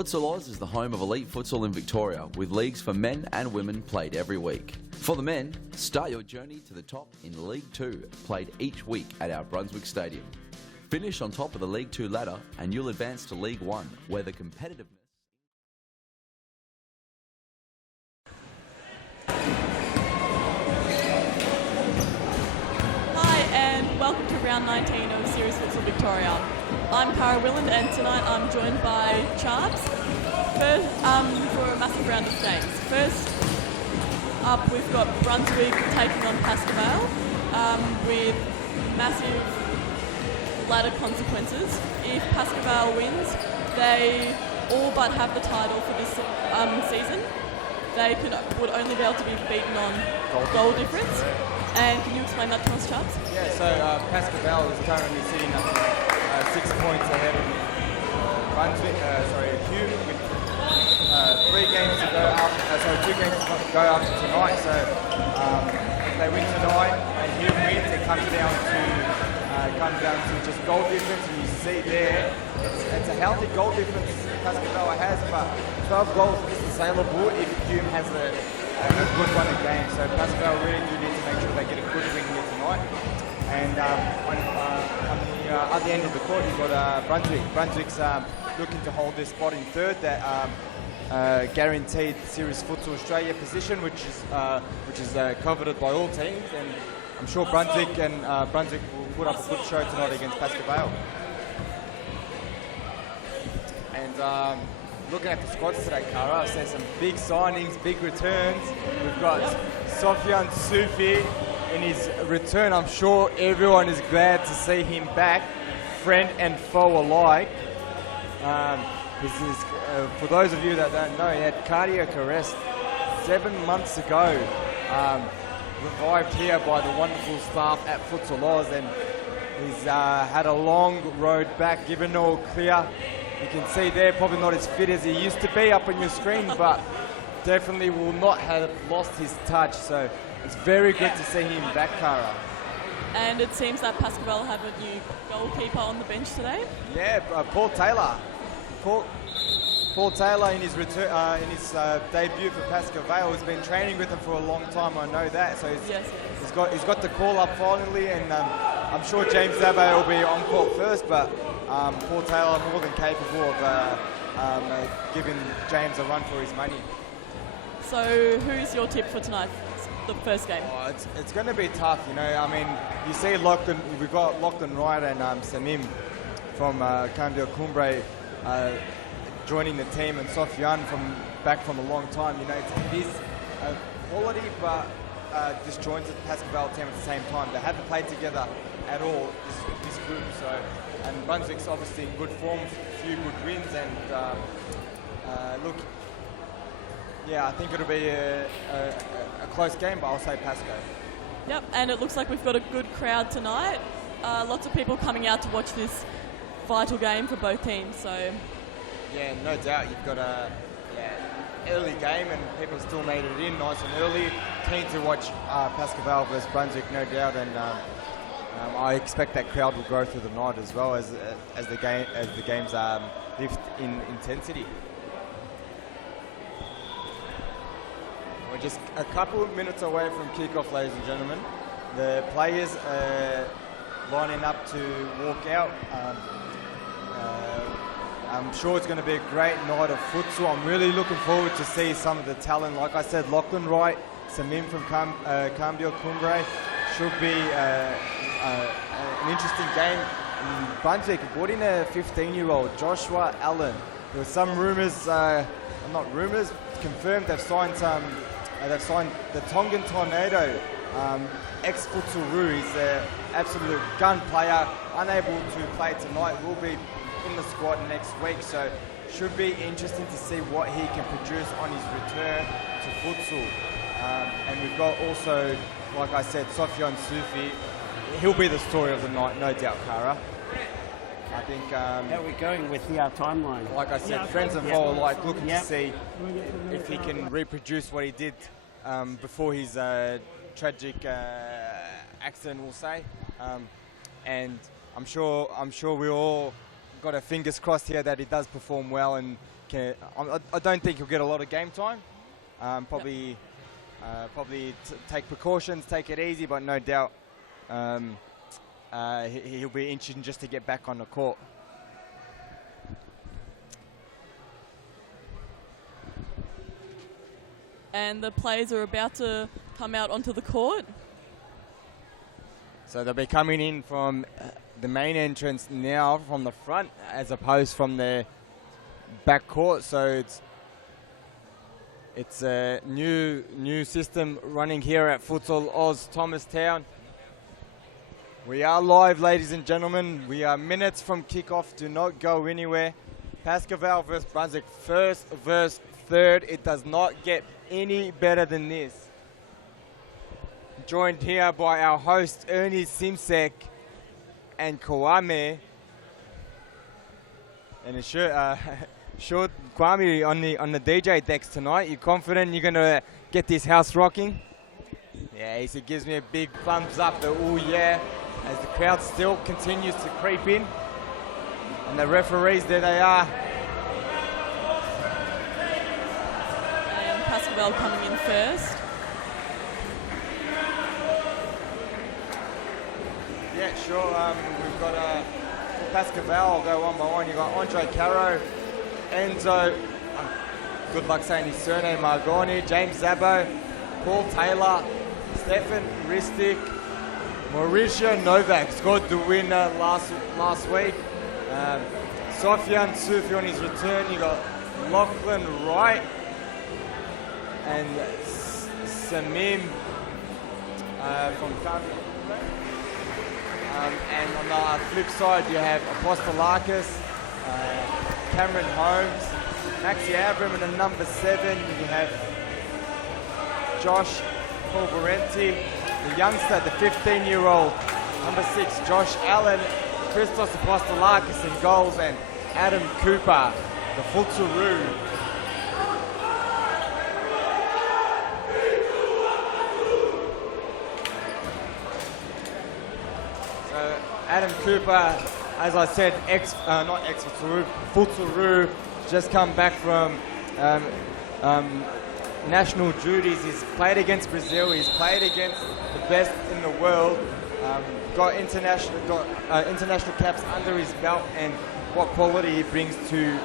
Futsal Oz is the home of elite futsal in Victoria, with leagues for men and women played every week. For the men, start your journey to the top in League 2, played each week at our Brunswick Stadium. Finish on top of the League 2 ladder and you'll advance to League 1, where the competitiveness... Welcome to round 19 of Series Futsal Victoria. I'm Cara Willand and tonight I'm joined by Charles for a massive round of games. First up we've got Brunswick taking on Pascoe with massive ladder consequences. If Pascoe wins, they all but have the title for this season. They would only be able to be beaten on goal difference. And can you explain that to us, Chubbs? Yeah, so Pascoe is currently sitting, I think, 6 points ahead of Hume with 2 games to go after tonight. So if they win tonight and Hume wins, it comes down to just goal difference. And you see there, it's a healthy goal difference Pascoe has, but 12 goals is the saleable if Hume has a good run of games. So Pascoe really do need to make sure they get a good win here tonight. And on the other end of the court, you've got Brunswick. Brunswick's looking to hold their spot in third, that guaranteed Series Futsal Australia position, which is coveted by all teams. And I'm sure Brunswick will put up a good show tonight against Pascoe. And looking at the squads today, Cara, I've seen some big signings, big returns. We've got Sofian Sufi in his return. I'm sure everyone is glad to see him back, friend and foe alike. For those of you that don't know, he had cardiac arrest 7 months ago. Revived here by the wonderful staff at Futsal Oz, and he's had a long road back, given all clear. You can see there, probably not as fit as he used to be up on your screen, but definitely will not have lost his touch. So it's very good to see him back, Cara. And it seems that Pascoe have a new goalkeeper on the bench today. Yeah, Paul Taylor. Paul Taylor in his return, in his debut for Pascoe has been training with him for a long time. I know that. So he's got the call up finally, and I'm sure James Zabay will be on court first, but Paul Taylor more than capable of giving James a run for his money. So who's your tip for tonight, the first game? Oh, it's going to be tough, you know. I mean, you see we've got Lachlan Wright and Samim from Cumbre joining the team, and Sofian back from a long time. You know, it is quality, but disjointed Pascoe team at the same time. They haven't played together at all, this group. So, and Brunswick's obviously in good form, a few good wins, and look, yeah, I think it'll be a close game, but I'll say Pascoe. Yep, and it looks like we've got a good crowd tonight. Lots of people coming out to watch this vital game for both teams. So, yeah, no doubt you've got a early game, and people still made it in nice and early. Keen to watch Pascoe versus Brunswick, no doubt, and I expect that crowd will grow through the night as well as the games lift in intensity. We're just a couple of minutes away from kickoff, ladies and gentlemen. The players are lining up to walk out. I'm sure it's going to be a great night of futsal. I'm really looking forward to see some of the talent. Like I said, Lachlan Wright, Samim from Cambio Cumbre. Should be an interesting game. Brunswick brought in a 15-year-old, Joshua Allen. There were some rumours, not rumours, confirmed they've signed the Tongan Tornado, ex-Futsalroo. He's an absolute gun player, unable to play tonight, will be in the squad next week, so should be interesting to see what he can produce on his return to futsal. And we've got also, like I said, Sofian Sufi. He'll be the story of the night, no doubt, Cara. I think... How are we going with the timeline? Like I said, friends and foe alike looking to see if he can reproduce what he did before his tragic accident, we'll say. And I'm sure we all got our fingers crossed here that he does perform well and I don't think he'll get a lot of game time. Probably take precautions, take it easy, but no doubt he'll be itching just to get back on the court. And the players are about to come out onto the court. So they'll be coming in from the main entrance now from the front as opposed from the back court. So it's a new system running here at Futsal Oz Thomastown. We are live, ladies and gentlemen. We are minutes from kickoff. Do not go anywhere. Pascaval versus Brunswick, first versus third. It does not get any better than this. Joined here by our host Ernie Simsek and Kwame, and a short Kwame on the DJ decks tonight. You confident you're gonna get this house rocking? Yeah, he gives me a big thumbs up. Oh yeah, as the crowd still continues to creep in, and the referees, there they are. And Pascaval coming in first. Yeah, sure. We've got Pascaval. I'll go one by one. You've got Andre Caro, Enzo, good luck saying his surname, Margoni, James Zabo, Paul Taylor, Stefan Ristic, Mauricio Novak scored the winner last week. Sofian Sufi on his return. You got Lachlan Wright and Samim from Cardiff. And on the flip side, you have Apostolakis, Cameron Holmes, Maxi Abram in the number 7. You have Josh Polverenti, the youngster, the 15-year-old. Number 6, Josh Allen, Christos Apostolakis in goals, and Adam Cooper, the Futsal. Adam Cooper, as I said, not Futsal, just come back from national duties. He's played against Brazil. He's played against the best in the world. Got international caps under his belt, and what quality he brings to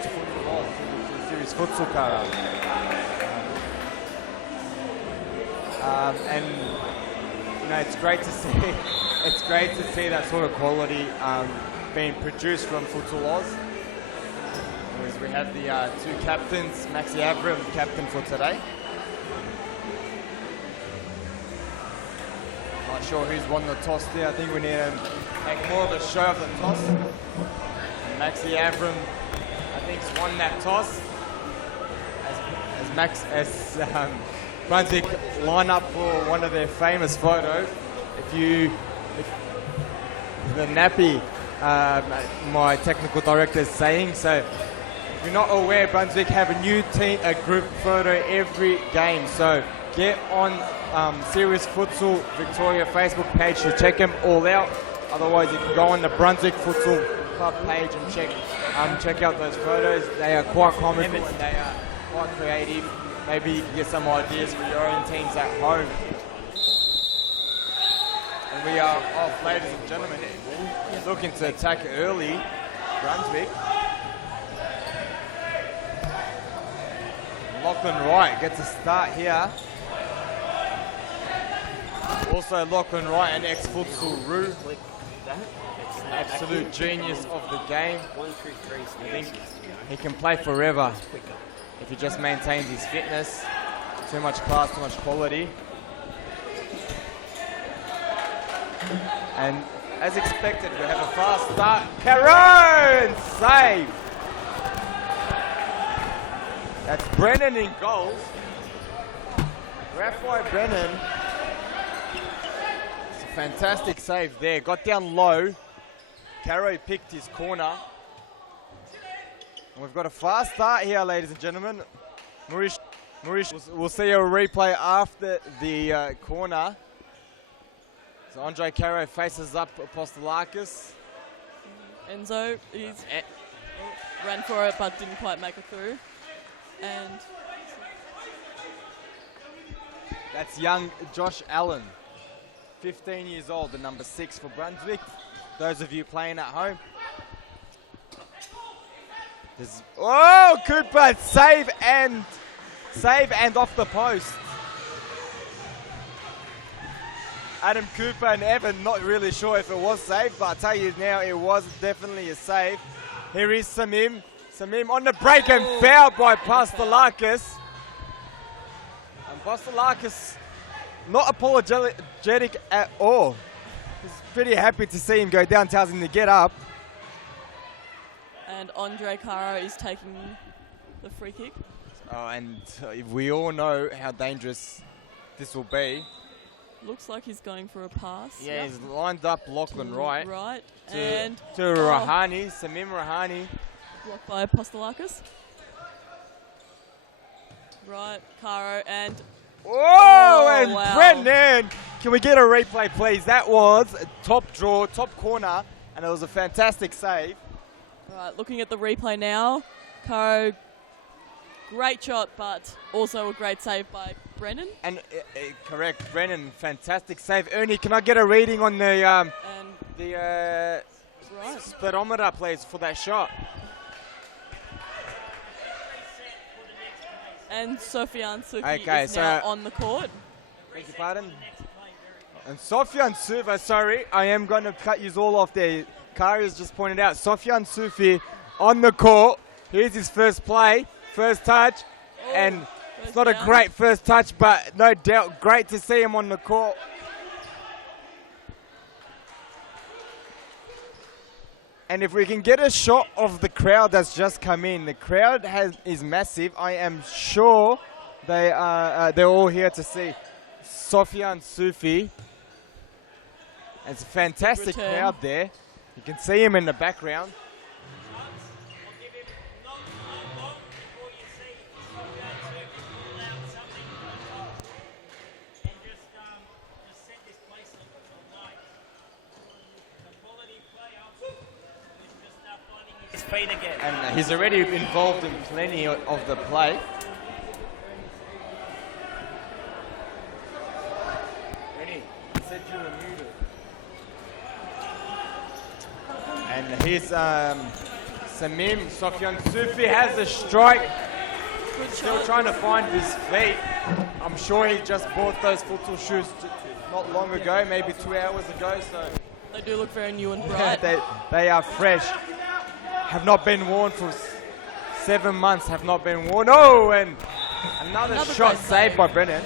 football, to the series Futsal Kara. And you know, it's great to see. It's great to see that sort of quality being produced from Futsal Oz. As we have the 2 captains, Maxi Abram, captain for today. Not sure who's won the toss there. I think we need to make more of a show of the toss. And Maxi Abram, I think, has won that toss. As Brunswick line up for one of their famous photos. If the nappy, my technical director is saying. So if you're not aware, Brunswick have a new team, a group photo every game. So get on Serious Futsal Victoria Facebook page to check them all out. Otherwise, you can go on the Brunswick Futsal Club page and check out those photos. They are quite comical and they are quite creative. Maybe you can get some ideas for your own teams at home. And we are off, ladies and gentlemen. He's looking to attack early, Brunswick. Lachlan Wright gets a start here. Also Lachlan Wright, an ex-Futsal, absolute genius of the game. I think he can play forever if he just maintains his fitness. Too much class, too much quality. And as expected, we have a fast start. Caron! Save! That's Brennan in goals. Raphael Brennan. It's a fantastic save there. Got down low. Caro picked his corner. And we've got a fast start here, ladies and gentlemen. Maurice, we'll see a replay after the corner. So Andre Caro faces up Apostolakis. Enzo is... ran for it but didn't quite make it through. And That's young Josh Allen, 15 years old, the number 6 for Brunswick. Those of you playing at home. Oh, Cooper, save and off the post. Adam Cooper and Evan, not really sure if it was safe, but I tell you now, it was definitely a save. Here is Samim. Samim on the break and fouled by Pastelakis. And Pastelakis not apologetic at all. He's pretty happy to see him go down, tells him to get up. And Andre Caro is taking the free kick. Oh, and we all know how dangerous this will be. Looks like he's going for a pass. Yeah, he's lined up Lachlan right. Right. To Rahani, Samim Rahani. Blocked by Pastelakis. Right, Caro and... and wow. Brendan! Can we get a replay, please? That was a top draw, top corner, and it was a fantastic save. Right, looking at the replay now. Caro, great shot, but also a great save by Brennan. And correct, Brennan, fantastic save. Ernie, can I get a reading on the speedometer, please, for that shot? And Sofian Sufi is so now on the court. Beg your pardon? And Sofian Sufi, sorry, I am going to cut you all off there. Kari has just pointed out, Sofian Sufi on the court. Here's his first play, first touch, and it's not a great first touch, but no doubt great to see him on the court. And if we can get a shot of the crowd that's just come in, the crowd is massive. I am sure they're all here to see Sofian Sufi. It's a fantastic crowd there. You can see him in the background. And he's already involved in plenty of the play. Ready? Said you were muted. And here's Samim. Sofian Sufi has a strike. Still trying to find his feet. I'm sure he just bought those futsal shoes not long ago, maybe 2 hours ago. So they do look very new and bright. They are fresh. Have not been worn for 7 months, have not been worn. Oh, and another shot saved by Brennan.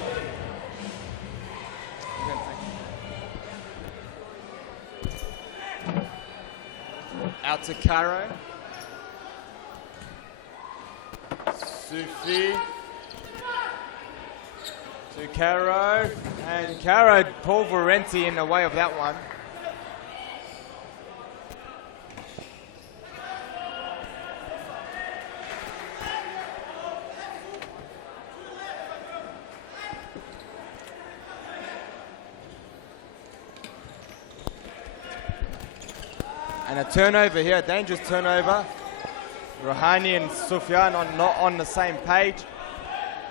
Out to Caro. Sufi. To Caro. And Caro, Paul Valenti in the way of that one. And a turnover here, a dangerous turnover. Rohani and Sufyan are not on the same page.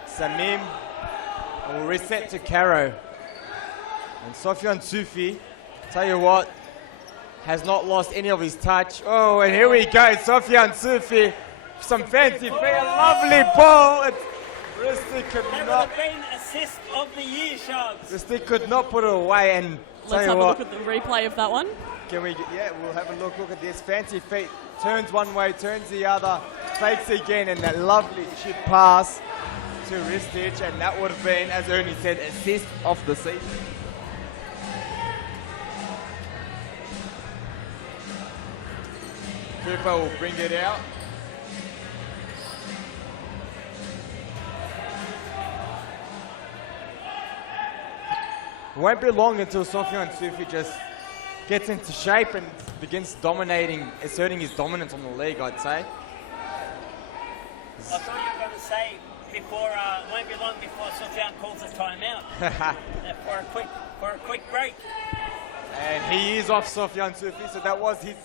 Samim will reset to Caro. And Sufyan Sufi, tell you what, has not lost any of his touch. Oh, and here we go, Sufyan Sufi. Some fancy play, a lovely ball. Ristic could not. Assist of the year, Sharks. Ristic could not put it away. And let's have a look at the replay of that one. Can we? Yeah, we'll have a look. Look at this fancy feet. Turns one way, turns the other, fakes again, and that lovely chip pass to Ristic, and that would have been, as Ernie said, assist of the season. Cooper will bring it out. It won't be long until Sofian Sufi just gets into shape and begins dominating, asserting his dominance on the league, I'd say. I thought you were going to say before, won't be long before Sofian calls a timeout for a quick break. And he is off Sofian Sufi, so that was his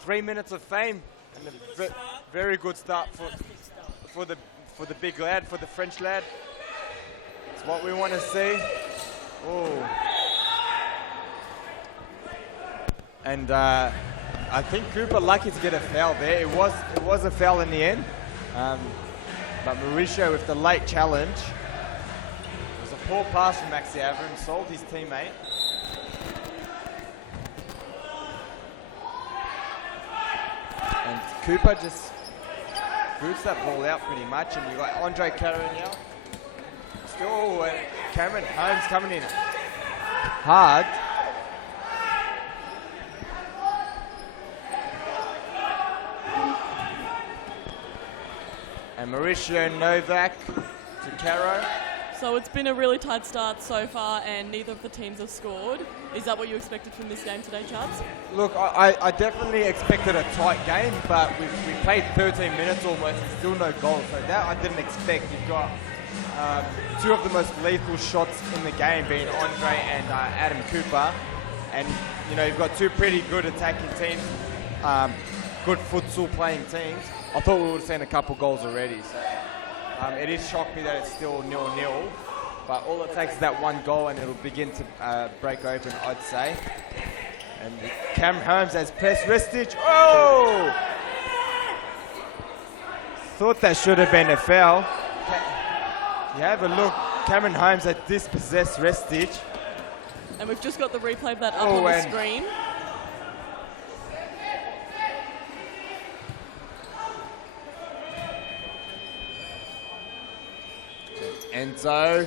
3 minutes of fame. And Very good start Fantastic start. for the big lad, for the French lad. It's what we want to see. Oh. And I think Cooper lucky to get a foul there. It was a foul in the end. But Mauricio with the late challenge. It was a poor pass from Maxi Avram, sold his teammate. And Cooper just boots that ball out pretty much, and you got Andre carrying out. Still Cameron Holmes coming in hard. And Mauricio Novak to Caro. So it's been a really tight start so far, and neither of the teams have scored. Is that what you expected from this game today, Chubbs? Look, I definitely expected a tight game, but we played 13 minutes almost and still no goals. So that I didn't expect. You've got two of the most lethal shots in the game being Andre and Adam Cooper. And, you know, you've got two pretty good attacking teams, good futsal playing teams. I thought we would have seen a couple goals already. So it is shocked me that it's still 0-0. But all it takes is that one goal and it'll begin to break open, I'd say. And Cam Holmes has press Restage. Oh! Thought that should have been a foul. You have a look. Cameron Holmes had dispossessed Restage. And we've just got the replay of that up on the screen. Enzo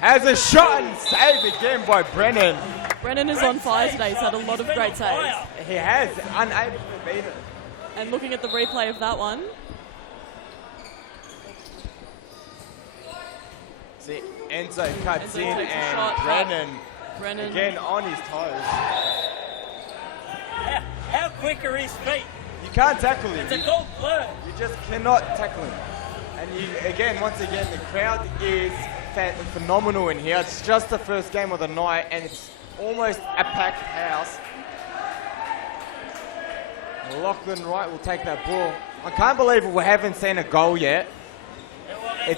has a shot and save again by Brennan. Brennan is on fire today. He's had a lot of great saves. He has, unable to beat it. And looking at the replay of that one. See, Enzo cuts Enzo in takes a and shot, Brennan again on his toes. How quick are his feet? You can't tackle him. It's a gold blur. You just cannot tackle him. And once again, the crowd is phenomenal in here. It's just the first game of the night, and it's almost a packed house. Lachlan Wright will take that ball. I can't believe we haven't seen a goal yet. Well, there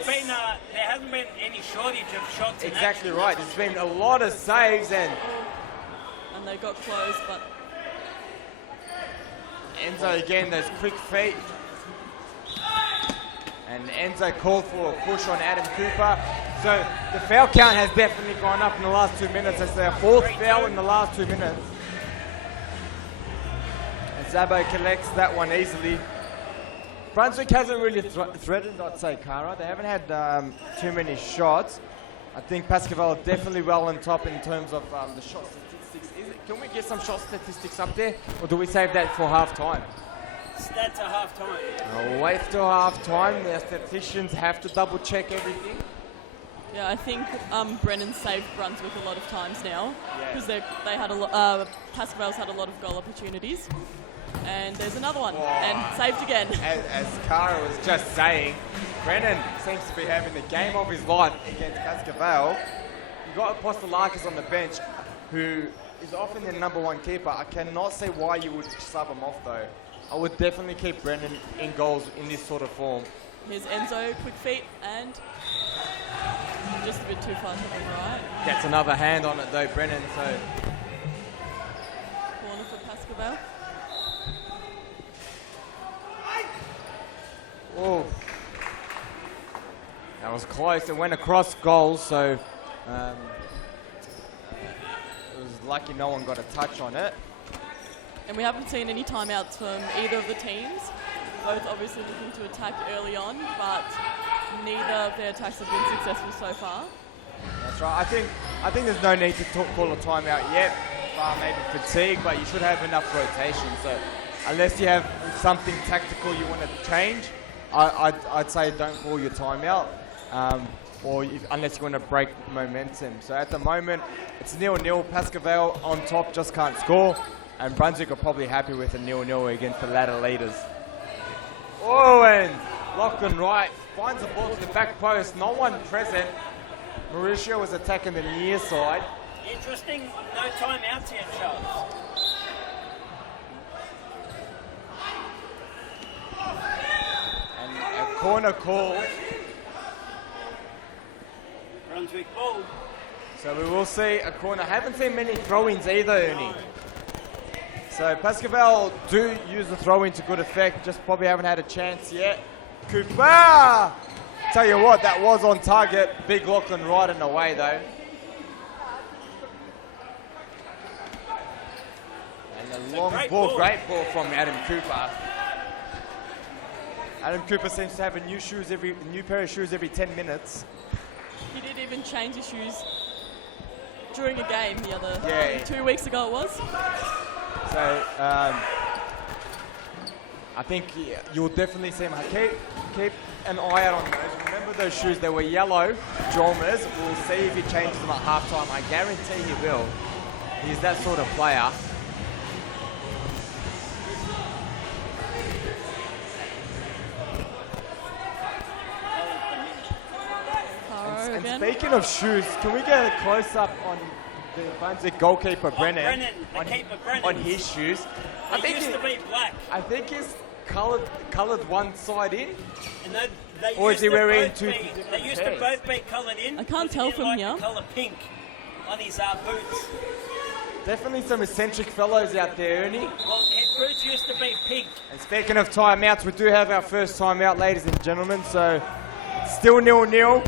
hasn't been any shortage of shots. Exactly right. There's been a lot of saves, and they got close, but Enzo again, those quick feet. And Enzo called for a push on Adam Cooper. So the foul count has definitely gone up in the last 2 minutes. It's their fourth foul in the last 2 minutes. And Zabo collects that one easily. Brunswick hasn't really threatened, I'd say, Cara. They haven't had too many shots. I think Pascaval are definitely well on top in terms of the shot statistics. Can we get some shot statistics up there? Or do we save that for half time? That's a half time. I'll wait till half time. The statisticians have to double check everything. yeah, I think Brennan saved Brunswick a lot of times now because they had Pascal's had a lot of goal opportunities. And there's another one, and saved again. As Cara was just saying, Brennan seems to be having the game of his life against Cascavel. You've got Apostolakis on the bench, who is often the number one keeper. I cannot see why you would sub him off, though. I would definitely keep Brennan in goals in this sort of form. Here's Enzo, quick feet, and just a bit too far to the right. Gets another hand on it, though, Brennan, so... Corner for Pascavel. Oh, that was close. It went across goals, so it was lucky no one got a touch on it. And we haven't seen any timeouts from either of the teams. Both obviously looking to attack early on, but neither of their attacks have been successful so far. That's right. I think there's no need to call a timeout yet. Maybe fatigue, but you should have enough rotation. So unless you have something tactical you want to change, I'd say don't call your timeout, unless you want to break momentum. So at the moment, it's 0-0. Pascavel on top, just can't score. And Brunswick are probably happy with a 0-0 against the ladder leaders. Oh, and Lachlan Wright finds the ball to the back post. No one present. Mauricio was attacking the near side. Interesting, no timeouts yet, Charles. corner call. Brunswick ball. So we will see a corner. Haven't seen many throw-ins either, Ernie. So Pascaval do use the throw-in to good effect. Just probably haven't had a chance yet. Cooper! Tell you what, that was on target. Big Lachlan right in the way though. And a long ball, great ball from Adam Cooper. Adam Cooper seems to have a new pair of shoes every 10 minutes. He did even change his shoes during a game the other 2 weeks ago it was. So I think you'll definitely see him. Keep an eye out on those. Remember those shoes, they were yellow Jormers. We'll see if he changes them at halftime. I guarantee he will. He's that sort of player. And speaking of shoes, can we get a close-up on the Brunswick goalkeeper Brennan on his shoes? I think used to be black. I think he's coloured one side in. And they Or is he wearing two They different used to both be coloured in. I can't tell from here. The colour pink on his boots. Definitely some eccentric fellows out there, Ernie. Well, his boots used to be pink. And speaking of timeouts, we do have our first timeout, ladies and gentlemen. So still 0-0.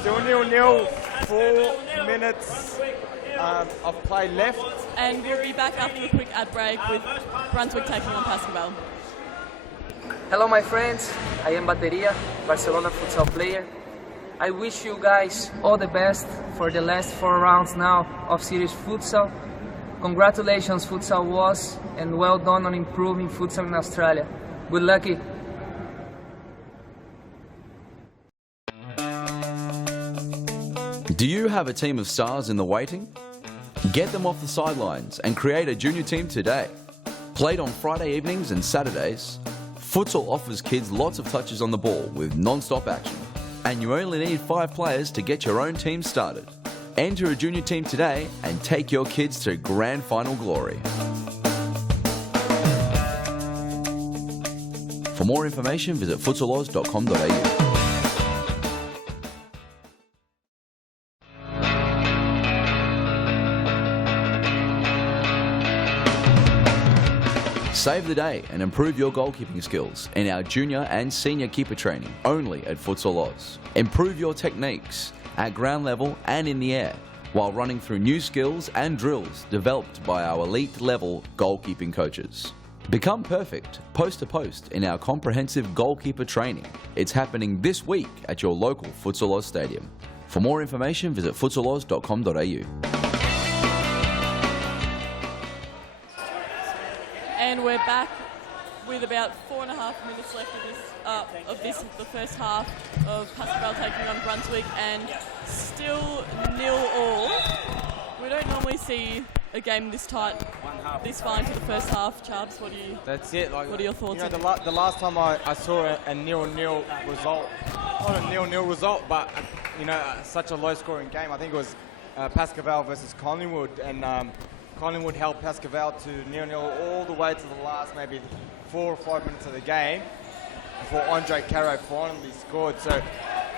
Still 0-0. 4 minutes of play left. And we'll be back after a quick ad break with Brunswick taking on Pascaval. Hello my friends, I am Bateria, Barcelona futsal player. I wish you guys all the best for the last 4 rounds now of Series Futsal. Congratulations Futsal Oz, and well done on improving futsal in Australia. Good luck. Do you have a team of stars in the waiting? Get them off the sidelines and create a junior team today. Played on Friday evenings and Saturdays, Futsal offers kids lots of touches on the ball with non-stop action. And you only need 5 players to get your own team started. Enter a junior team today and take your kids to grand final glory. For more information, visit futsaloz.com.au. Save the day and improve your goalkeeping skills in our junior and senior keeper training only at Futsal Oz. Improve your techniques at ground level and in the air while running through new skills and drills developed by our elite level goalkeeping coaches. Become perfect post to post in our comprehensive goalkeeper training. It's happening this week at your local Futsal Oz stadium. For more information, visit futsaloz.com.au. And we're back with about 4.5 minutes left of the first half of Pascaval taking on Brunswick, and still 0-0. We don't normally see a game this tight, this far into the first half. Chubbs, what do you? That's it. Like, what are your thoughts? You know, the last time I saw a 0-0 result, not a 0-0 result, but such a low-scoring game. I think it was Pascaval versus Collingwood, and Collingwood held Pascaval to 0-0 all the way to the last maybe 4 or 5 minutes of the game before Andre Caro finally scored. So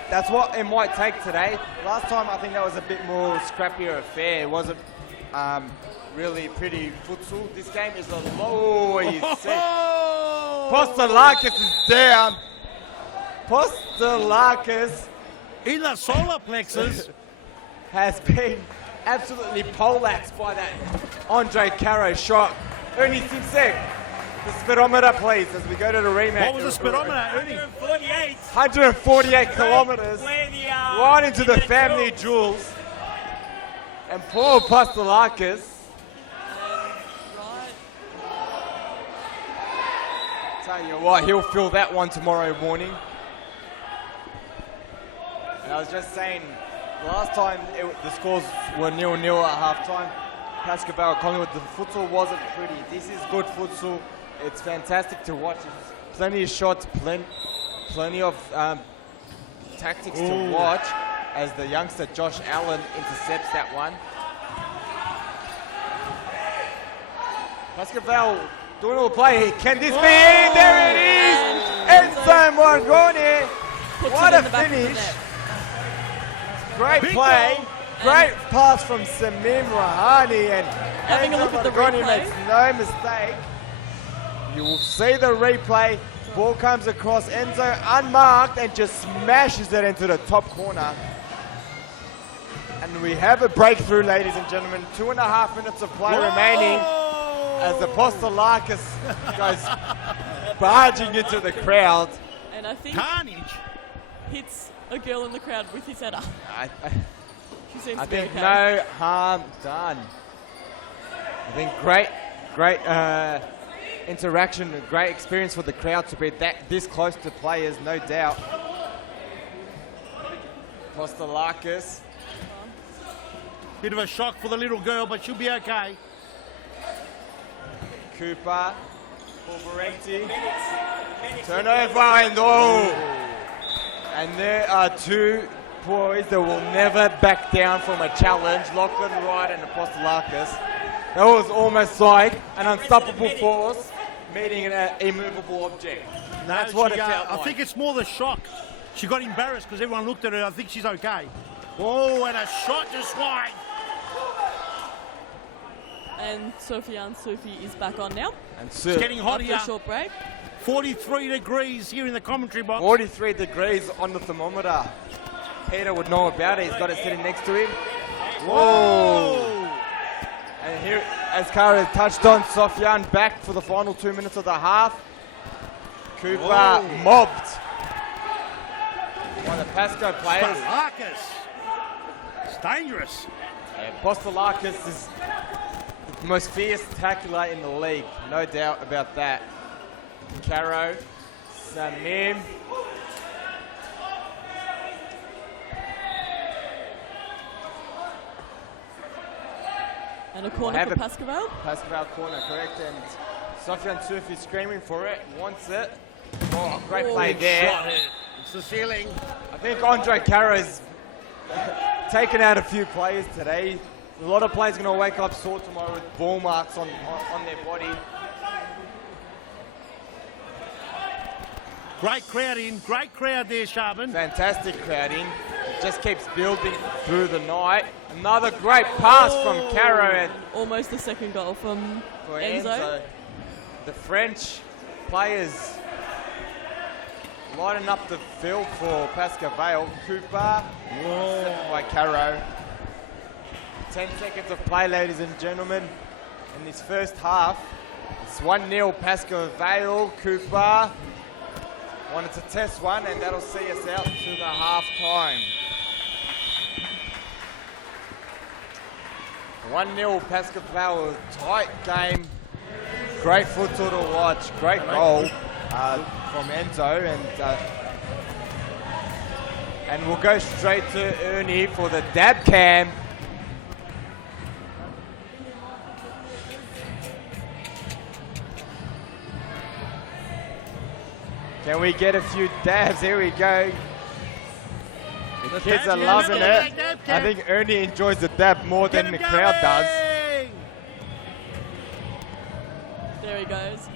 that's what it might take today. Last time I think that was a bit more scrappier affair. It wasn't really pretty futsal. This game is a low. Postalakis is down. Postalakis in the solar plexus has been absolutely poleaxed by that Andre Caro shot. Ernie Simsek, the speedometer please as we go to the rematch. What was the speedometer, Ernie? 148 kilometres right into the family jewels. And poor Pastalakis. Tell you what, he'll feel that one tomorrow morning. And I was just saying, last time the scores were 0-0 at half-time. Pascaval, Collingwood, the futsal wasn't pretty. This is good futsal. It's fantastic to watch. There's plenty of shots, plenty of tactics to watch as the youngster Josh Allen intercepts that one. Pascaval doing all the play. Can this be in? There it is! It's zone one, Ronnie. Puts What it a in the back of the finish. net. Great Big play. goal. Great pass from Samim Rahani. And Having a look at the Ronnie replay. makes no mistake. You will see the replay. Ball comes across Enzo unmarked and just smashes it into the top corner. And we have a breakthrough, ladies and gentlemen. 2.5 minutes of play remaining as the Apostolakis goes barging into the crowd. And I think Carnage. hits a girl in the crowd with his header. She seems I to be think okay. no harm done. I think great interaction, a great experience for the crowd to be this close to players, no doubt. Apostolakis. Bit of a shock for the little girl, but she'll be okay. Cooper, Wolverenti, turnover and and there are two boys that will never back down from a challenge, Lachlan Wright and Apostolakis. That was almost like an unstoppable force meeting an immovable object. That's what it felt I like. think it's more the shock. She got embarrassed because everyone looked at her. I think she's okay. Oh, and a shot just wide. And Sofiane Sufi is back on now. And It's getting hot After here. a short break. 43 degrees here in the commentary box. 43 degrees on the thermometer. Peter would know about it. He's got it sitting next to him. Whoa! And here, as Kara touched on, Sofiane back for the final 2 minutes of the half. Cooper mobbed by the Pasco players. Spartacus. It's dangerous. Apostolakis is the most fierce tackler in the league, no doubt about that. Caro, Samim. And a corner Have for it. Pascal. Pascal corner, correct, and Sofiane Sufi screaming for it, wants it. Oh, great play there. Shot it. It's the ceiling. I think Andre Caro's taken out a few players today. A lot of players going to wake up sore tomorrow with ball marks on their body. Great crowd in. Great crowd there, Sharman. Fantastic crowd in. It just keeps building through the night. Another great pass from Caro and Almost the second goal from for Enzo. Enzo. The French players lighting up the field for Pascal Cooper. Set by Caro. 10 seconds of play, ladies and gentlemen, in this first half. It's 1-0 Pascal Cooper wanted to test one, and that'll see us out to the half time. 1-0 Pascal, tight game. Great futsal to watch. Great goal from Enzo, and we'll go straight to Ernie for the dab cam. Can we get a few dabs? Here we go. The kids are loving it. I think Ernie enjoys the dab more than the crowd does. There he goes.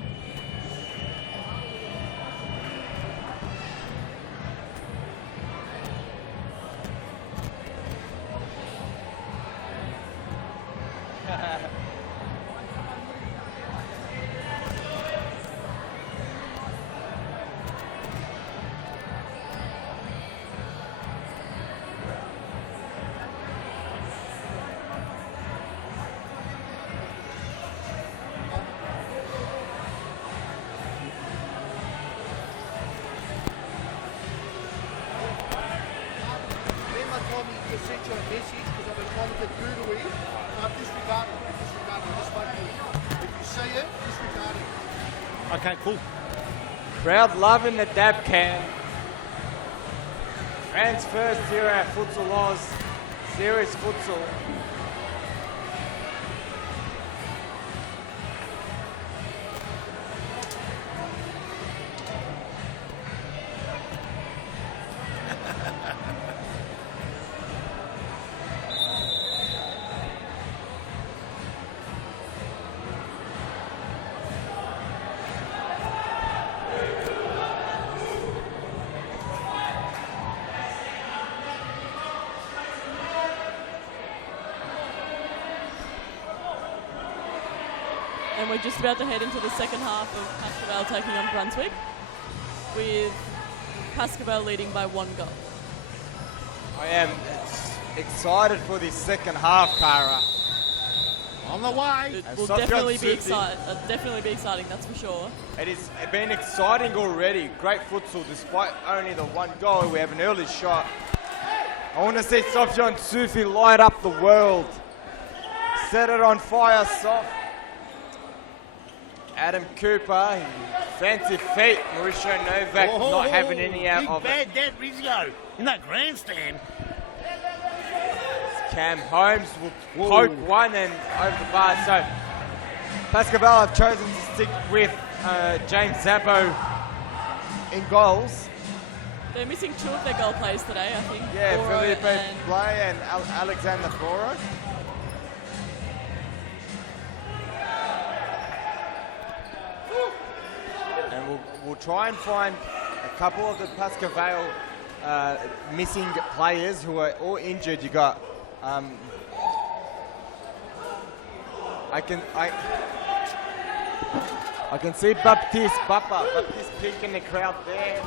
Okay, cool. Crowd loving the dab cam. Fans first here at Futsal Oz. Serious futsal. And we're just about to head into the second half of Pascal taking on Brunswick, with Pascal leading by 1 goal. I am excited for this second half, Cara. On the way. It And will Sofyan definitely be Sufi. exciting, that's for sure. It has been exciting already. Great futsal, despite only the 1 goal. We have an early shot. I want to see Sofyan Sufi light up the world. Set it on fire, Sof. Adam Cooper, fancy feet. Mauricio Novak not having any out of it. Big bad Dad Rizzo in that grandstand. Cam Holmes will poke one and over the bar. So Pascal have chosen to stick with James Zabbo in goals. They're missing 2 of their goal players today, I think. Yeah, Boro Felipe and Blay and Alexander Boro. And we'll try and find a couple of the Pascal missing players who are all injured. You got I can see Baptiste Pink in the crowd there.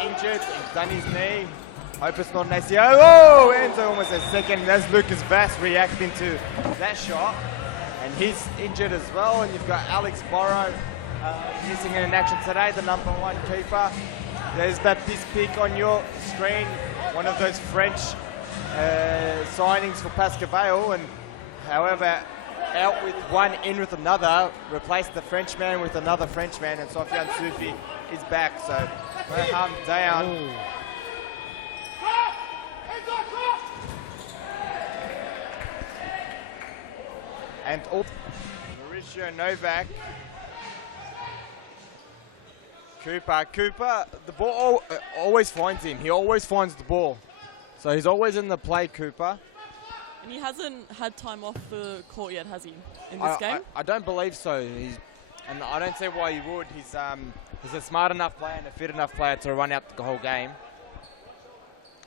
Injured, he's done his knee. Hope it's not an ACO. Oh, Enzo almost a second. There's Lucas Bass reacting to that shot. And he's injured as well. And you've got Alex Borrow missing in action today, the number 1 keeper. There's Baptiste Pink on your screen. One of those French signings for Pascal. And however, out with one, in with another, replace the Frenchman with another Frenchman, and Sofyan Sufi is back, so no harm down. And Mauricio Novak. Cooper, the ball always finds him. He always finds the ball. So he's always in the play, Cooper. And he hasn't had time off the court yet, has he, in this game? I don't believe so. And I don't see why he would. He's a smart enough player and a fit enough player to run out the whole game.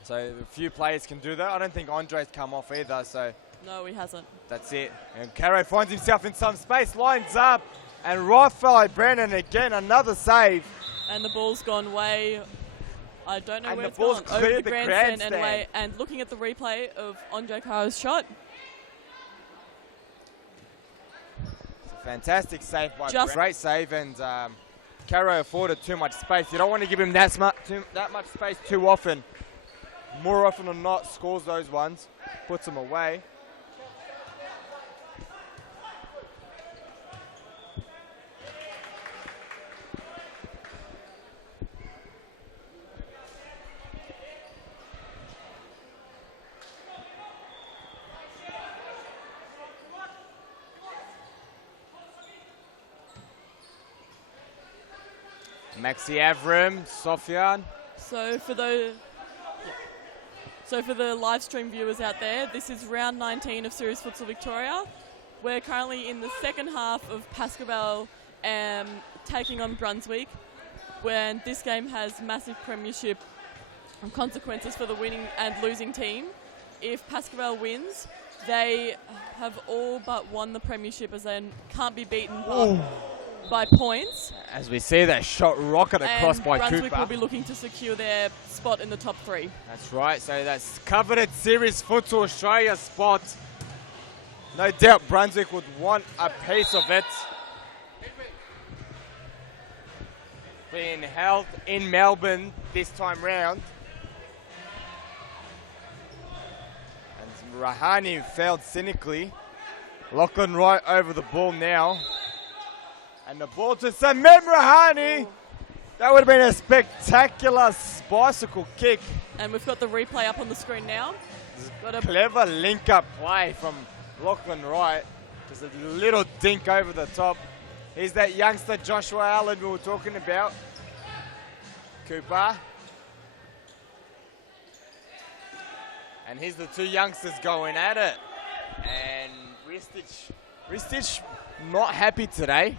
So a few players can do that. I don't think Andre's come off either, so... No, he hasn't. That's it. And Caro finds himself in some space, lines up, and Raphael Brennan again, another save. And the ball's gone way... I don't know and where the it's ball's gone. Over cleared the the grandstand grandstand. and way. And looking at the replay of Andre Caro's shot. It's a fantastic save by Just great save, and Caro afforded too much space. You don't want to give him that much space too often. More often than not, scores those ones, puts them away. Maxi Avram, Sofyan. So for the live stream viewers out there, this is round 19 of Series Futsal Victoria. We're currently in the second half of Pascal taking on Brunswick, when this game has massive premiership consequences for the winning and losing team. If Pascal wins, they have all but won the premiership, as they can't be beaten by points. As we see that shot rocket across by Brunswick Cooper. will be looking to secure their spot in the top 3. That's right, so that's coveted Series Futsal Australia spot. No doubt Brunswick would want a piece of it. Being held in Melbourne this time round. And Rahani failed cynically. Lachlan Wright over the ball now. And the ball to Samim Rahani. That would have been a spectacular bicycle kick. And we've got the replay up on the screen now. Got a Clever link-up play from Lachlan Wright. Just a little dink over the top. Here's that youngster Joshua Allen we were talking about. Cooper. And here's the 2 youngsters going at it. And Ristich not happy today.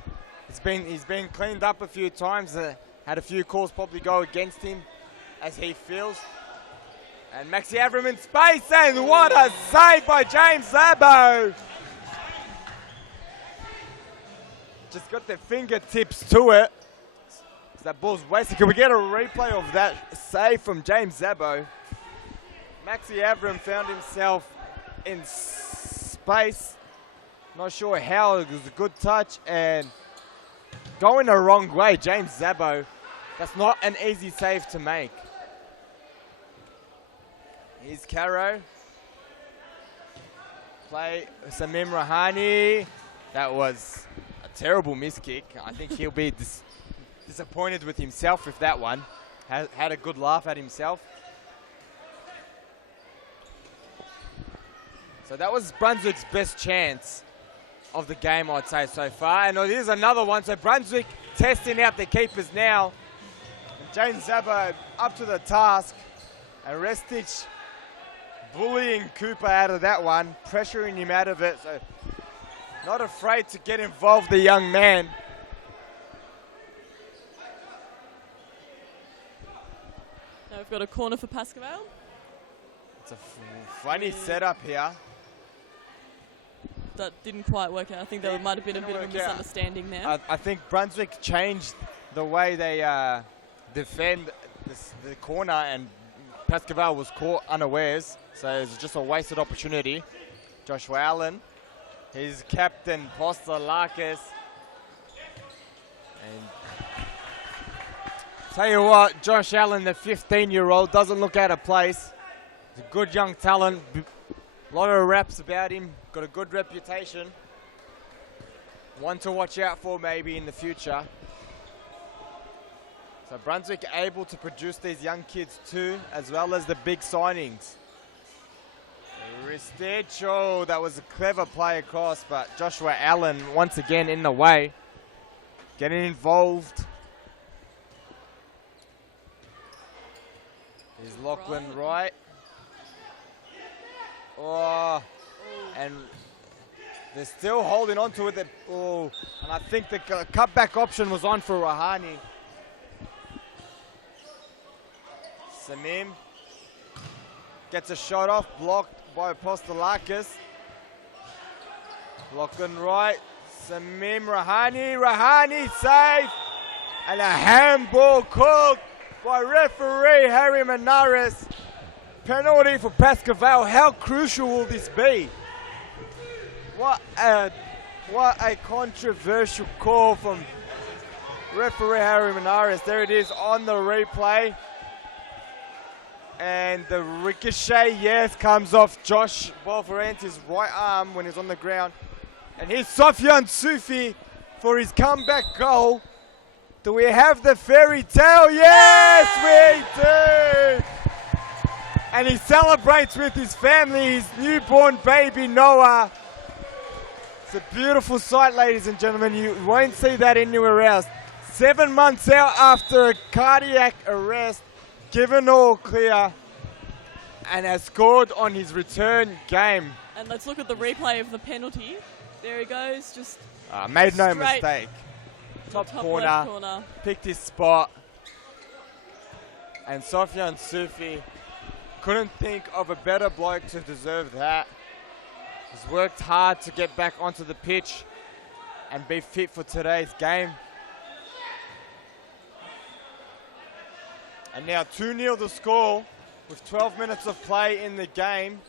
He's been cleaned up a few times. Had a few calls probably go against him as he feels. And Maxi Avram in space, and what a save by James Zabbo. just got their fingertips to it. So that ball's wasted. Can we get a replay of that save from James Zabo? Maxi Avram found himself in space. Not sure how. It was a good touch and going the wrong way. James Zabo. That's not an easy save to make. Here's Caro. Play Samim Rahani. That was a terrible miss kick. I think he'll be disappointed with himself with that one. Had a good laugh at himself. So that was Brunswick's best chance of the game, I'd say, so far. And here's another one. So Brunswick testing out the keepers now. And James Zabo up to the task. And Restich bullying Cooper out of that one, pressuring him out of it. So not afraid to get involved, the young man. Now we've got a corner for Pascoe. It's a funny setup here. That didn't quite work out. I think there might have been a bit of a misunderstanding there. I think Brunswick changed the way they defend the corner, and Pascoe was caught unawares, so it was just a wasted opportunity. Joshua Allen, his captain, Postalakis. And tell you what, Josh Allen, the 15-year-old, doesn't look out of place. He's a good young talent. A lot of raps about him. Got a good reputation. One to watch out for maybe in the future. So Brunswick able to produce these young kids too, as well as the big signings. Ristich, oh, that was a clever play across, but Joshua Allen once again in the way. Getting involved. Here's Lachlan Wright. Oh, and they're still holding on to it. Oh, and I think the cutback option was on for Rahani. Samim gets a shot off, blocked by Postalakis. Lachlan Wright, Samim Rahani save, and a handball called by referee Harry Menares. Penalty for Pascoe. How crucial will this be? What a controversial call from referee Harry Menares. There it is on the replay. And the ricochet, yes, comes off Josh Bolverenti's right arm when he's on the ground. And here's Sofian Sufi for his comeback goal. Do we have the fairy tale? Yes, we do! And he celebrates with his family, his newborn baby, Noah. It's a beautiful sight, ladies and gentlemen. You won't see that anywhere else. 7 months out after a cardiac arrest, given all clear, and has scored on his return game. And let's look at the replay of the penalty. There he goes, just made no mistake. Top corner, corner, picked his spot. And Sofian Sufi couldn't think of a better bloke to deserve that. He's worked hard to get back onto the pitch and be fit for today's game. And now 2-0 the score with 12 minutes of play in the game.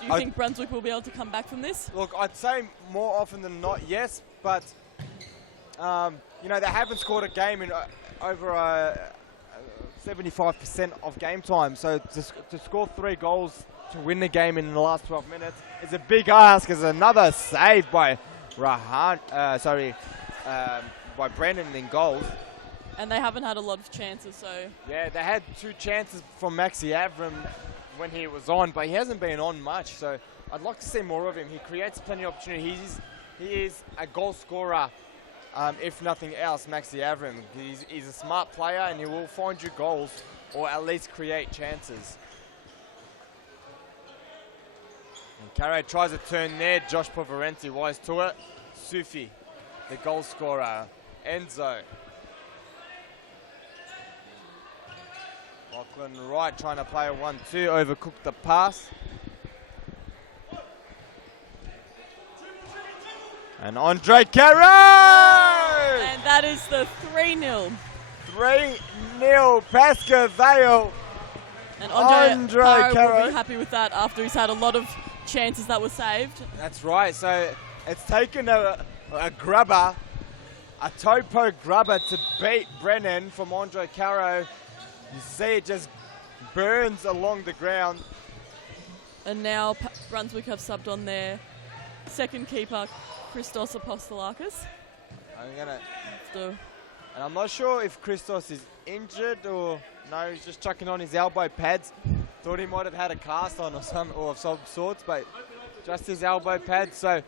Do you think Brunswick will be able to come back from this? Look, I'd say more often than not, yes, but you know, they haven't scored a game in over 75% of game time. So to score 3 goals to win the game in the last 12 minutes is a big ask. There's another save by by Brandon in goals. And they haven't had a lot of chances, so... Yeah, they had 2 chances from Maxi Avram when he was on, but he hasn't been on much, so I'd like to see more of him. He creates plenty of opportunities. He is a goal scorer, if nothing else, Maxi Avram. He's a smart player, and he will find you goals, or at least create chances. And Carey tries a turn there. Josh Poverenti wise to it. Sufi, the goal scorer. Enzo. Lachlan Wright trying to play a 1-2, overcooked the pass. And Andre Caro! And that is the 3-0. 3-0 Pascoe. And Andre Caro Caro. will be happy with that after he's had a lot of chances that were saved. That's right. So it's taken a grubber, a toe poke grubber to beat Brennan from Andre Caro. You see it just burns along the ground. And now Brunswick have subbed on their second keeper, Christos Apostolakis. And I'm not sure if Christos is injured or no, he's just chucking on his elbow pads. Thought he might have had a cast on or of some sorts, but just his elbow pads. So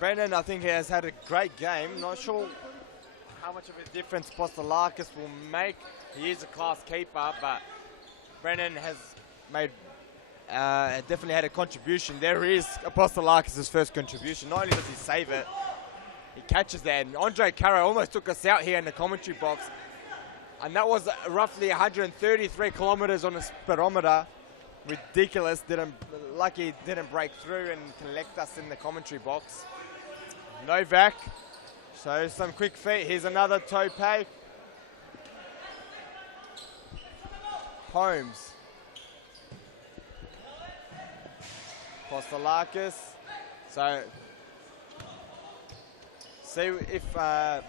Brennan, I think, has had a great game. Not sure how much of a difference Apostolakis will make. He is a class keeper, but Brennan has made definitely had a contribution. There is Apostolakis' first contribution. Not only does he save it, he catches that. And Andre Caro almost took us out here in the commentary box. And that was roughly 133 kilometers on a speedometer. Ridiculous. Lucky it didn't break through and collect us in the commentary box. Novak. So some quick feet. Here's another toe pay. Holmes. Apostolakis. So see if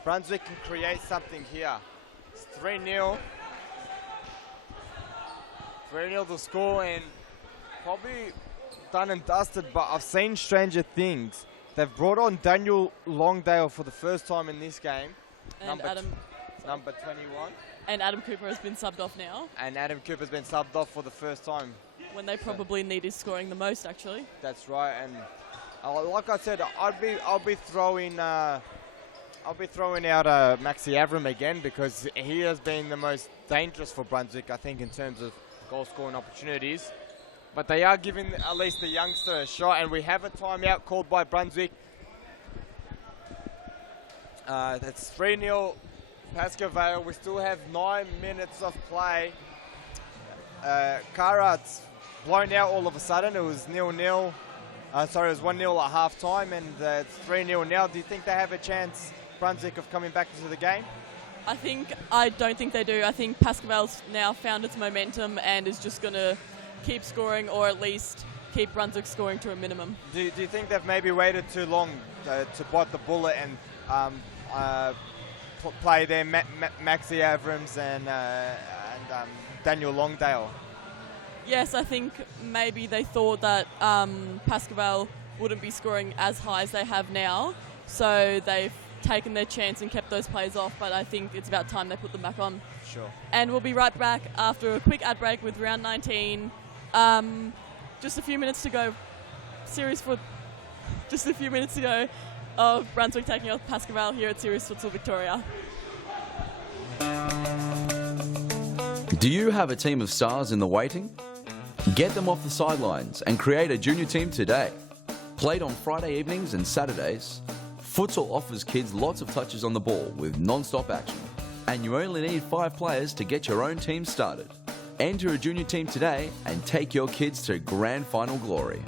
Brunswick can create something here. It's 3-0. 3-0 to score, and probably done and dusted, but I've seen stranger things. They've brought on Daniel Longdale for the first time in this game. And number 21. And Adam Cooper has been subbed off now. And Adam Cooper's been subbed off for the first time. When they probably need his scoring the most, actually. That's right, and like I said, I'll be throwing out Maxi Avram again, because he has been the most dangerous for Brunswick, I think, in terms of goal scoring opportunities. But they are giving at least the youngster a shot, and we have a timeout called by Brunswick. That's 3-0 Pascoe Vale. We still have 9 minutes of play. Karat's blown out all of a sudden. It was 0-0. Sorry, it was 1-0 at half time, and it's 3-0 now. Do you think they have a chance, Brunswick, of coming back into the game? I don't think they do. I think Pascoe Vale's now found its momentum and is just going to keep scoring, or at least keep Brunswick scoring to a minimum. Do you think they've maybe waited too long to bite the bullet and play their Maxi Avrams and Daniel Longdale? Yes, I think maybe they thought that Pascoe Vale wouldn't be scoring as high as they have now, so they've taken their chance and kept those players off, but I think it's about time they put them back on. Sure. And we'll be right back after a quick ad break with round 19. Just a few minutes to go. Just a few minutes to go of Brunswick taking off Pascoe Vale here at Series Futsal Victoria. Do you have a team of stars in the waiting? Get them off the sidelines and create a junior team today. Played on Friday evenings and Saturdays, Futsal offers kids lots of touches on the ball with non-stop action. And you only need 5 players to get your own team started. Enter a junior team today and take your kids to grand final glory.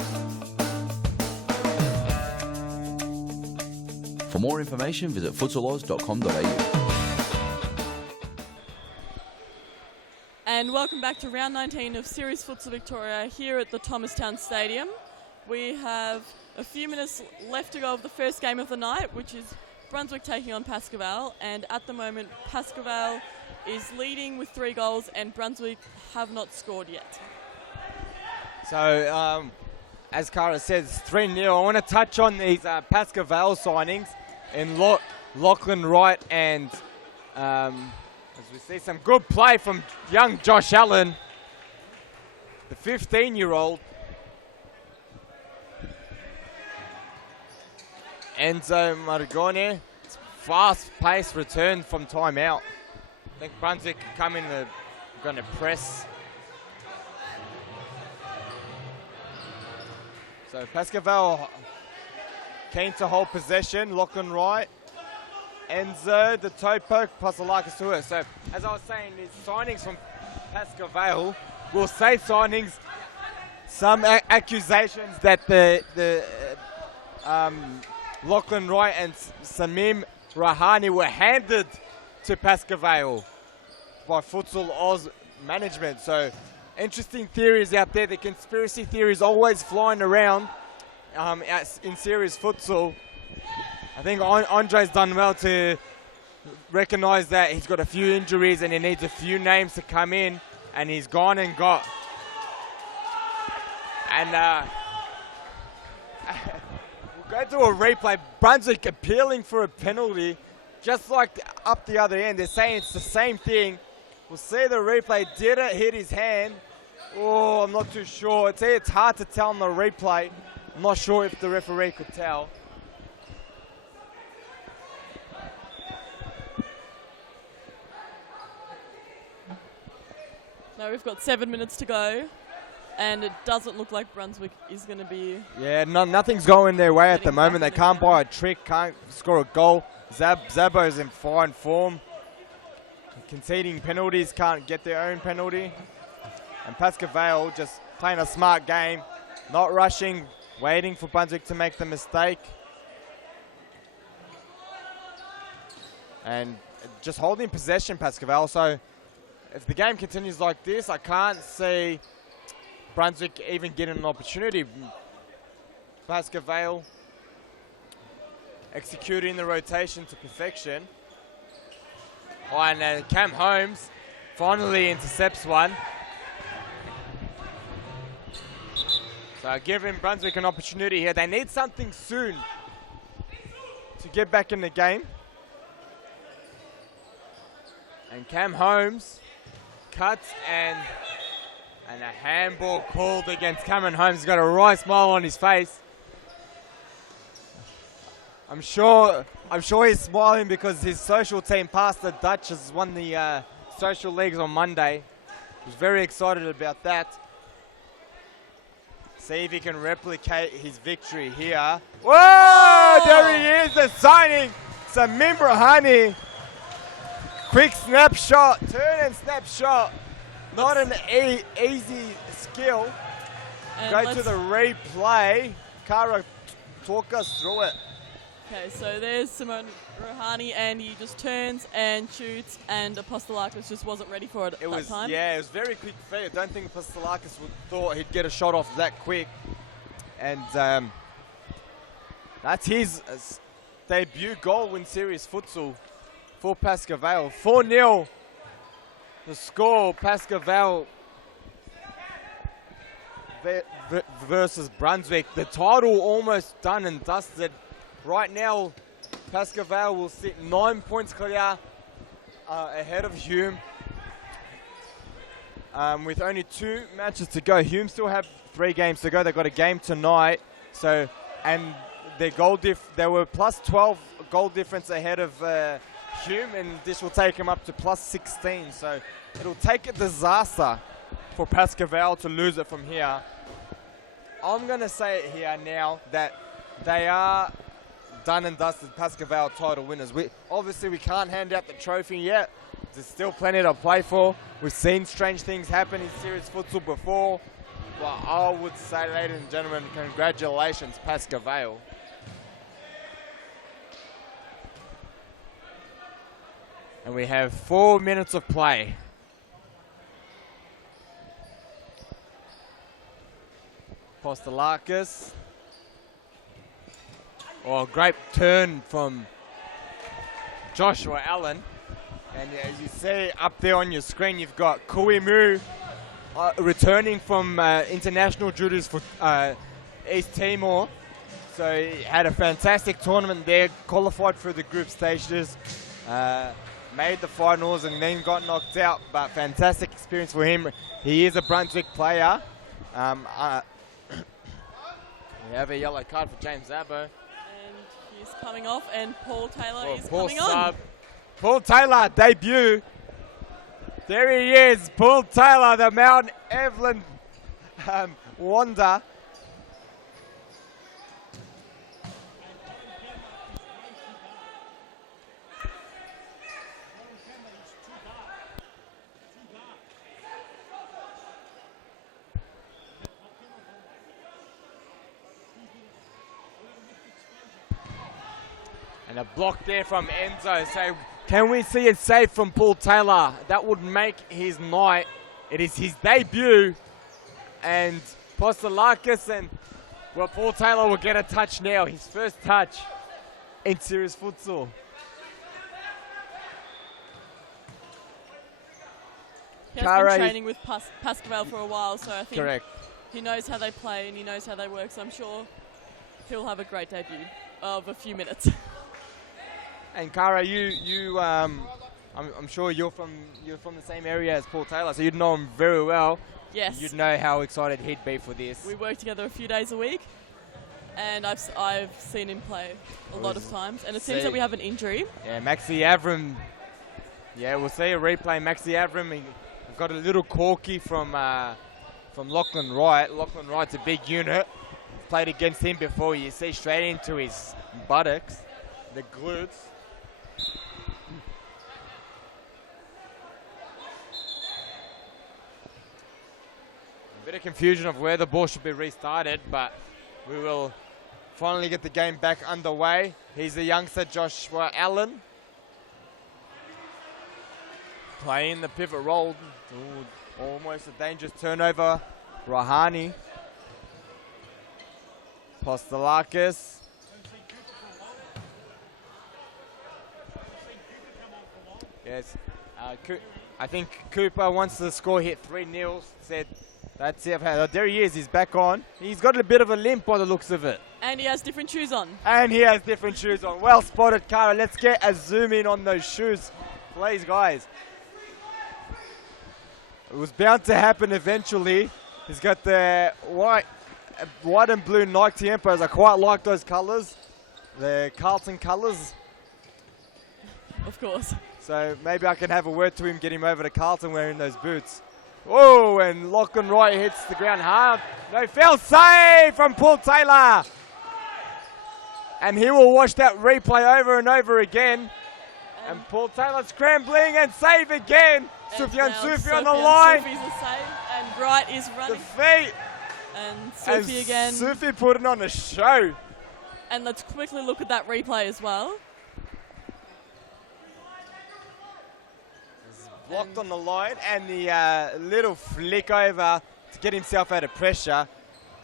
For more information, visit futsaloz.com.au. And welcome back to round 19 of Series Futsal Victoria here at the Thomastown Stadium. We have a few minutes left to go of the first game of the night, which is Brunswick taking on Pascoe Vale, and at the moment Pascoe Vale is leading with 3 goals and Brunswick have not scored yet. So as Cara says, 3-0. I want to touch on these Pascoe Vale signings in Lachlan Wright, and as we see some good play from young Josh Allen, the 15-year-old. Enzo Marigone, fast-paced return from timeout. I think Brunswick come in, going to press. So Pascoe Vale keen to hold possession. Lachlan Wright, Enzo, the toe poke, Apostolakis to it. So as I was saying, these signings from Pascoe Vale will say signings some accusations that the Lachlan Wright and Samim Rahani were handed to Pascoe by Futsal Oz management. So interesting theories out there. The conspiracy theories always flying around in serious futsal. I think Andre's done well to recognise that he's got a few injuries and he needs a few names to come in, and he's gone and got. And we'll go to a replay. Brunswick appealing for a penalty, just like up the other end. They're saying it's the same thing. We'll see the replay. Did it hit his hand? Oh, I'm not too sure. It's hard to tell on the replay. I'm not sure if the referee could tell. Now we've got 7 minutes to go, and it doesn't look like Brunswick is going to be... Yeah, nothing's going their way at the moment. They can't buy a trick, can't score a goal. Zabo's in fine form. Conceding penalties, can't get their own penalty. And Pascoe just playing a smart game, not rushing, waiting for Brunswick to make the mistake. And just holding possession, Pascoe. So if the game continues like this, I can't see Brunswick even getting an opportunity. Pascoe executing the rotation to perfection. Oh, and Cam Holmes finally intercepts one. So giving Brunswick an opportunity here. They need something soon to get back in the game. And Cam Holmes cuts and a handball called against Cameron Holmes. He's got a wry smile on his face. I'm sure he's smiling because his social team, past the Dutchess, won the social leagues on Monday. He's very excited about that. See if he can replicate his victory here. Whoa! There he is, the signing. Samim Rahani. Quick snapshot, turn and snapshot. Not an easy skill. And go to the replay. Kara, talk us through it. Okay, so there's Simone Rohani, and he just turns and shoots, and Apostolakis just wasn't ready for it at that time. Yeah, it was very quick feet. I don't think Apostolakis thought he'd get a shot off that quick. And that's his debut goal in serious futsal for Pascoe. 4-0 the score, Pascoe versus Brunswick. The title almost done and dusted. Right now, Pascoe will sit 9 points clear ahead of Hume. With only 2 matches to go. Hume still have 3 games to go. They've got a game tonight. So, and their they were plus 12 goal difference ahead of Hume, and this will take him up to plus 16. So it'll take a disaster for Pascoe to lose it from here. I'm going to say it here now that they are done and dusted Pascoe title winners. Obviously we can't hand out the trophy yet. There's still plenty to play for. We've seen strange things happen in serious futsal before. Well, I would say, ladies and gentlemen, congratulations, Pascoe. And we have 4 minutes of play. Apostolakis. Oh, great turn from Joshua Allen. And as you see up there on your screen, you've got Kuimu returning from international duties for East Timor. So he had a fantastic tournament there, qualified for the group stages, made the finals and then got knocked out. But fantastic experience for him. He is a Brunswick player. We have a yellow card for James Zabo. He's coming off, and Paul Taylor is coming on. Paul Taylor, debut. There he is, Paul Taylor, the Mount Evelyn wonder. And a block there from Enzo. So can we see it safe from Paul Taylor? That would make his night. It is his debut. And Postalakis and, well, Paul Taylor will get a touch now. His first touch in series futsal. He has been training with Pascal for a while, so I think Correct. he knows how they play and he knows how they work, so I'm sure he'll have a great debut of a few minutes. And Cara, I'm sure you're from the same area as Paul Taylor, so you'd know him very well. Yes. You'd know how excited he'd be for this. We work together a few days a week, and I've seen him play a lot of times. And it seems that we have an injury. Yeah, Maxi Avram. Yeah, we'll see a replay. Maxi Avram. We've got a little corky from Lachlan Wright. Lachlan Wright's a big unit. Played against him before. You see straight into his buttocks, the glutes. A bit of confusion of where the ball should be restarted, but we will finally get the game back underway. He's the youngster, Joshua Allen. Playing the pivot role. Ooh, almost a dangerous turnover. Rahani. Postalakis. Yes. I think Cooper, once the score hit 3-0, said, that's it. There he is. He's back on. He's got a bit of a limp by the looks of it. And he has different shoes on. Well spotted, Cara. Let's get a zoom in on those shoes. Please, guys. It was bound to happen eventually. He's got the white and blue Nike Tempos. I quite like those colours. The Carlton colours. Of course. So maybe I can have a word to him, get him over to Carlton wearing those boots. Whoa, and Lachlan Wright hits the ground hard. No foul, save from Paul Taylor. And he will watch that replay over and over again. And Paul Taylor scrambling and save again. Sufyan Sufi on the line. Sufi's a save, and Wright is running. The feet. And Sufi again. Sufi putting on a show. And let's quickly look at that replay as well. Blocked on the line, and the little flick over to get himself out of pressure.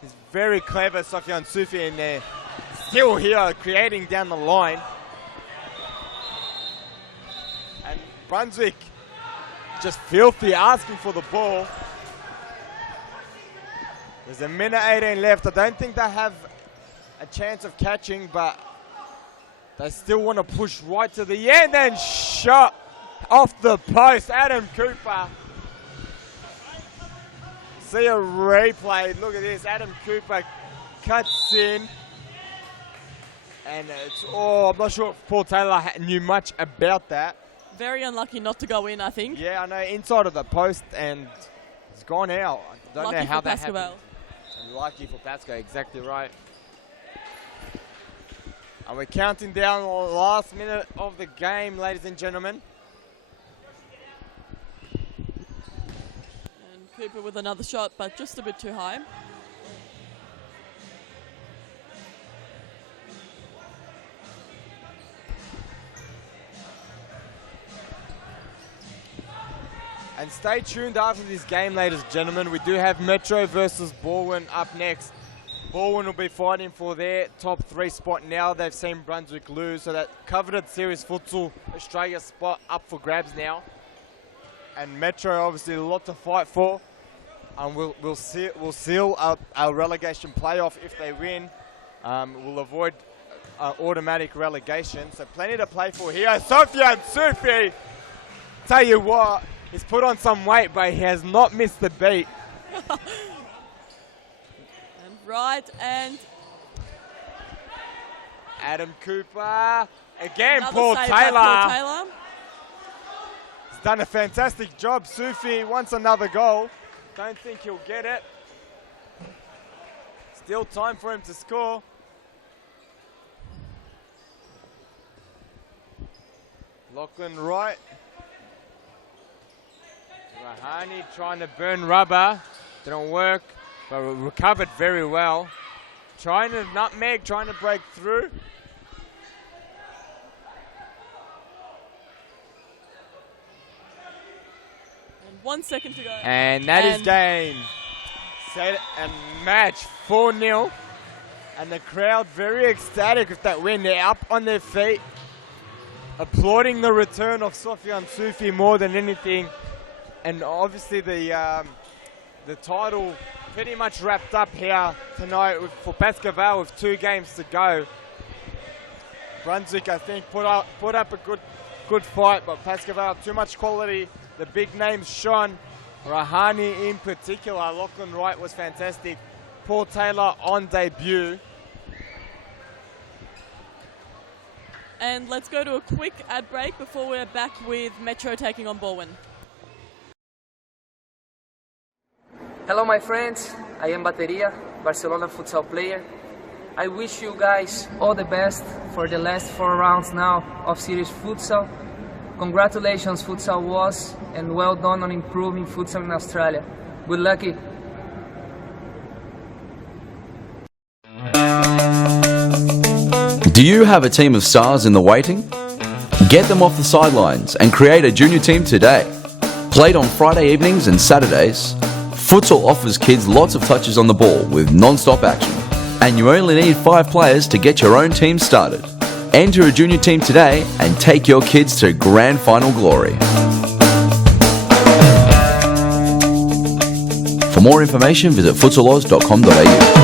He's very clever, Sufyan Sufi, and they're still here creating down the line. And Brunswick just filthy asking for the ball. There's a minute 18 left. I don't think they have a chance of catching, but they still want to push right to the end, and shot off the post, Adam Cooper. See a replay. Look at this. Adam Cooper cuts in. And I'm not sure if Paul Taylor knew much about that. Very unlucky not to go in, I think. Yeah, I know. Inside of the post, and it's gone out. I don't know how that happened. Lucky for Pascal, exactly right. And we're counting down the last minute of the game, ladies and gentlemen. Cooper with another shot, but just a bit too high. And stay tuned after this game, ladies and gentlemen. We do have Metro versus Balwyn up next. Balwyn will be fighting for their top 3 spot now. They've seen Brunswick lose, so that coveted series futsal Australia spot up for grabs now. And Metro obviously a lot to fight for. And we'll seal our relegation playoff if they win. We'll avoid automatic relegation. So plenty to play for here. Sufyan Sufi, tell you what, he's put on some weight, but he has not missed the beat. And right, and Adam Cooper. Again, Paul Taylor. He's done a fantastic job. Sufi wants another goal. Don't think he'll get it. Still time for him to score. Lachlan Wright. Rahani trying to burn rubber. Didn't work, but recovered very well. Trying to nutmeg, trying to break through. 1 second to go. And that is game, set and match, 4-0. And the crowd very ecstatic with that win. They're up on their feet, applauding the return of Sofiane Soufi more than anything. And obviously the title pretty much wrapped up here tonight for Pascaval with 2 games to go. Brunswick, I think, put up a good fight, but Pascaval, too much quality. The big names shone. Rahani in particular. Lachlan Wright was fantastic. Paul Taylor on debut. And let's go to a quick ad break before we're back with Metro taking on Baldwin. Hello my friends, I am Bateria, Barcelona futsal player. I wish you guys all the best for the last 4 rounds now of Series Futsal. Congratulations Futsal Oz, and well done on improving futsal in Australia. Good luck. Do you have a team of stars in the waiting? Get them off the sidelines and create a junior team today. Played on Friday evenings and Saturdays, futsal offers kids lots of touches on the ball with non-stop action. And you only need 5 players to get your own team started. Enter a junior team today and take your kids to grand final glory. For more information, visit futsaloz.com.au.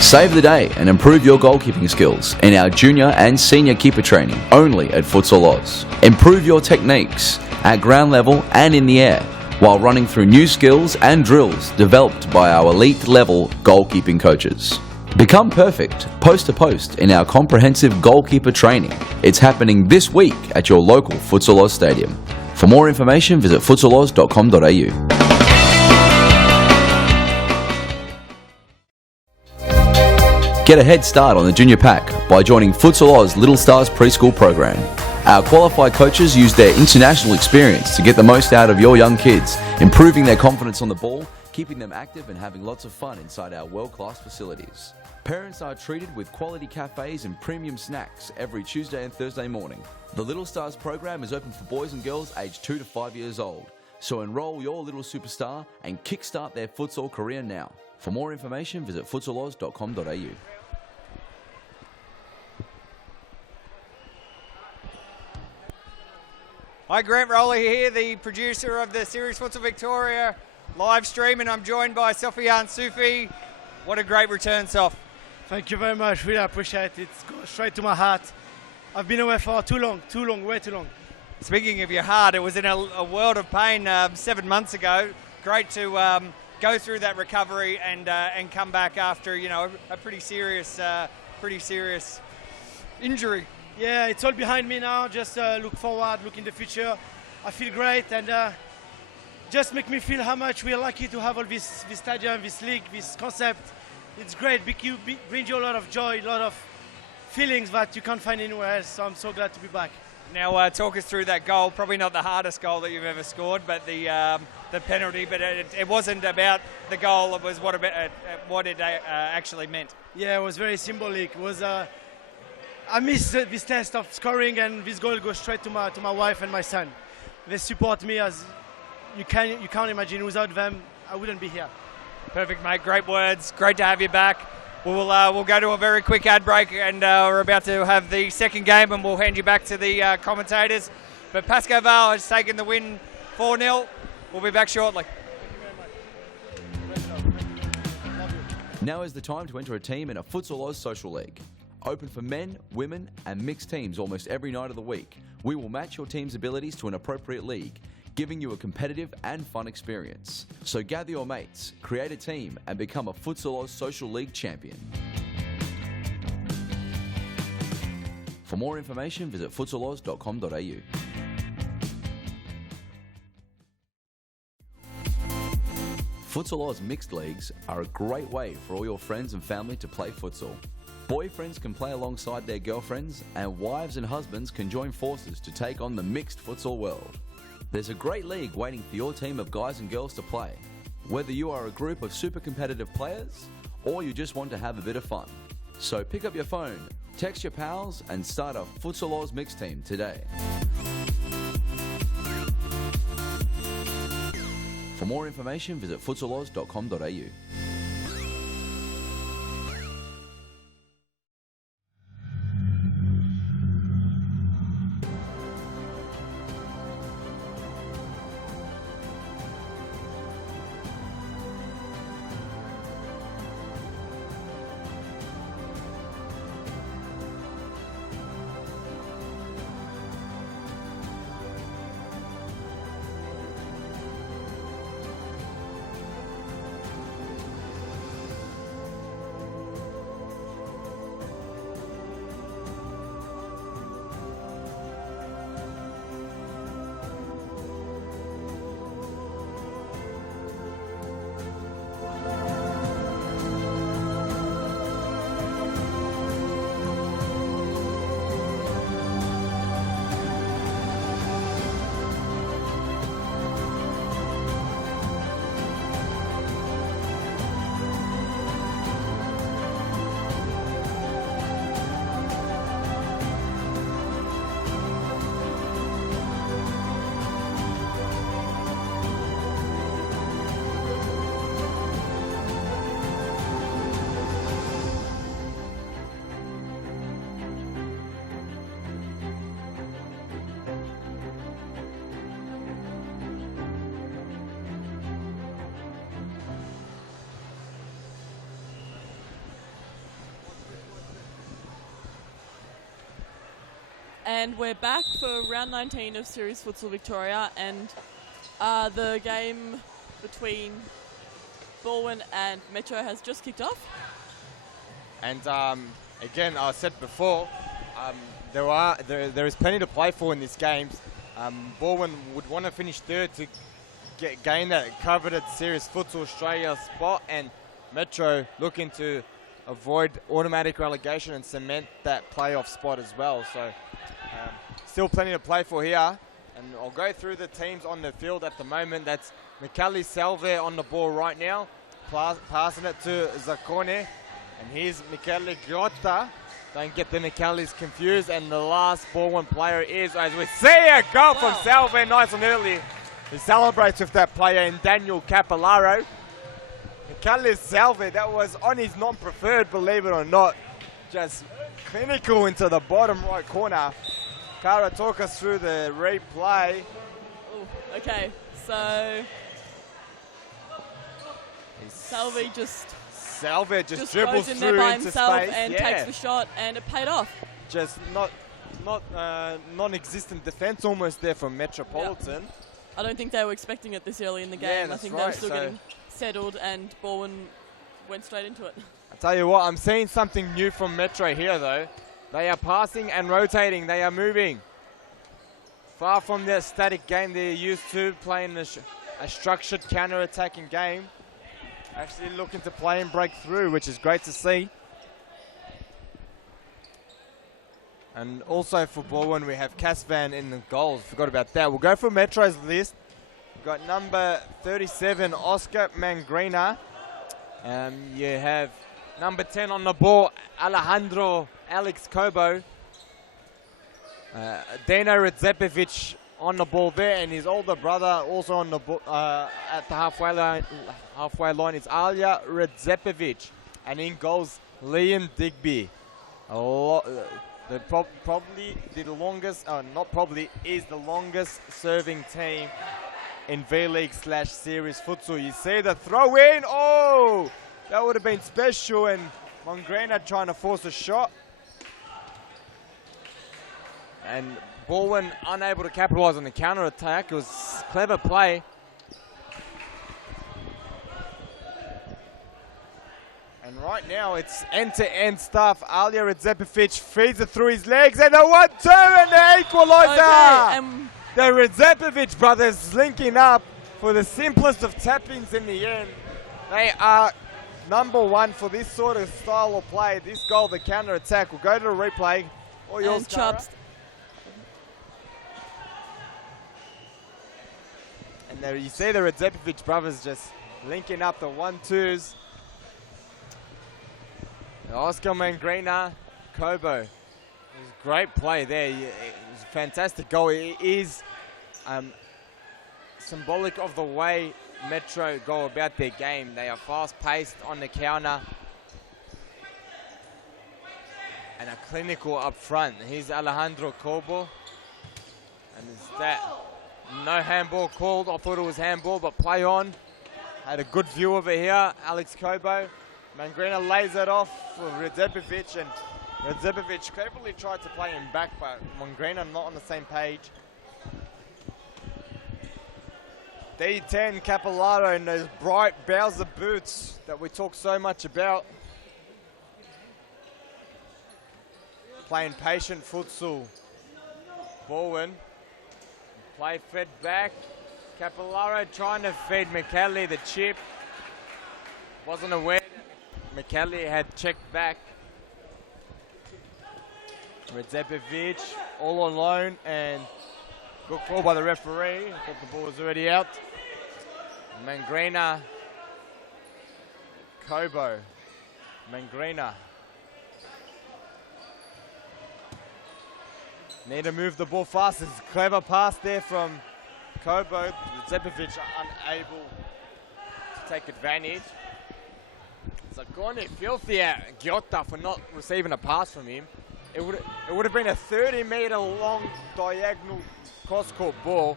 Save the day and improve your goalkeeping skills in our junior and senior keeper training only at Futsal Oz. Improve your techniques at ground level and in the air while running through new skills and drills developed by our elite level goalkeeping coaches. Become perfect post to post in our comprehensive goalkeeper training. It's happening this week at your local Futsal Oz stadium. For more information, visit futsaloz.com.au. Get a head start on the junior pack by joining Futsal Oz Little Stars preschool program. Our qualified coaches use their international experience to get the most out of your young kids, improving their confidence on the ball, keeping them active and having lots of fun inside our world-class facilities. Parents are treated with quality cafes and premium snacks every Tuesday and Thursday morning. The Little Stars program is open for boys and girls aged 2 to 5 years old. So enroll your little superstar and kickstart their futsal career now. For more information, visit futsaloz.com.au. Hi, Grant Rowley here, the producer of the Series Futsal Victoria live stream, and I'm joined by Sofiane Soufi. What a great return, Sof. Thank you very much. Really appreciate it. It goes straight to my heart. I've been away for too long, way too long. Speaking of your heart, it was in a world of pain 7 months ago. Great to go through that recovery and come back after a pretty serious injury. Yeah, it's all behind me now. Just look forward, look in the future. I feel great, and just make me feel how much we are lucky to have all this stadium, this league, this concept. It's great. Brings you a lot of joy, a lot of feelings that you can't find anywhere else. So I'm so glad to be back. Now, talk us through that goal. Probably not the hardest goal that you've ever scored, but the penalty. But it wasn't about the goal. It was what it actually meant. Yeah, it was very symbolic. It was. I missed this test of scoring, and this goal goes straight to my wife and my son. They support me as you can't imagine. Without them, I wouldn't be here. Perfect, mate. Great words. Great to have you back. We'll go to a very quick ad break, and we're about to have the second game, and we'll hand you back to the commentators. But Pascaval has taken the win 4-0. We'll be back shortly. Now is the time to enter a team in a Futsal Oz Social League. Open for men, women and mixed teams almost every night of the week. We will match your team's abilities to an appropriate league, giving you a competitive and fun experience. So gather your mates, create a team and become a Futsal Oz Social League champion. For more information, visit futsaloz.com.au. Futsal Oz mixed leagues are a great way for all your friends and family to play futsal. Boyfriends can play alongside their girlfriends, and wives and husbands can join forces to take on the mixed futsal world. There's a great league waiting for your team of guys and girls to play. Whether you are a group of super competitive players or you just want to have a bit of fun. So pick up your phone, text your pals, and start a Futsal Oz mix team today. For more information, visit futsaloz.com.au. And we're back for round 19 of Series Futsal Victoria, and the game between Baldwin and Metro has just kicked off. And again, I said before, there is plenty to play for in this game. Baldwin would want to finish third to gain that coveted Series Futsal Australia spot, and Metro looking to avoid automatic relegation and cement that playoff spot as well. So still plenty to play for here. And I'll go through the teams on the field at the moment. That's Michele Salve on the ball right now, passing it to Zaccone. And here's Michele Grotta. Don't get the Michele's confused. And the last Baldwin player is, as we see, a goal from Salve, nice and early. He celebrates with that player in Daniel Capillaro. Michele Salve, that was on his non-preferred, believe it or not. Just clinical into the bottom right corner. Cara, talk us through the replay. Ooh, okay, so Salve just dribbles goes in through there by into himself space. and takes the shot, and it paid off. Just non-existent defense almost there from Metropolitan. Yep. I don't think they were expecting it this early in the game. Yeah, I think they were still getting settled, and Baldwin went straight into it. I tell you what, I'm seeing something new from Metro here though. They are passing and rotating. They are moving. Far from their static game they're used to, playing a structured counter-attacking game. Actually looking to play and break through, which is great to see. And also for Baldwin, we have Casvan in the goals. Forgot about that. We'll go for Metro's list. We've got number 37, Oscar Mangrina. You have number 10 on the ball, Alejandro Alex Kobo. Dano Redzepovic on the ball there, and his older brother also on the ball at the halfway line is Alja Redzepovic. And in goals, Liam Digby. Is the longest serving team in V-League / Series Futsal. You see the throw in. Oh, that would have been special, and Mangrena trying to force a shot. And Baldwin unable to capitalise on the counter attack. It was clever play. And right now it's end-to-end stuff. Alja Redzepovic feeds it through his legs, and a 1-2 and the equaliser. Okay, the Redzepovic brothers linking up for the simplest of tap-ins in the end. They are number one for this sort of style of play. This goal, the counter attack, will go to the replay. All yours, Cara. And there you see the Redzepovic brothers just linking up the 1-2s. Oscar Mangrena, Kobo. It was a great play there. It was a fantastic goal. It is symbolic of the way Metro go about their game. They are fast-paced on the counter and are clinical up front. Here's Alejandro Cobo. And is that no handball called? I thought it was handball, but play on. Had a good view over here. Alex Kobo. Mangrena lays it off for Redzepovic, and Redzepovic cleverly tried to play him back, but Mangrena not on the same page. D10 Capillaro in those bright Bowser boots that we talk so much about. Playing patient futsal. Bowen. Play fed back. Capillaro trying to feed McKelly the chip. Wasn't aware that McKelly had checked back. Redzepovic all alone, and good call by the referee. I thought the ball was already out. Mangrena. Kobo. Mangrena. Need to move the ball fast. It's a clever pass there from Kobo. Redzepovic unable to take advantage. Zagorni filthy at Giotta for not receiving a pass from him. It would have been a 30-meter long diagonal cross-court ball.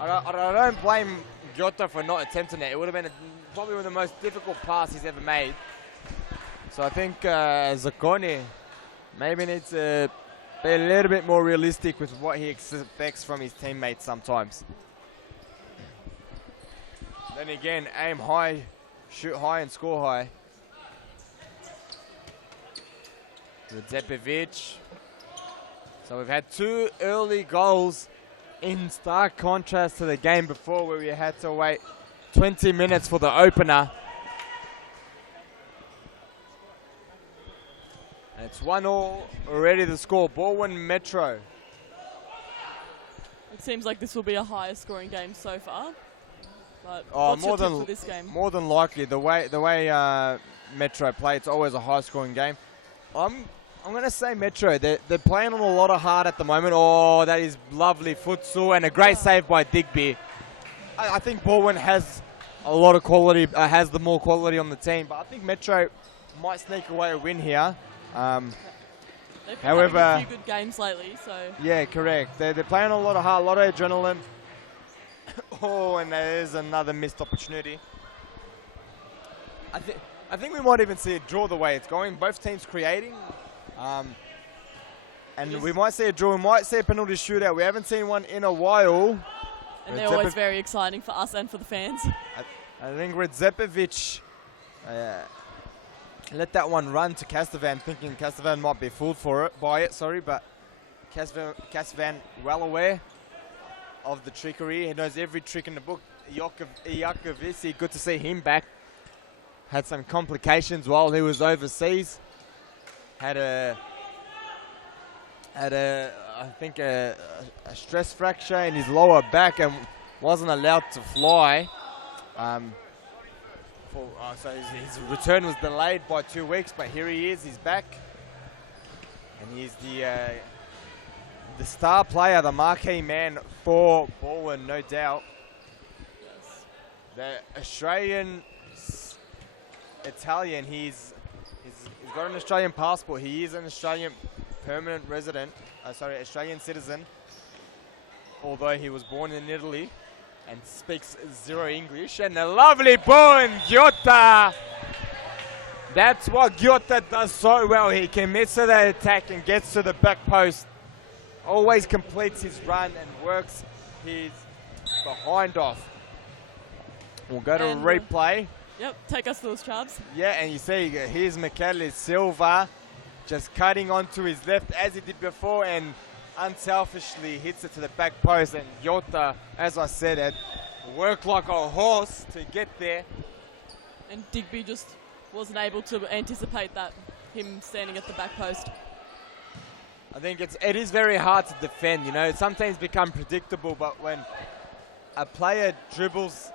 I don't blame Giotta for not attempting it. It would have been probably one of the most difficult passes he's ever made. So I think Zagorni maybe needs to be a little bit more realistic with what he expects from his teammates sometimes. Then again, aim high, shoot high, and score high. Redzepovic. So we've had 2 early goals in stark contrast to the game before, where we had to wait 20 minutes for the opener. And it's 1-1 already the score. Bowen Metro. It seems like this will be a higher scoring game so far. But what's more your tip than for this game? More than likely, the way Metro play, it's always a high scoring game. I'm going to say Metro. They're playing on a lot of heart at the moment. Oh, that is lovely futsal and a great save by Digby. I think Bowen has a lot of quality, has the more quality on the team, but I think Metro might sneak away a win here. They've been however, having a few good games lately, so... Yeah, correct. They're playing a lot of heart, a lot of adrenaline. Oh, and there's another missed opportunity. I think we might even see a draw the way it's going. Both teams creating. And we might see a draw. We might see a penalty shootout. We haven't seen one in a while. And they're always very exciting for us and for the fans. I think Redzepovic let that one run to Castavan, thinking Castavan might be fooled by it, but Castavan well aware of the trickery. He knows every trick in the book. Iakovisi, good to see him back. Had some complications while he was overseas. Had I think a stress fracture in his lower back and wasn't allowed to fly. So his return was delayed by 2 weeks, but here he is. He's back, and he's the star player, the marquee man for Bowen, no doubt. Yes. The Australian Italian. He's got an Australian passport. He is an Australian permanent resident. Australian citizen. Although he was born in Italy and speaks zero English. And a lovely ball in Giotta. That's what Giotta does so well. He commits to that attack and gets to the back post. Always completes his run and works his behind off. We'll go to replay. Yep, take us to those Chubbs. Yeah, and you see, here's Michele Silva just cutting onto his left as he did before and unselfishly hits it to the back post. And Giotta, as I said, had worked like a horse to get there. And Digby just wasn't able to anticipate that, him standing at the back post. I think it is very hard to defend, It sometimes becomes predictable, but when a player dribbles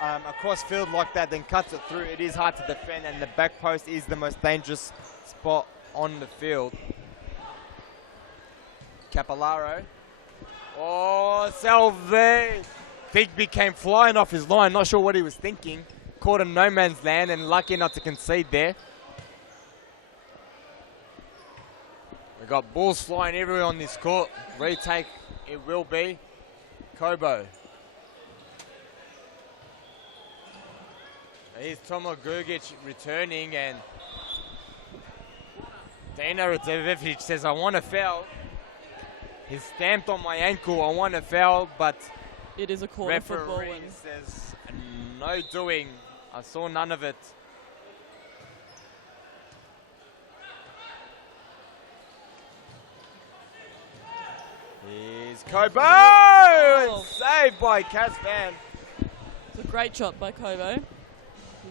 across field like that, then cuts it through, it is hard to defend, and the back post is the most dangerous spot on the field. Capillaro. Oh, Salve! Digby came flying off his line, not sure what he was thinking. Caught in no man's land and lucky not to concede there. We've got balls flying everywhere on this court. Retake it will be. Kobo. Here's Tomo Gurgic returning, and Dana Radzevic says, I want a foul. He's stamped on my ankle, I want a foul, but it is a corner for referee Baldwin. says no doing. I saw none of it. Here's Kobo! Oh. Saved by Kaz Van. It's a great shot by Kobo. He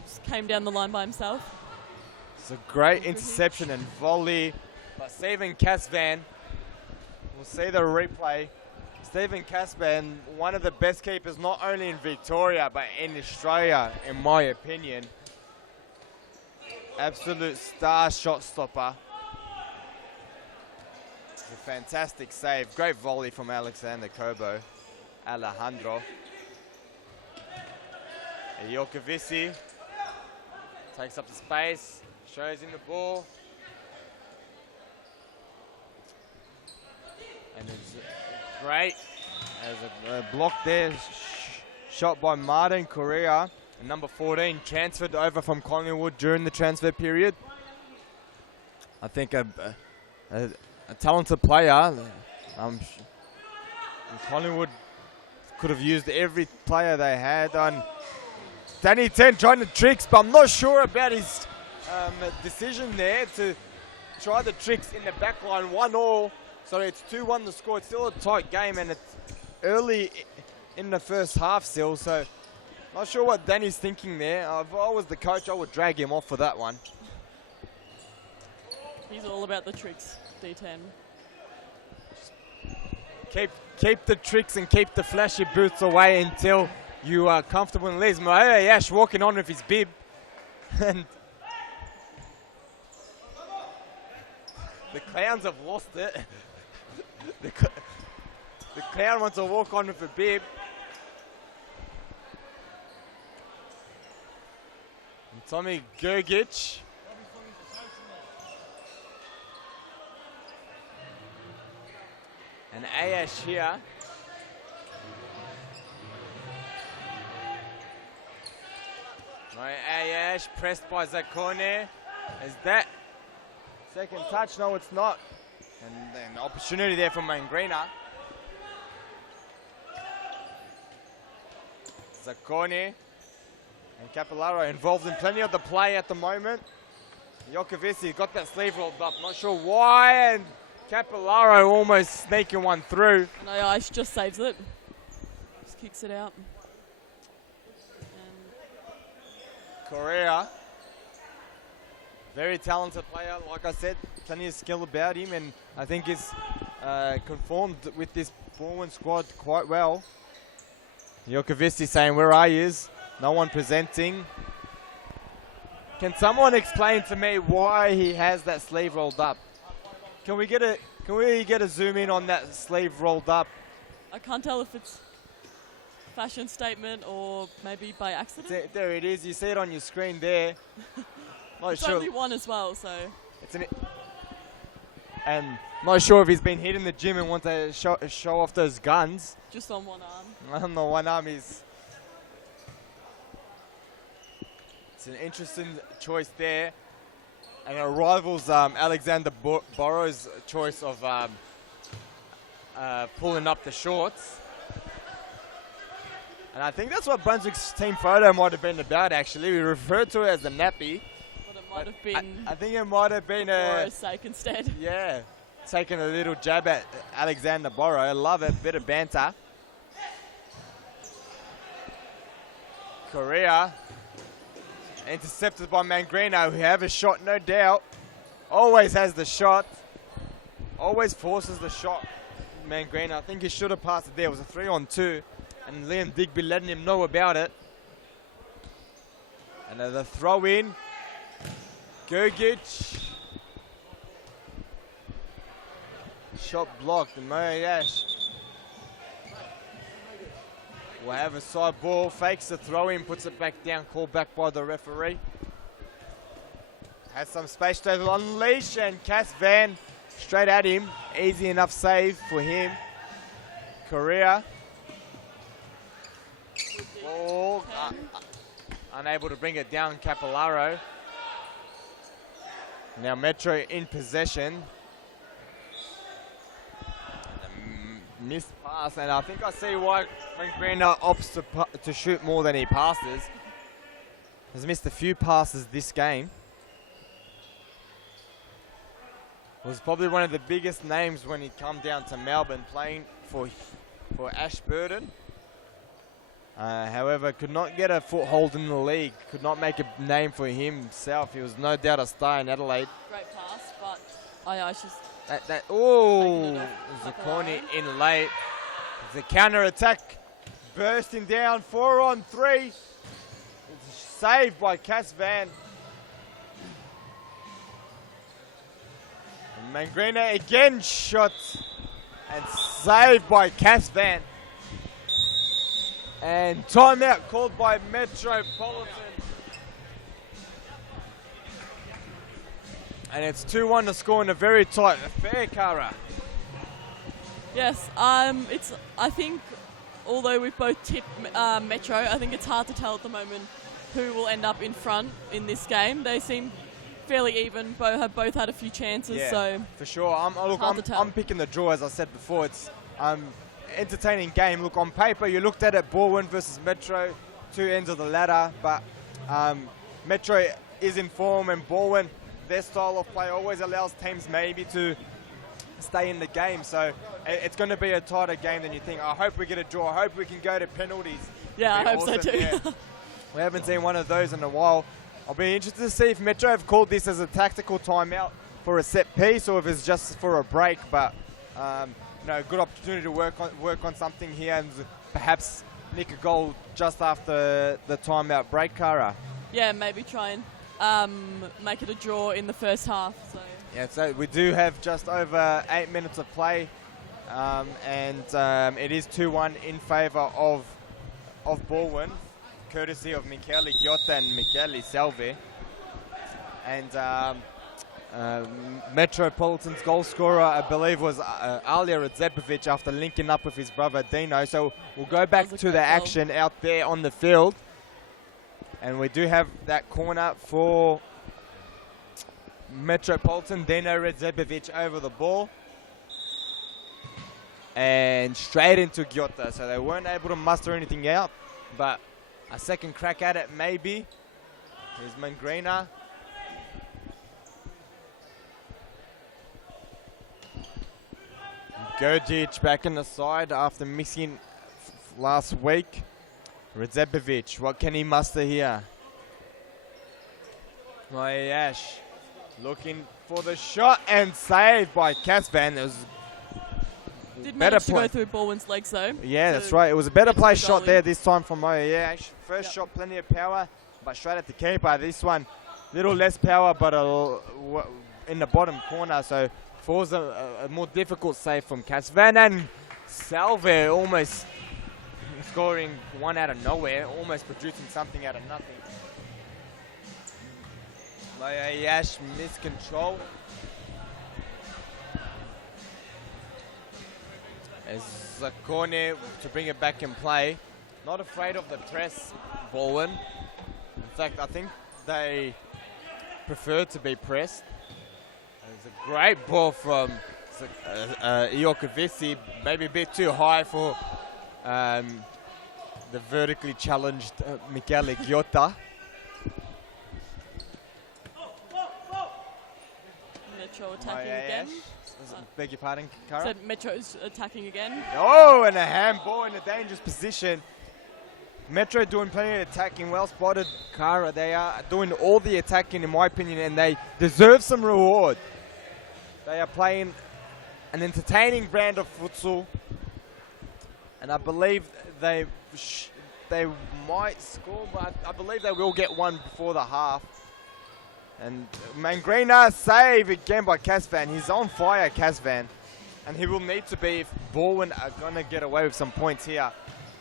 just came down the line by himself. It's a great interception and volley by Stephen Casvan. We'll see the replay. Stephen Casvan, one of the best keepers not only in Victoria but in Australia, in my opinion. Absolute star shot stopper. It's a fantastic save. Great volley from Alexander Kobo. Alejandro. Jokovici takes up the space, shows him the ball. And it's great. There's a block there, shot by Martin Correa. And number 14 transferred over from Collingwood during the transfer period. I think a talented player. Collingwood could have used every player they had. And Danny Ten trying the tricks, but I'm not sure about his decision there to try the tricks in the back line. 1-1, so it's 2-1 the score. It's still a tight game, and it's early in the first half still, so not sure what Danny's thinking there. If I was the coach, I would drag him off for that one. He's all about the tricks, D10. Keep the tricks and keep the flashy boots away until you are comfortable in Liz. Ash walking on with his bib. And the Clowns have lost it. The Clown wants to walk on with a bib. And Tommy Gurgic. And Ayash here. Ayash pressed by Zakone. Is that second touch? No, it's not. And then opportunity there for Mangrina. Zakone and Capillaro involved in plenty of the play at the moment. Jokovici got that sleeve rolled up. Not sure why. And Capillaro almost sneaking one through. No, Ice just saves it. Just kicks it out. Correa, very talented player, like I said, plenty of skill about him, and I think he's conformed with this Baldwin squad quite well. Jokovici saying, where are you? No one presenting. Can someone explain to me why he has that sleeve rolled up? Can we get a zoom in on that sleeve rolled up? I can't tell if it's fashion statement or maybe by accident. There it is. You see it on your screen there. Not it's sure. only one as well, so. And not sure if he's been hit in the gym and wants to show off those guns. Just on one arm. On the one arm is. It's an interesting choice there, and it rivals Alexander Borrow's choice of pulling up the shorts. And I think that's what Brunswick's team photo might have been about, actually. We referred to it as the nappy. But it might have been. I think it might have been Borrow's sake instead. Yeah, taking a little jab at Alexander Borrow. I love it. Bit of banter. Correa. Intercepted by Mangrino, who have a shot, no doubt. Always has the shot. Always forces the shot. Mangrino. I think he should have passed it there. It was a 3-on-2. And Liam Digby letting him know about it. Another throw in. Gogic. Shot blocked. And Moyash will have a side ball. Fakes the throw in. Puts it back down. Called back by the referee. Has some space to unleash. And Cass Van straight at him. Easy enough save for him. Correa. Ball. Unable to bring it down, Capillaro. Now Metro in possession. Missed pass, and I think I see why Mangrena opts to shoot more than he passes. Has missed a few passes this game. Was probably one of the biggest names when he come down to Melbourne, playing for Ashburton. However, could not get a foothold in the league, could not make a name for himself. He was no doubt a star in Adelaide. Great pass, but Ayashi's... Zakoni in late. The counter-attack bursting down, 4-on-3. Saved by Cass Van. Mangrena again shot and saved by Cass Van. And timeout called by Metropolitan. And it's 2-1 to score in a very tight affair, Cara. Yes, I think, although we've both tipped Metro, I think it's hard to tell at the moment who will end up in front in this game. They seem fairly even, have both had a few chances, Yeah, so for sure. I'm picking the draw, as I said before. It's entertaining game. Look, on paper, you looked at it, Baldwin versus Metro, two ends of the ladder, but Metro is in form, and Baldwin, their style of play always allows teams maybe to stay in the game. So it's going to be a tighter game than you think. I hope we get a draw. I hope we can go to penalties. Yeah, I hope so too. Yeah. We haven't seen one of those in a while. I'll be interested to see if Metro have called this as a tactical timeout for a set piece or if it's just for a break. But good opportunity to work on something here and perhaps nick a goal just after the timeout break, Cara. Yeah, maybe try and make it a draw in the first half. So. Yeah, so we do have just over 8 minutes of play, and it is 2-1 in favour of Baldwin, courtesy of Michele Giotta and Michele Salve. And Metropolitan's goal scorer, I believe, was Alia Radzepovic after linking up with his brother Dino. So we'll go back to the action out there on the field. And we do have that corner for Metropolitan. Dino Radzepovic over the ball. And straight into Giotta. So they weren't able to muster anything out. But a second crack at it maybe. Here's Mangrena. Gogic back in the side after missing last week. Radzepovic, what can he muster here? Mayash looking for the shot and saved by Casvan. It was did manage to go through Baldwin's legs though. Yeah, that's right. It was a better play shot there this time from Mayash. First shot, plenty of power, but straight at the keeper. This one, little less power, but in the bottom corner. So falls a more difficult save from Casvan, and Salve almost scoring one out of nowhere, almost producing something out of nothing. Mayash missed control. As Zakone to bring it back in play. Not afraid of the press, Baldwin. In fact, I think they prefer to be pressed. It's a great ball from Iokovici, maybe a bit too high for the vertically challenged Michele Giotta. Metro attacking again. Beg your pardon, Cara? Said Metro's attacking again. Oh, and a handball in a dangerous position. Metro doing plenty of attacking, well spotted, Cara. They are doing all the attacking, in my opinion, and they deserve some reward. They are playing an entertaining brand of futsal, and I believe they they might score, but I believe they will get one before the half. And Mangrina save again by Casvan. He's on fire, Casvan. And he will need to be if Baldwin are going to get away with some points here.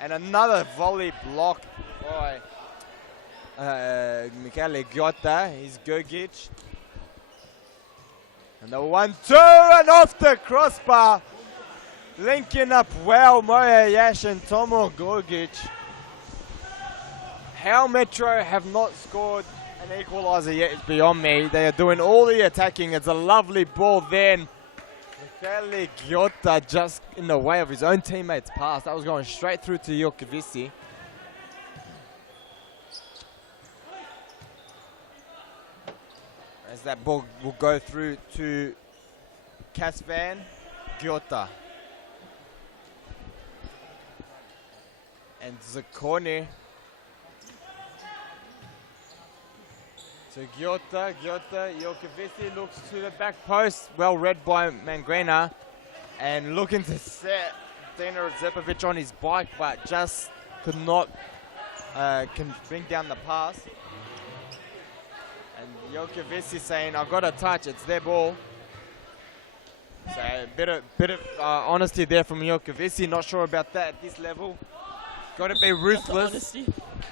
And another volley block by Michele Giotta. He's Gogic. And the 1-2 and off the crossbar. Linking up well, Moya Yash and Tomo Gogic. How Metro have not scored an equaliser yet is beyond me. They are doing all the attacking. It's a lovely ball then. Michele Giotta just in the way of his own teammates' pass. That was going straight through to Jokovici. As that ball will go through to Casvan Giotta. And Zaccone. So Giotta, Jokovici looks to the back post, well read by Mangrena, and looking to set Dino Zepovic on his bike, but just could not can bring down the pass. And Jokovici saying, "I've got a touch, it's their ball." So a bit of honesty there from Jokovici. Not sure about that at this level. Got to be ruthless.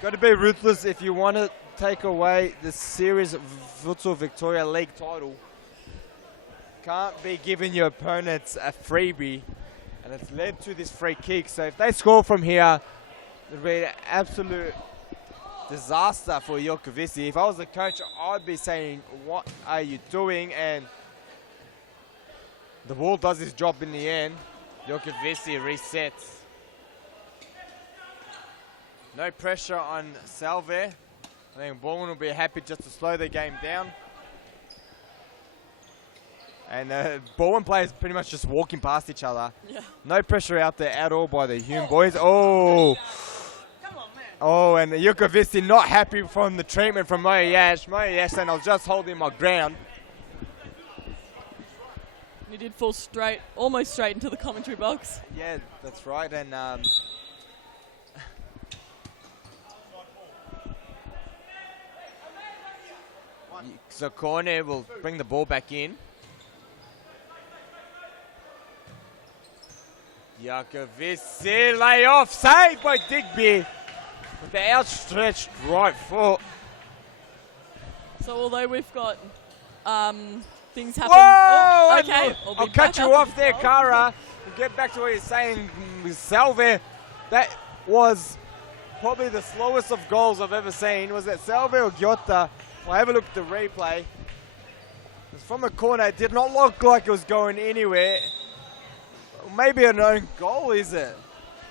Got to be ruthless if you want to take away the series Futsal Victoria League title. Can't be giving your opponents a freebie, and it's led to this free kick. So if they score from here, it'll be an absolute disaster for Jokovici. If I was the coach, I'd be saying, "What are you doing?" And the ball does its job in the end. Jokovici resets. No pressure on Salve. I think Baldwin will be happy just to slow the game down. And Baldwin players pretty much just walking past each other. Yeah. No pressure out there at all by the Hume boys. Oh! Oh, and Jokovici not happy from the treatment from Moya Yash. Moya Yash saying, "I'll just hold him my ground." He did fall straight, almost straight into the commentary box. Yeah, that's right. And Zaccone will bring the ball back in. Jokovici lay off, saved by Digby with the outstretched right foot. So although we've got things happen. Whoa! Oh, okay. I'll cut you off there, Kara. We'll get back to what you're saying, Salve. That was probably the slowest of goals I've ever seen. Was that Salve or Giotta? I'll have a look at the replay. It was from a corner. It did not look like it was going anywhere. Maybe an own goal, is it?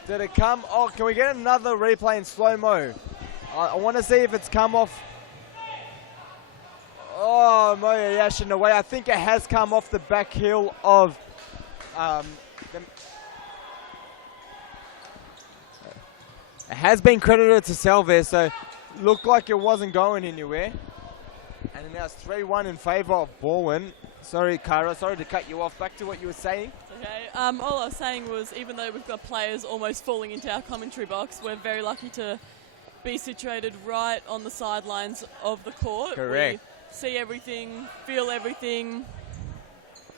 Did it come? Oh, can we get another replay in slow-mo? I want to see if it's come off. Oh, Moya Yash in the way. I think it has come off the back heel of it has been credited to Salve, so looked like it wasn't going anywhere. And now it's 3-1 in favour of Baldwin. Sorry, Kara, sorry to cut you off. Back to what you were saying. Okay, all I was saying was even though we've got players almost falling into our commentary box, we're very lucky to be situated right on the sidelines of the court. Correct. We see everything, feel everything.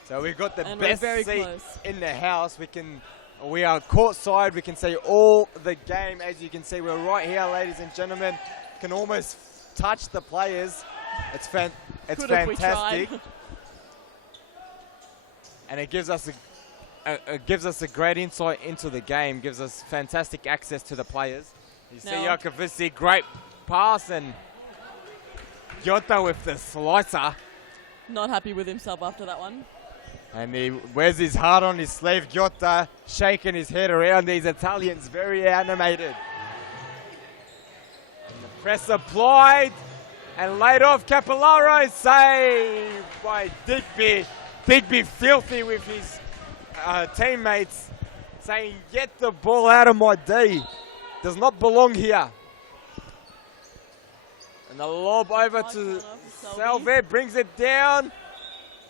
So we've got the and best we're very seat close. in the house. We are courtside. We can see all the game. As you can see, we're right here, ladies and gentlemen. Can almost touch the players. It's fantastic. And it gives us a great insight into the game. Gives us fantastic access to the players. You see Jokovici, great pass, and Giotta with the slicer. Not happy with himself after that one. And he wears his heart on his sleeve. Giotta shaking his head around. These Italians very animated. And the press applied and laid off. Capillaro saved by Digby. Digby filthy with his teammates saying, "Get the ball out of my D. Does not belong here." And the lob over to Salve, brings it down.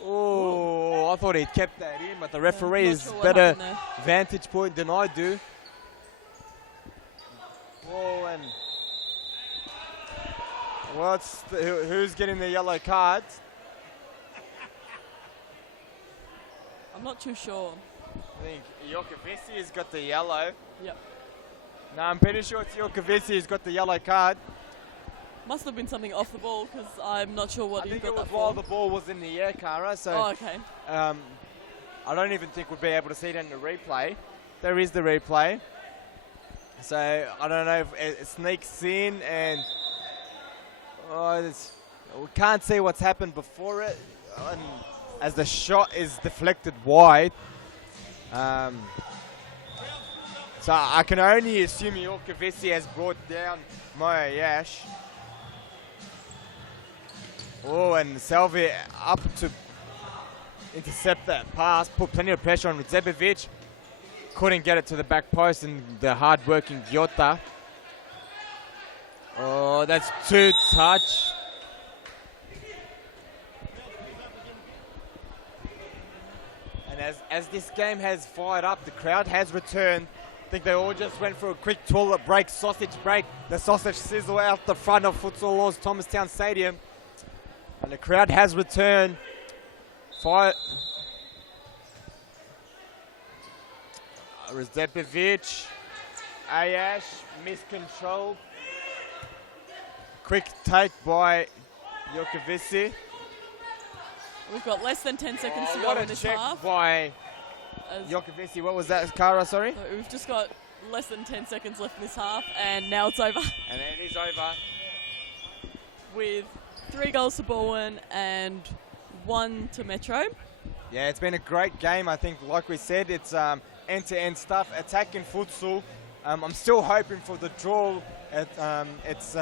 Oh, I thought he'd kept that in, but the referee is better vantage point than I do. Oh, and who's getting the yellow card? I'm not too sure. I think Jokovici has got the yellow. Yep. No, I'm pretty sure it's Jokovici who's got the yellow card. Must have been something off the ball because I'm not sure what I he think got it was that while for. the ball was in the air, Cara. So, Oh, okay. I don't even think we'll be able to see it in the replay. There is the replay. So I don't know if it sneaks in and we can't see what's happened before it. And as the shot is deflected wide. So I can only assume Jokovici has brought down Moya Yash. Oh, and Salvi up to intercept that pass, put plenty of pressure on Zebevic. Couldn't get it to the back post, and the hard-working Giota. Oh, that's too touch. And as this game has fired up, the crowd has returned. I think they all just went for a quick toilet break, sausage break. The sausage sizzle out the front of Futsal Oz Thomastown Stadium. And the crowd has returned. Fire. Razdepovic. Ayash miscontrolled. Quick take by Jokovici. We've got less than 10 seconds to What go a in this check half. by Jokovici. What was that, Cara? Sorry? We've just got less than 10 seconds left in this half, and now it's over. And it is over. With 3 goals to Bowen and 1 to Metro. Yeah, it's been a great game. I think, like we said, it's end-to-end stuff, attacking futsal. I'm still hoping for the draw. It's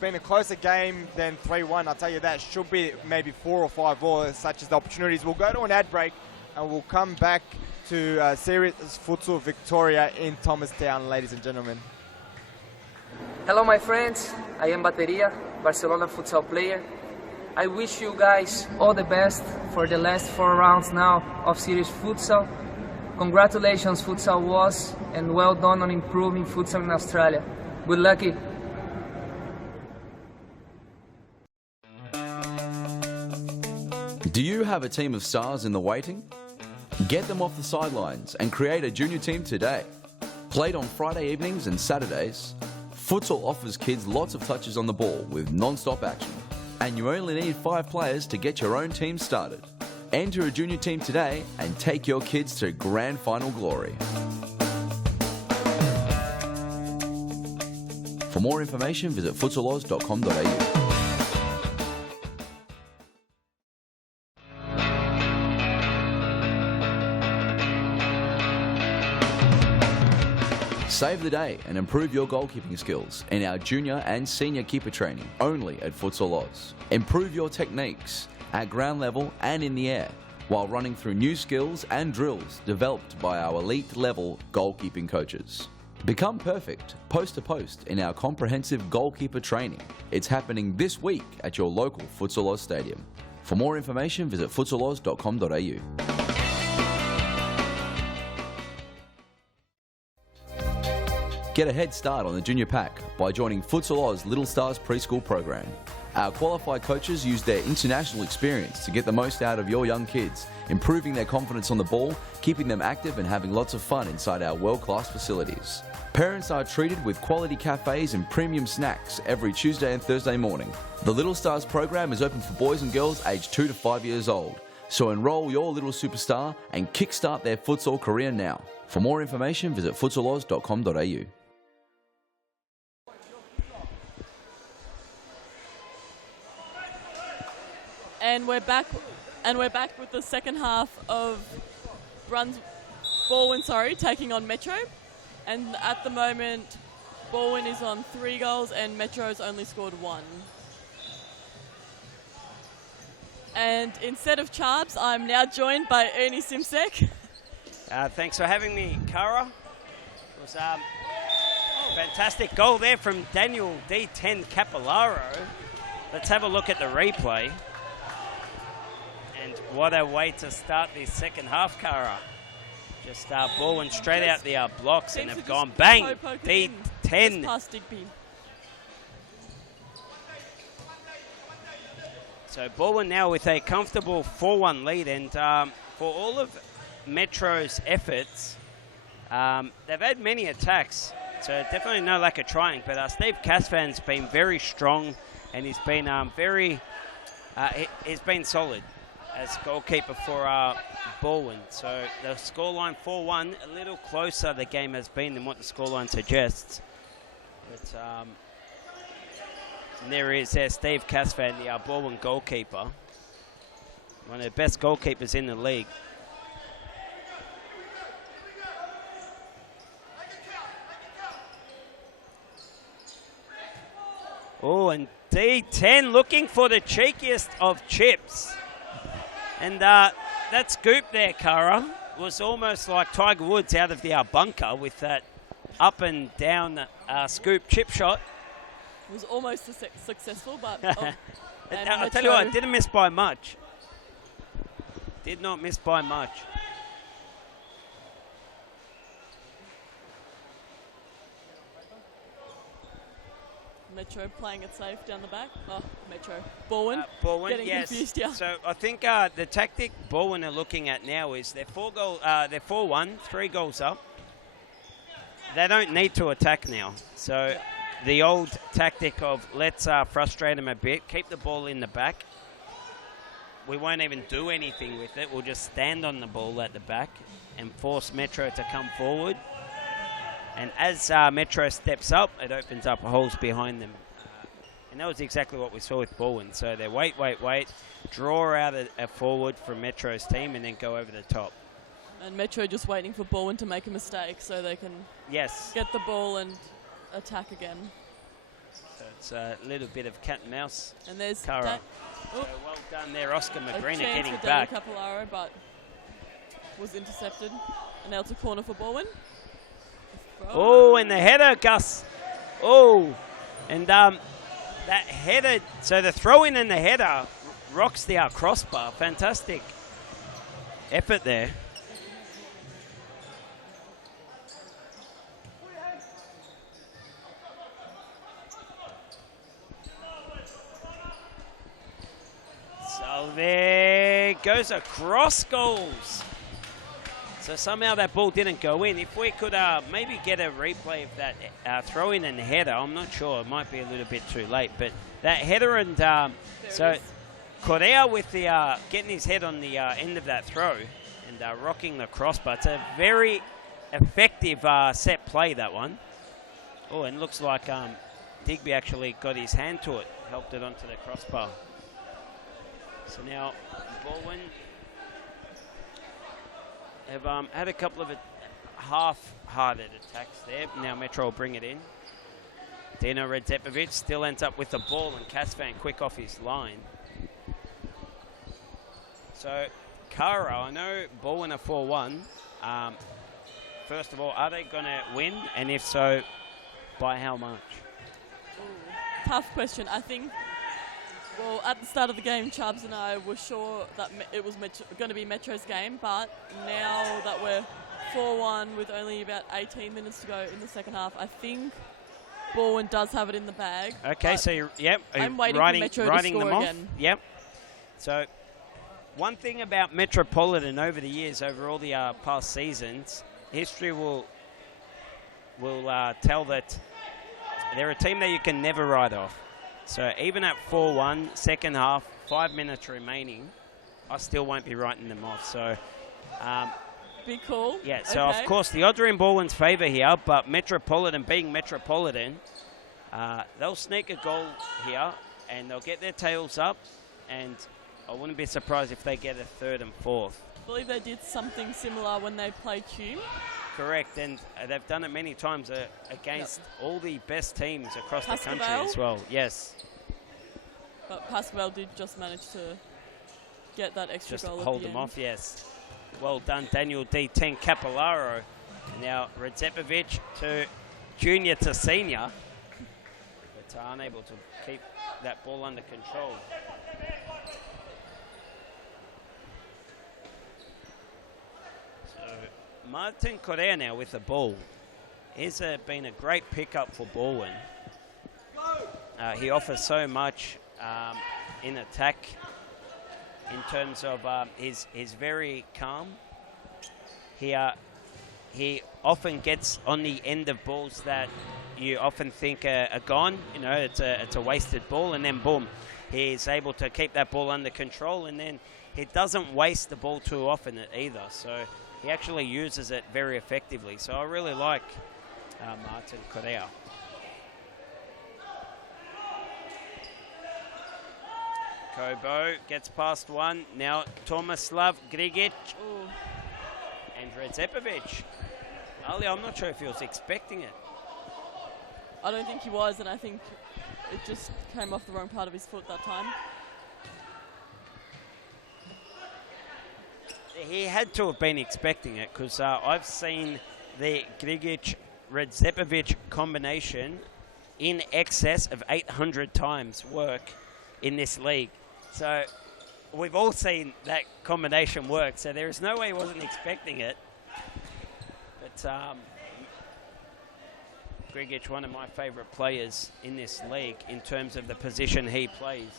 been a closer game than 3-1. I'll tell you that. Should be maybe 4 or 5 or such as the opportunities. We'll go to an ad break and we'll come back to Serious Futsal Victoria in Thomastown, ladies and gentlemen. Hello my friends, I am Bateria, Barcelona futsal player. I wish you guys all the best for the last 4 rounds now of Series Futsal. Congratulations Futsal Oz, and well done on improving futsal in Australia. Good luck. Do you have a team of stars in the waiting? Get them off the sidelines and create a junior team today. Played on Friday evenings and Saturdays, futsal offers kids lots of touches on the ball with non-stop action. And you only need 5 players to get your own team started. Enter a junior team today and take your kids to grand final glory. For more information, visit futsaloz.com.au. Save the day and improve your goalkeeping skills in our junior and senior keeper training only at Futsal Oz. Improve your techniques at ground level and in the air while running through new skills and drills developed by our elite level goalkeeping coaches. Become perfect post to post in our comprehensive goalkeeper training. It's happening this week at your local Futsal Oz stadium. For more information, visit futsaloz.com.au. Get a head start on the junior pack by joining Futsal Oz Little Stars preschool program. Our qualified coaches use their international experience to get the most out of your young kids, improving their confidence on the ball, keeping them active and having lots of fun inside our world-class facilities. Parents are treated with quality cafes and premium snacks every Tuesday and Thursday morning. The Little Stars program is open for boys and girls aged 2 to 5 years old. So enroll your little superstar and kickstart their futsal career now. For more information, visit futsaloz.com.au. And we're back with the second half of Bowen taking on Metro. And at the moment, Bowen is on 3 goals and Metro's only scored 1. And instead of Charbs, I'm now joined by Ernie Simsek. Thanks for having me, Cara. It was fantastic goal there from Daniel D10 Capillaro. Let's have a look at the replay. And what a way to start the second half, Cara. Just ball went straight out the blocks and Seems to have gone just bang. poke it in. Just D10. past Digby. So Baldwin now with a comfortable 4-1 lead, and for all of Metro's efforts, they've had many attacks, so definitely no lack of trying, but Steve Casfan's been very strong, and he's been he's been solid as goalkeeper for Baldwin. So the scoreline 4-1, a little closer the game has been than what the scoreline suggests. But and there is Steve Casfan, the Baldwin goalkeeper, one of the best goalkeepers in the league. Oh, and D10 looking for the cheekiest of chips. And that scoop there, Cara, was almost like Tiger Woods out of the bunker with that up and down scoop chip shot. It was almost successful, but... I'll tell you what, didn't miss by much. Did not miss by much. Metro playing it safe down the back. Oh, Metro. Baldwin. Baldwin, Getting yes. confused, yeah. So I think the tactic Baldwin are looking at now is they're 4-1, 3 goals up. They don't need to attack now. So the old tactic of let's frustrate them a bit, keep the ball in the back. We won't even do anything with it. We'll just stand on the ball at the back and force Metro to come forward. And as Metro steps up, it opens up holes behind them. And that was exactly what we saw with Baldwin. So they wait, draw out a forward from Metro's team and then go over the top. And Metro just waiting for Baldwin to make a mistake so they can get the ball and attack again. So it's a little bit of cat and mouse. And there's Cara. So well done there, Oscar Magrina getting for back. Capillaro, but was intercepted. And now it's a corner for Baldwin. Oh, and the header, Gus. Oh, and that header, so the throw-in and the header rocks the crossbar. Fantastic effort there. So there goes a cross goals. So somehow that ball didn't go in. If we could maybe get a replay of that throw-in and header, I'm not sure. It might be a little bit too late. But that header and so Correa with the getting his head on the end of that throw and rocking the crossbar. It's a very effective set play, that one. Oh, and looks like Digby actually got his hand to it, helped it onto the crossbar. So now Baldwin have had a couple of half-hearted attacks there. Now Metro will bring it in. Dino Redzepovic still ends up with the ball, and Casfan quick off his line. So, Cara, I know Baldwin are 4-1. First of all, are they going to win? And if so, by how much? Ooh, tough question. I think... Well, at the start of the game, Chubbs and I were sure that it was going to be Metro's game, but now that we're 4-1 with only about 18 minutes to go in the second half, I think Baldwin does have it in the bag. Okay, so I'm waiting for Metro to score again. Yep. So one thing about Metropolitan over the years, over all the past seasons, history will tell that they're a team that you can never write off. So even at 4-1, second half, 5 minutes remaining, I still won't be writing them off. So, be cool. Yeah. So of course the odds are in Baldwin's favour here, but Metropolitan being Metropolitan, they'll sneak a goal here and they'll get their tails up, and I wouldn't be surprised if they get a third and fourth. I believe they did something similar when they played Hume. Correct, and they've done it many times against all the best teams across the country as well. Yes. But Pascal did just manage to get that extra goal. Just hold them off, yes. Well done, Daniel D10 Capillaro. And now Redzepovic to junior to senior, but unable to keep that ball under control. Martin Correa now with the ball. He's been a great pickup for Baldwin. He offers so much in attack in terms of he's very calm. He often gets on the end of balls that you often think are gone. You know, it's a wasted ball, and then boom, he's able to keep that ball under control, and then he doesn't waste the ball too often either. So he actually uses it very effectively. So I really like Martin Correa. Kobo gets past one. Now Tomislav Grigic and Redzepovic. Ali, I'm not sure if he was expecting it. I don't think he was, and I think it just came off the wrong part of his foot that time. He had to have been expecting it, because I've seen the Grigic-Redzepovic combination in excess of 800 times work in this league. So we've all seen that combination work, so there is no way he wasn't expecting it. But Grigic, one of my favourite players in this league in terms of the position he plays.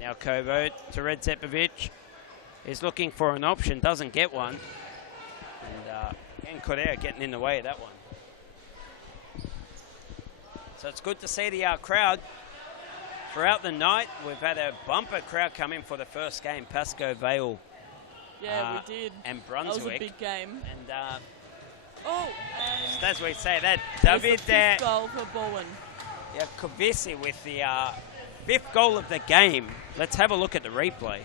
Now Kovo to Redzepovic. Is looking for an option, doesn't get one. And Correa getting in the way of that one. So it's good to see the crowd. Throughout the night, we've had a bumper crowd come in for the first game, Pascoe Vale. Yeah, we did. And Brunswick. That was a big game. And and as we say that, David there. Goal for Bowen. Yeah, Kovisi with the 5th goal of the game. Let's have a look at the replay.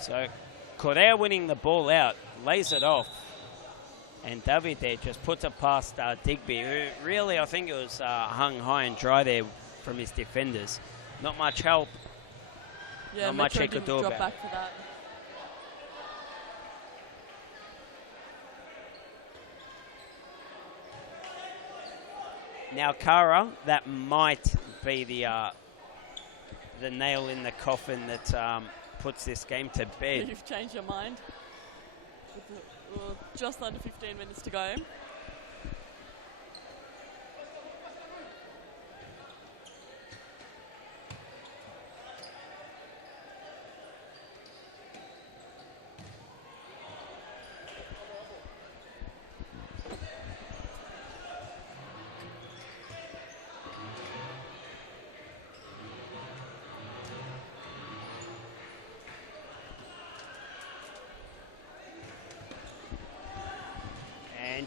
So Correa winning the ball out, lays it off, and David there just puts it past Digby, who really, I think it was hung high and dry there from his defenders. Not much help. Yeah, not much he could do about it. Back for that. Now Kara, that might be the nail in the coffin that puts this game to bed. You've changed your mind. With just under 15 minutes to go.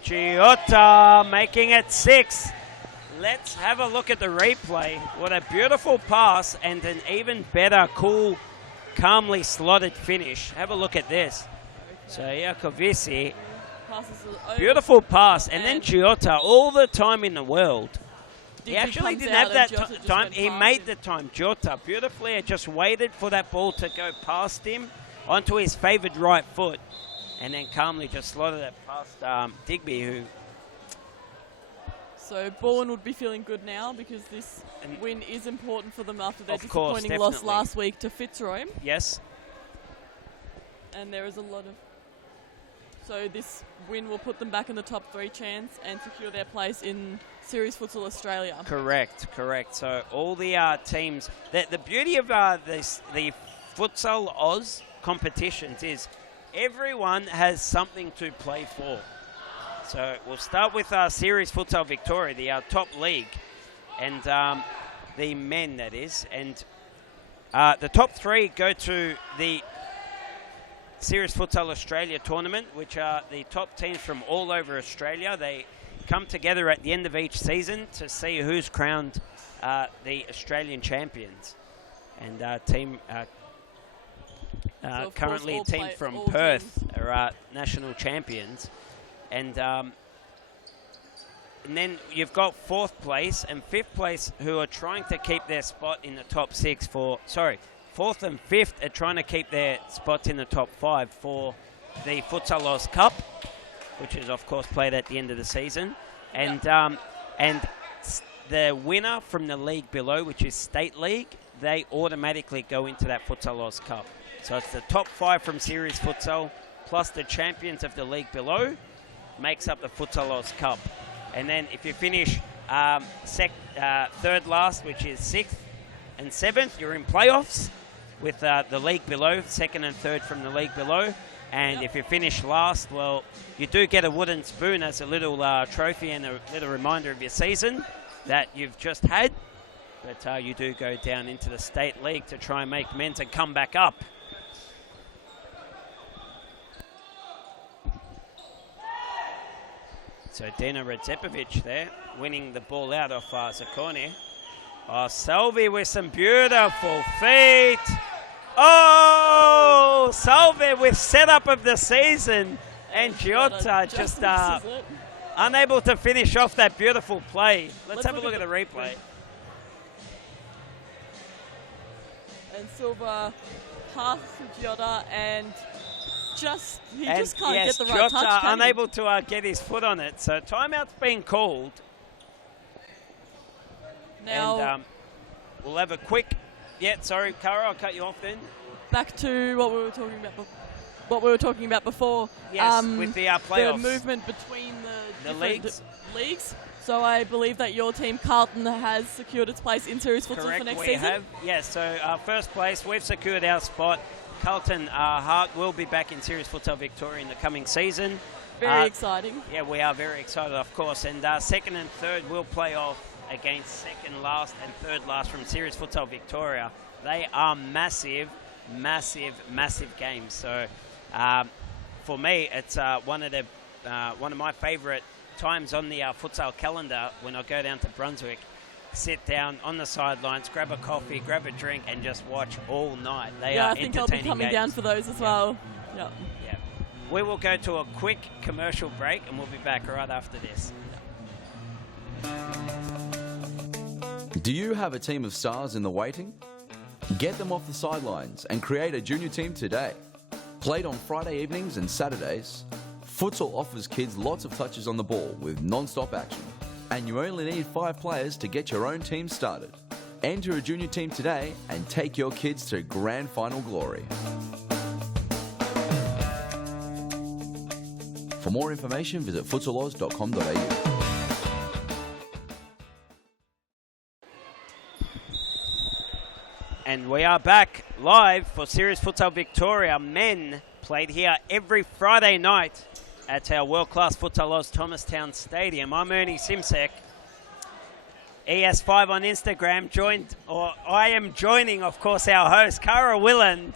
Giota making it 6. Let's have a look at the replay. What a beautiful pass and an even better, cool, calmly slotted finish. Have a look at this. So Kovisi, beautiful pass, and then Giota, all the time in the world. He actually didn't have that time. He made the time. Giota beautifully just waited for that ball to go past him onto his favoured right foot. And then calmly just slotted it past Digby, who... So Bowen would be feeling good now because this win is important for them after their disappointing loss last week to Fitzroy. Yes. And there is a lot of... So this win will put them back in the top 3 chance and secure their place in Series Futsal Australia. Correct. So all the teams... The beauty of the Futsal Oz competitions is... everyone has something to play for. So we'll start with our Series Futsal Victoria, the top league, and the men, that is. And the top 3 go to the Series Futsal Australia tournament, which are the top teams from all over Australia. They come together at the end of each season to see who's crowned the Australian champions. And team... so currently a team from Perth are national champions. And then you've got 4th place and 5th place who are trying to keep their spot in the top 6 for... Sorry, 4th and 5th are trying to keep their spots in the top 5 for the Futsal Oz Cup, which is, of course, played at the end of the season. And the winner from the league below, which is State League, they automatically go into that Futsal Oz Cup. So it's the top 5 from Series Futsal plus the champions of the league below makes up the Futsal Oz Cup. And then if you finish third last, which is 6th and 7th, you're in playoffs with the league below, 2nd and 3rd from the league below. And if you finish last, well, you do get a wooden spoon as a little trophy and a little reminder of your season that you've just had. But you do go down into the state league to try and make men's and come back up. So Dina Redzepovic there, winning the ball out of Zakone. Oh, Selby with some beautiful feet. Oh, Selby with setup of the season. And Giotta just unable to finish off that beautiful play. Let's have a look at the replay. And Silva passes to Giotta and he just can't get the right touch. Giotta unable to get his foot on it. So timeout's been called. Now, and we'll have a quick... Yeah, sorry, Cara, I'll cut you off then. Back to what we were talking about before. Yes, with the playoffs. The movement between the leagues. So I believe that your team, Carlton, has secured its place in Series Futsal for next season. Correct, we have. Yes, so first place, we've secured our spot. Carlton Hart will be back in Series Futsal Victoria in the coming season. Very exciting. Yeah, we are very excited, of course. And 2nd and 3rd will play off against 2nd last and 3rd last from Series Futsal Victoria. They are massive, massive, massive games. So for me, it's one of my favourite times on the futsal calendar when I go down to Brunswick, sit down on the sidelines, grab a coffee, grab a drink, and just watch all night. They are entertaining games. Yeah, I think I'll be coming down for those as well. Yeah. We will go to a quick commercial break, and we'll be back right after this. Do you have a team of stars in the waiting? Get them off the sidelines and create a junior team today. Played on Friday evenings and Saturdays, futsal offers kids lots of touches on the ball with non-stop action. And you only need 5 players to get your own team started. Enter a junior team today and take your kids to grand final glory. For more information, visit futsaloz.com.au. And we are back live for Series Futsal Victoria. Men played here every Friday night at our world-class Futsal Oz Thomastown Stadium. I'm Ernie Simsek. ES5 on Instagram. I am joining, of course, our host, Cara Willand.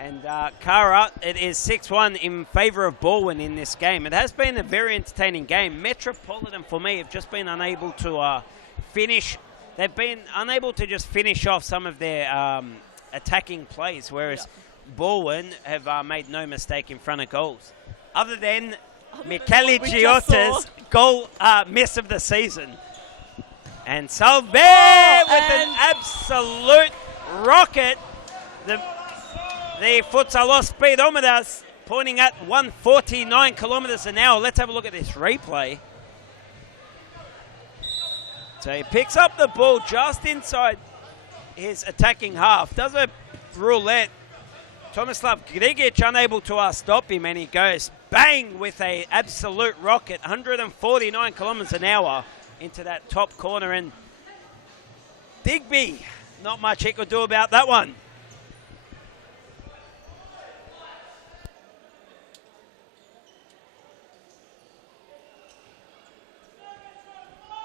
And Cara, it is 6-1 in favour of Baldwin in this game. It has been a very entertaining game. Metropolitan, for me, have just been unable to finish. They've been unable to just finish off some of their attacking plays, whereas Baldwin have made no mistake in front of goals. Other than Michele Giotta's goal miss of the season. And Salve with an absolute rocket. The Futsal Oz speedometer pointing at 149 kilometres an hour. Let's have a look at this replay. So he picks up the ball just inside his attacking half. Does a roulette. Tomislav Grigic unable to stop him, and he goes bang with a absolute rocket, 149 kilometres an hour into that top corner. And Digby, not much he could do about that one.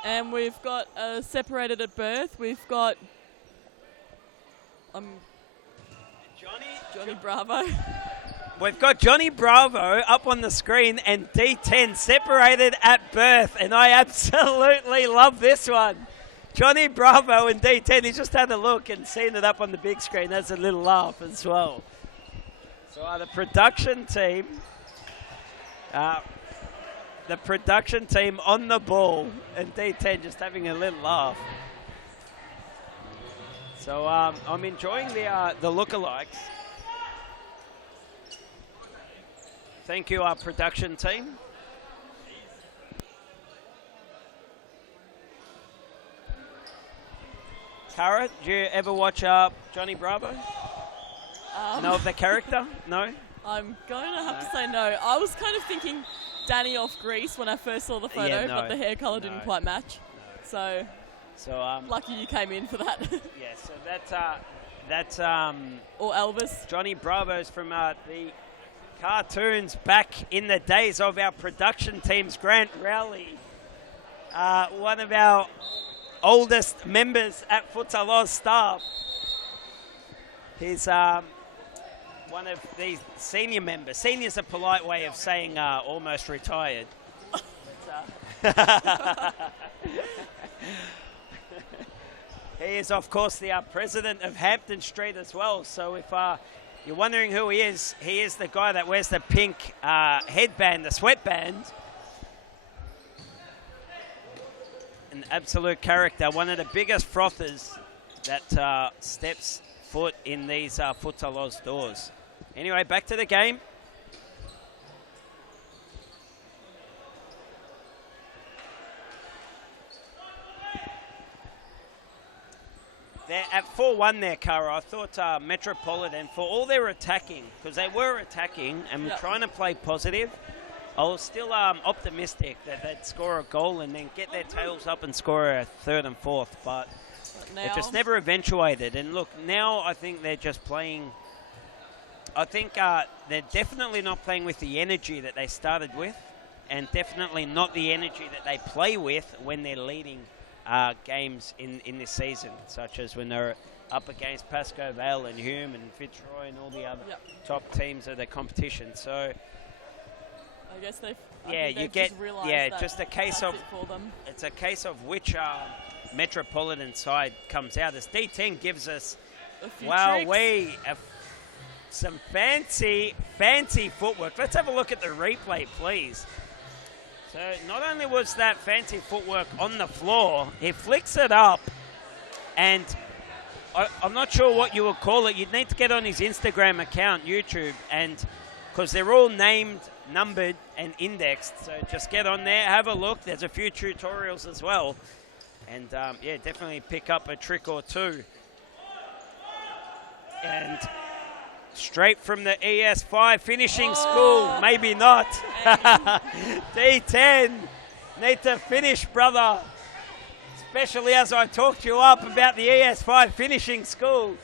And we've got separated at birth. We've got Johnny Bravo. We've got Johnny Bravo up on the screen and D10 separated at birth. And I absolutely love this one. Johnny Bravo and D10. He just had a look and seen it up on the big screen. That's a little laugh as well. So the production team... the production team on the ball and D10 just having a little laugh. So I'm enjoying the lookalikes. Thank you, our production team. Cara, do you ever watch Johnny Bravo? Know of the character? No? I'm going to have to say no. I was kind of thinking Danny off Grease when I first saw the photo, Yeah, no. but the hair colour didn't quite match. So lucky you came in for that. Yeah, so that's or Elvis. Johnny Bravo's from the cartoons back in the days of our production team's Grant Rowley. One of our oldest members at Futsal Oz staff. He's one of these senior members. Senior's a polite way of saying almost retired. He is, of course, the president of Hampton Street as well. So if you're wondering who he is the guy that wears the pink headband, the sweatband. An absolute character, one of the biggest frothers that steps foot in these Futsal Oz doors. Anyway, back to the game. They're at 4-1 there, Cara. I thought Metropolitan, for all their attacking, because they were attacking and trying to play positive, I was still optimistic that they'd score a goal and then get their tails up and score a third and fourth, but it just never eventuated. And look, now I think they're just playing. I think they're definitely not playing with the energy that they started with, and definitely not the energy that they play with when they're leading games in this season, such as when they're up against Pascoe Vale and Hume and Fitzroy and all the other top teams of the competition. So I guess they've just realised just a case of for them. It's a case of which Metropolitan side comes out. This D10 gives us some fancy footwork. Let's have a look at the replay, please. So not only was that fancy footwork on the floor, he flicks it up, and I'm not sure what you would call it. You'd need to get on his Instagram account, YouTube, and because they're all named, numbered, and indexed. So just get on there, have a look. There's a few tutorials as well. And, definitely pick up a trick or two. And straight from the ES5 finishing school. Maybe not. D10. Need to finish, brother. Especially as I talked you up about the ES5 finishing school.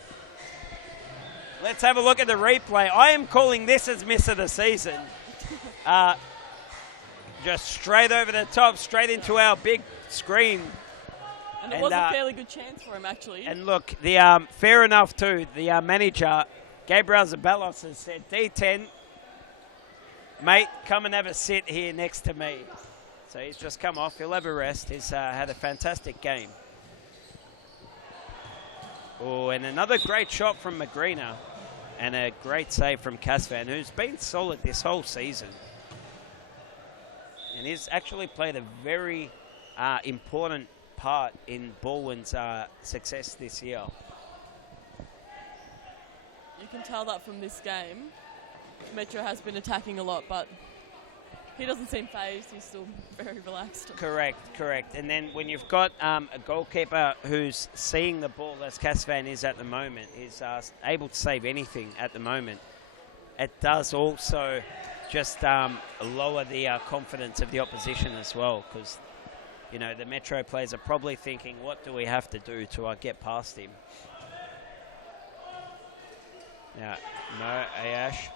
Let's have a look at the replay. I am calling this as miss of the season. Just straight over the top, straight into our big screen. And it was a fairly good chance for him, actually. And look, the fair enough too. The manager, Gabriel Zabelos, has said, D10, mate, come and have a sit here next to me. So he's just come off. He'll have a rest. He's had a fantastic game. Oh, and another great shot from Magrina. And a great save from Casvan, who's been solid this whole season. And he's actually played a very important part in Baldwin's success this year. You can tell that from this game. Metro has been attacking a lot, but he doesn't seem phased. He's still very relaxed. Correct. And then when you've got a goalkeeper who's seeing the ball as Casvan is at the moment, is able to save anything at the moment, it does also just lower the confidence of the opposition as well, because the Metro players are probably thinking, what do we have to do to get past him? Now, no, Ayash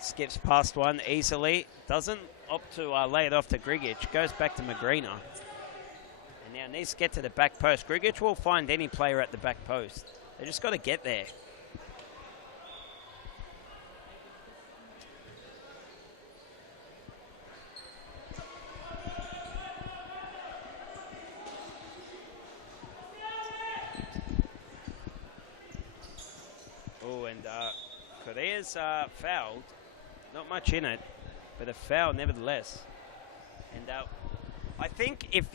skips past one easily, doesn't opt to lay it off to Grigic, goes back to Magrina. And now needs to get to the back post. Grigic will find any player at the back post. They just got to get there. Oh, and Correa's fouled. Not much in it, but a foul nevertheless. And I think if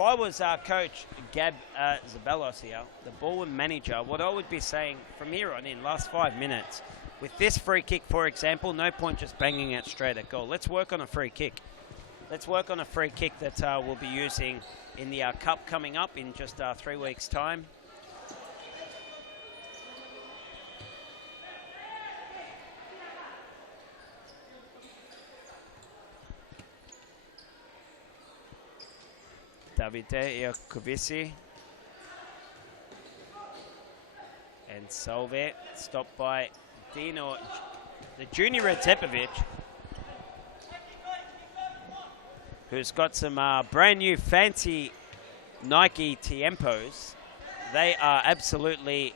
I was coach Gab Zabelos here, the Baldwin manager, what I would be saying from here on in, last 5 minutes, with this free kick, for example, no point just banging it straight at goal. Let's work on a free kick. Let's work on a free kick that we'll be using in the Cup coming up in just 3 weeks' time. Davide Iacovici. And Solve, stopped by Dino, the junior Redzepovic, who's got some brand new fancy Nike Tiempos. They are absolutely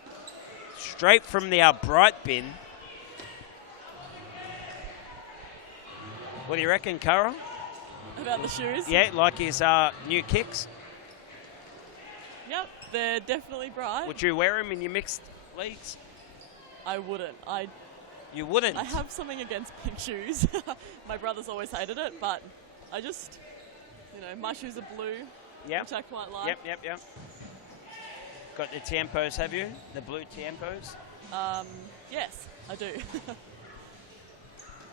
straight from the bright bin. What do you reckon, Cara? About the shoes? Yeah, like his new kicks. Yep, they're definitely bright. Would you wear them in your mixed leagues? I wouldn't. You wouldn't? I have something against pink shoes. My brother's always hated it, but I just, my shoes are blue, which I quite like. Yep. Got the Tiempos, have you? The blue Tiempos? Yes, I do.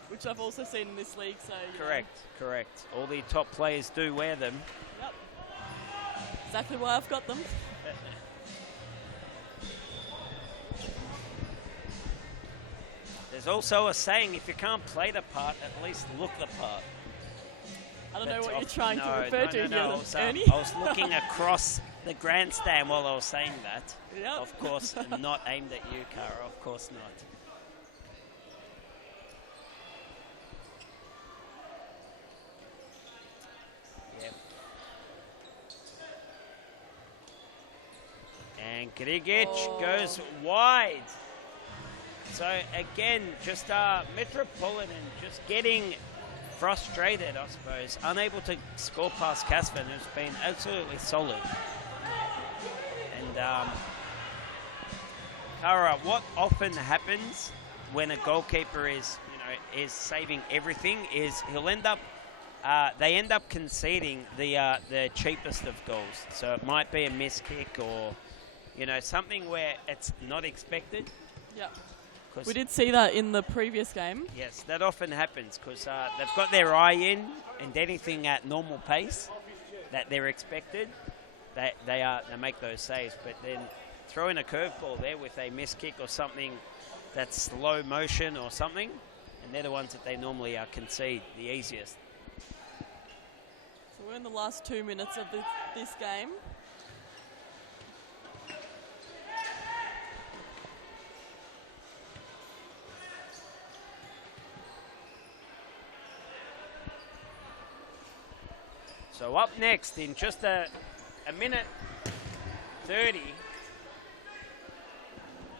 Which I've also seen in this league, so... Correct. All the top players do wear them. Yep. Exactly why I've got them. There's also a saying, if you can't play the part, at least look the part. I don't know what you're trying to refer to here, Ernie. I was looking across the grandstand while I was saying that. Yep. Of course, not aimed at you, Cara. Of course not. Yep. And Grigic goes wide. So again, just Metropolitan just getting frustrated, I suppose, unable to score past Casper, who's been absolutely solid. And Cara, what often happens when a goalkeeper is saving everything is he'll end up they end up conceding the cheapest of goals. So it might be a missed kick or something where it's not expected. Yeah. We did see that in the previous game. Yes, that often happens because they've got their eye in, and anything at normal pace that they're expected, they make those saves. But then throw in a curveball there with a missed kick or something that's slow motion or something, and they're the ones that they normally concede the easiest. So we're in the last 2 minutes of this game. So up next in just a minute 30,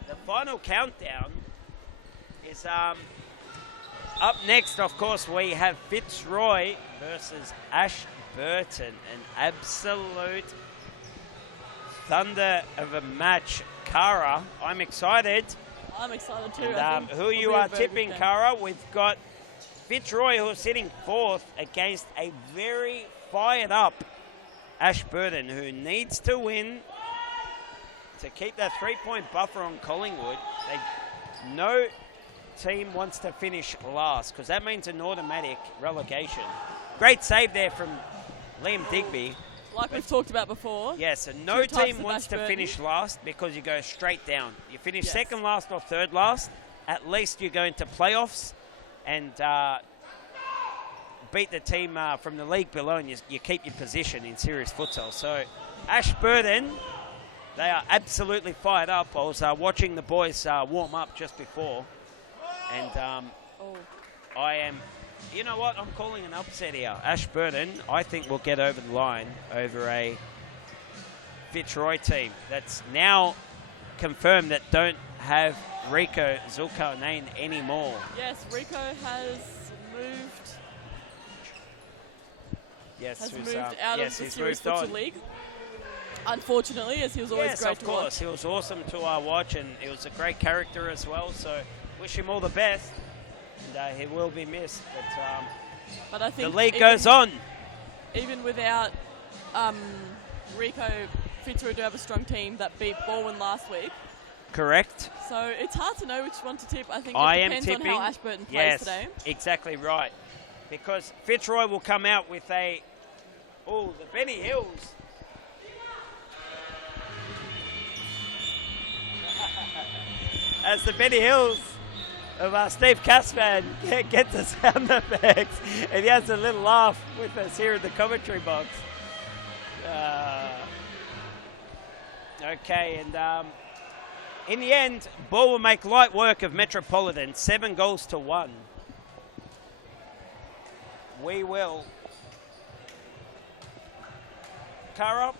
the final countdown is up next. Of course, we have Fitzroy versus Ashburton, an absolute thunder of a match. Cara, I'm excited. I'm excited too. And, who you are tipping, Cara? We've got Fitzroy, who is sitting fourth against a very fired up Ashburton, who needs to win to keep that 3-point buffer on Collingwood. No team wants to finish last because that means an automatic relegation. Great save there from Liam Digby. Like we've talked about before. Yes, and no team wants to finish last because you go straight down. You finish second last or third last, at least you go into playoffs and beat the team from the league below, and you keep your position in serious futsal. So Ashburton, they are absolutely fired up. I was watching the boys warm up just before, and I am, you know what, I'm calling an upset here. Ashburton, I think, will get over the line over a Fitzroy team that's now confirmed that don't have Rico Zulkarnain anymore. Yes, Rico has moved. Yes, has moved out of the Series Futsal League. Unfortunately, as he was always great to watch. Yes, of course. He was awesome to watch, and he was a great character as well. So, wish him all the best. And he will be missed. But I think the league goes on. Even without Rico, Fitzroy do have a strong team that beat Baldwin last week. Correct. So it's hard to know which one to tip. I think it depends on how Ashburton plays today. Exactly right. Because Fitzroy will come out with the Benny Hills. As the Benny Hills of Steve Casman gets the sound effects, and he has a little laugh with us here in the commentary box. Okay, and in the end, Ball will make light work of Metropolitan, 7-1. We will. Cara,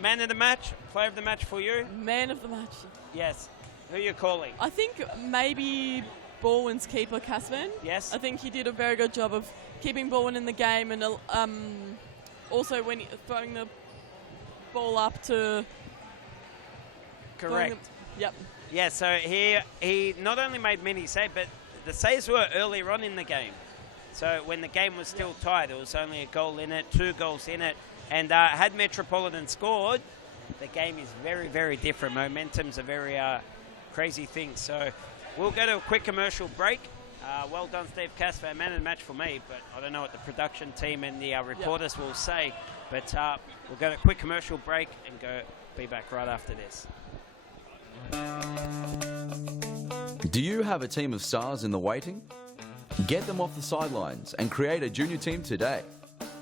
man of the match, player of the match for you? Man of the match. Yes. Who are you calling? I think maybe Baldwin's keeper, Casvan. Yes. I think he did a very good job of keeping Baldwin in the game, and also when throwing the ball up to... Correct. Yep. Yeah, so he not only made many saves, but the saves were earlier on in the game. So when the game was still tied, there was only a goal in it, 2 goals in it. And had Metropolitan scored, the game is very, very different. Momentum's a very crazy thing. So we'll go to a quick commercial break. Well done, Steve Casper, man of the match for me. But I don't know what the production team and the reporters will say. But we'll go to a quick commercial break and be back right after this. Do you have a team of stars in the waiting? Get them off the sidelines and create a junior team today.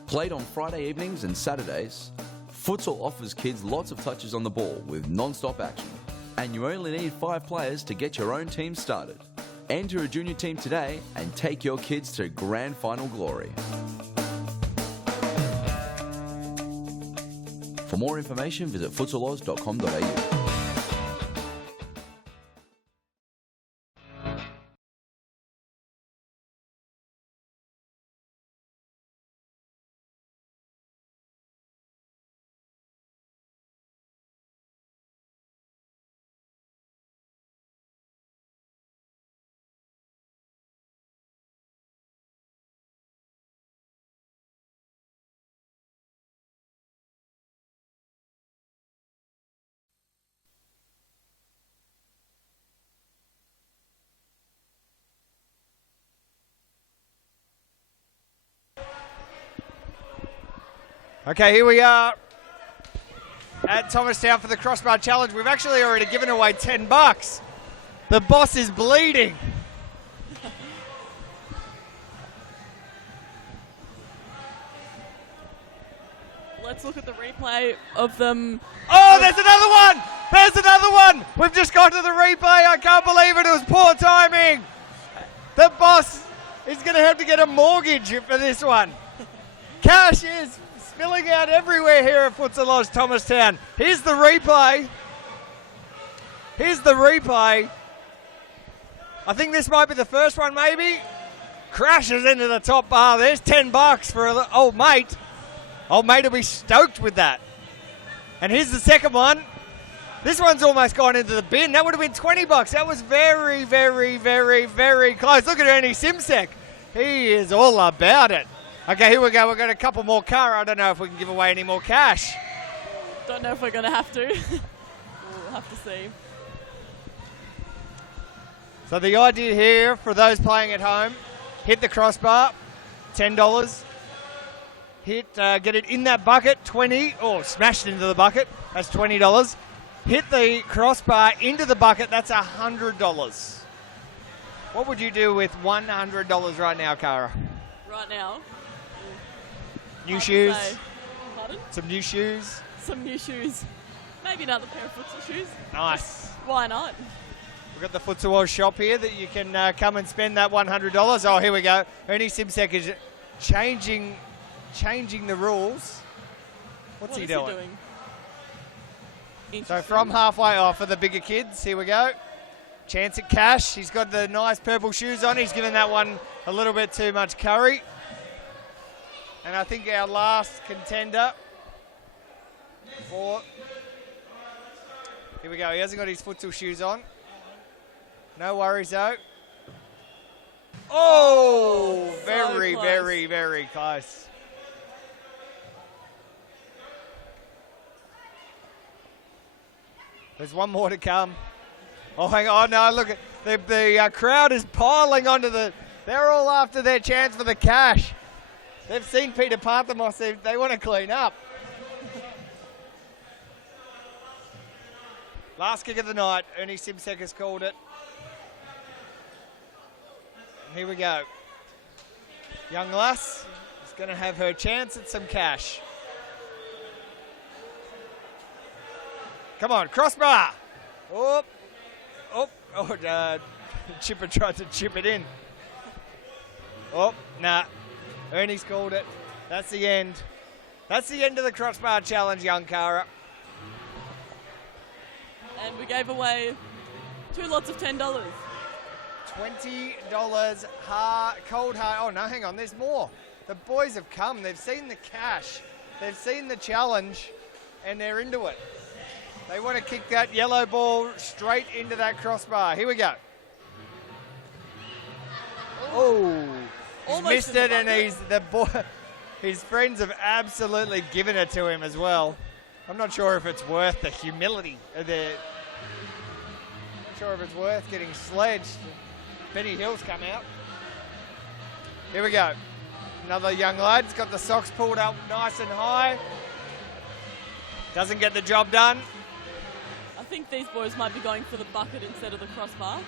Played on Friday evenings and Saturdays, Futsal offers kids lots of touches on the ball with non-stop action. And you only need 5 players to get your own team started. Enter a junior team today and take your kids to grand final glory. For more information, visit futsaloz.com.au. Okay, here we are at Thomastown for the Crossbar Challenge. We've actually already given away $10. The boss is bleeding. Let's look at the replay of them. Oh, there's another one! There's another one! We've just got to the replay. I can't believe it. It was poor timing. The boss is going to have to get a mortgage for this one. Cash is spilling out everywhere here at Futsal Oz Thomastown. Here's the replay. Here's the replay. I think this might be the first one, maybe. Crashes into the top bar. There's $10 for an old mate. Old mate will be stoked with that. And here's the second one. This one's almost gone into the bin. That would have been $20. That was very, very, very, very close. Look at Ernie Simsek. He is all about it. Okay, here we go. We've got a couple more car. I don't know if we can give away any more cash. Don't know if we're going to have to. We'll have to see. So the idea here for those playing at home, hit the crossbar, $10. Hit, get it in that bucket, 20, or smash it into the bucket, that's $20. Hit the crossbar into the bucket, that's $100. What would you do with $100 right now, Cara? Right now? New shoes? Pardon? Some new shoes? Some new shoes. Maybe another pair of futsal shoes. Nice. Why not? We've got the Futsal Oz shop here that you can come and spend that $100. Oh, here we go. Ernie Simsek is changing the rules. What's he doing? So from halfway off for the bigger kids, here we go. Chance at cash. He's got the nice purple shoes on. He's given that one a little bit too much curry. And I think our last contender for... Here we go. He hasn't got his futsal shoes on. No worries, though. Oh, very, very, very close. There's one more to come. Oh, hang on. No, look, the crowd is piling onto the... They're all after their chance for the cash. They've seen Peter Panthamos. They want to clean up. Last kick of the night. Ernie Simsek has called it. Here we go. Young lass is going to have her chance at some cash. Come on, crossbar. Chipper tried to chip it in. Oh, nah. Ernie's called it. That's the end. That's the end of the crossbar challenge, young Cara. And we gave away 2 lots of $10. $20 cold hard. Oh, no, hang on. There's more. The boys have come. They've seen the cash. They've seen the challenge, and they're into it. They want to kick that yellow ball straight into that crossbar. Here we go. Oh, he's Almost missed in it, the and bucket. his friends have absolutely given it to him as well. I'm not sure if it's worth the humility. Not sure if it's worth getting sledged. Benny Hill's come out. Here we go. Another young lad's got the socks pulled up nice and high. Doesn't get the job done. I think these boys might be going for the bucket instead of the crossbar.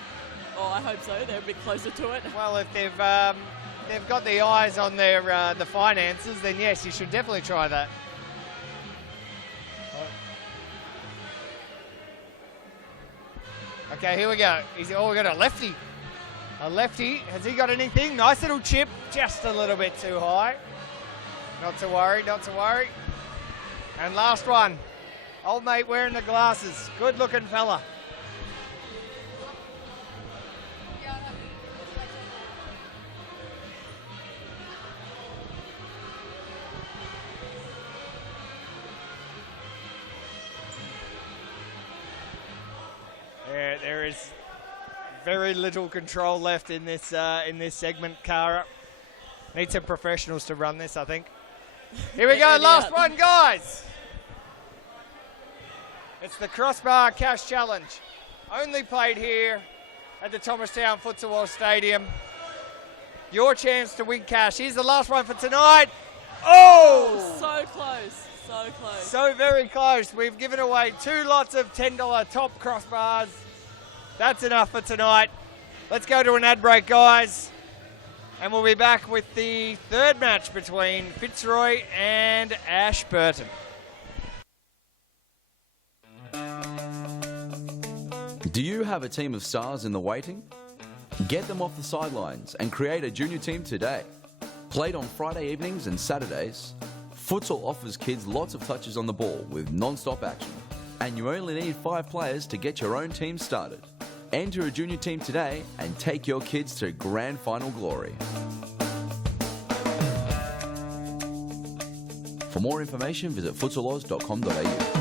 Oh, I hope so. They're a bit closer to it. Well, if they've got the eyes on their the finances, then yes, you should definitely try that. Okay, here we go. We got a lefty. A lefty. Has he got anything? Nice little chip, just a little bit too high. Not to worry, not to worry. And last one. Old mate wearing the glasses. Good looking fella. There is very little control left in this segment, Cara. Need some professionals to run this, I think. Here we go, last one, guys. It's the Crossbar Cash Challenge. Only played here at the Thomastown Futsal Oz Stadium. Your chance to win cash. Here's the last one for tonight. Oh! So close, so close. So very close. We've given away 2 lots of $10 top crossbars. That's enough for tonight. Let's go to an ad break, guys. And we'll be back with the third match between Fitzroy and Ashburton. Do you have a team of stars in the waiting? Get them off the sidelines and create a junior team today. Played on Friday evenings and Saturdays, futsal offers kids lots of touches on the ball with non-stop action. And you only need 5 players to get your own team started. Enter a junior team today and take your kids to grand final glory. For more information, visit futsaloz.com.au.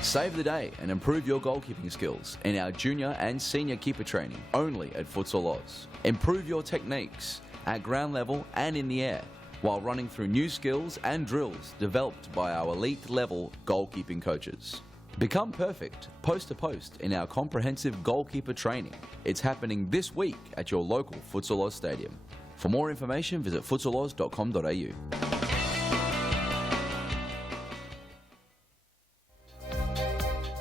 Save the day and improve your goalkeeping skills in our junior and senior keeper training only at Futsal Oz. Improve your techniques at ground level and in the air while running through new skills and drills developed by our elite level goalkeeping coaches. Become perfect post to post in our comprehensive goalkeeper training. It's happening this week at your local Futsal Oz Stadium. For more information, visit futsaloz.com.au.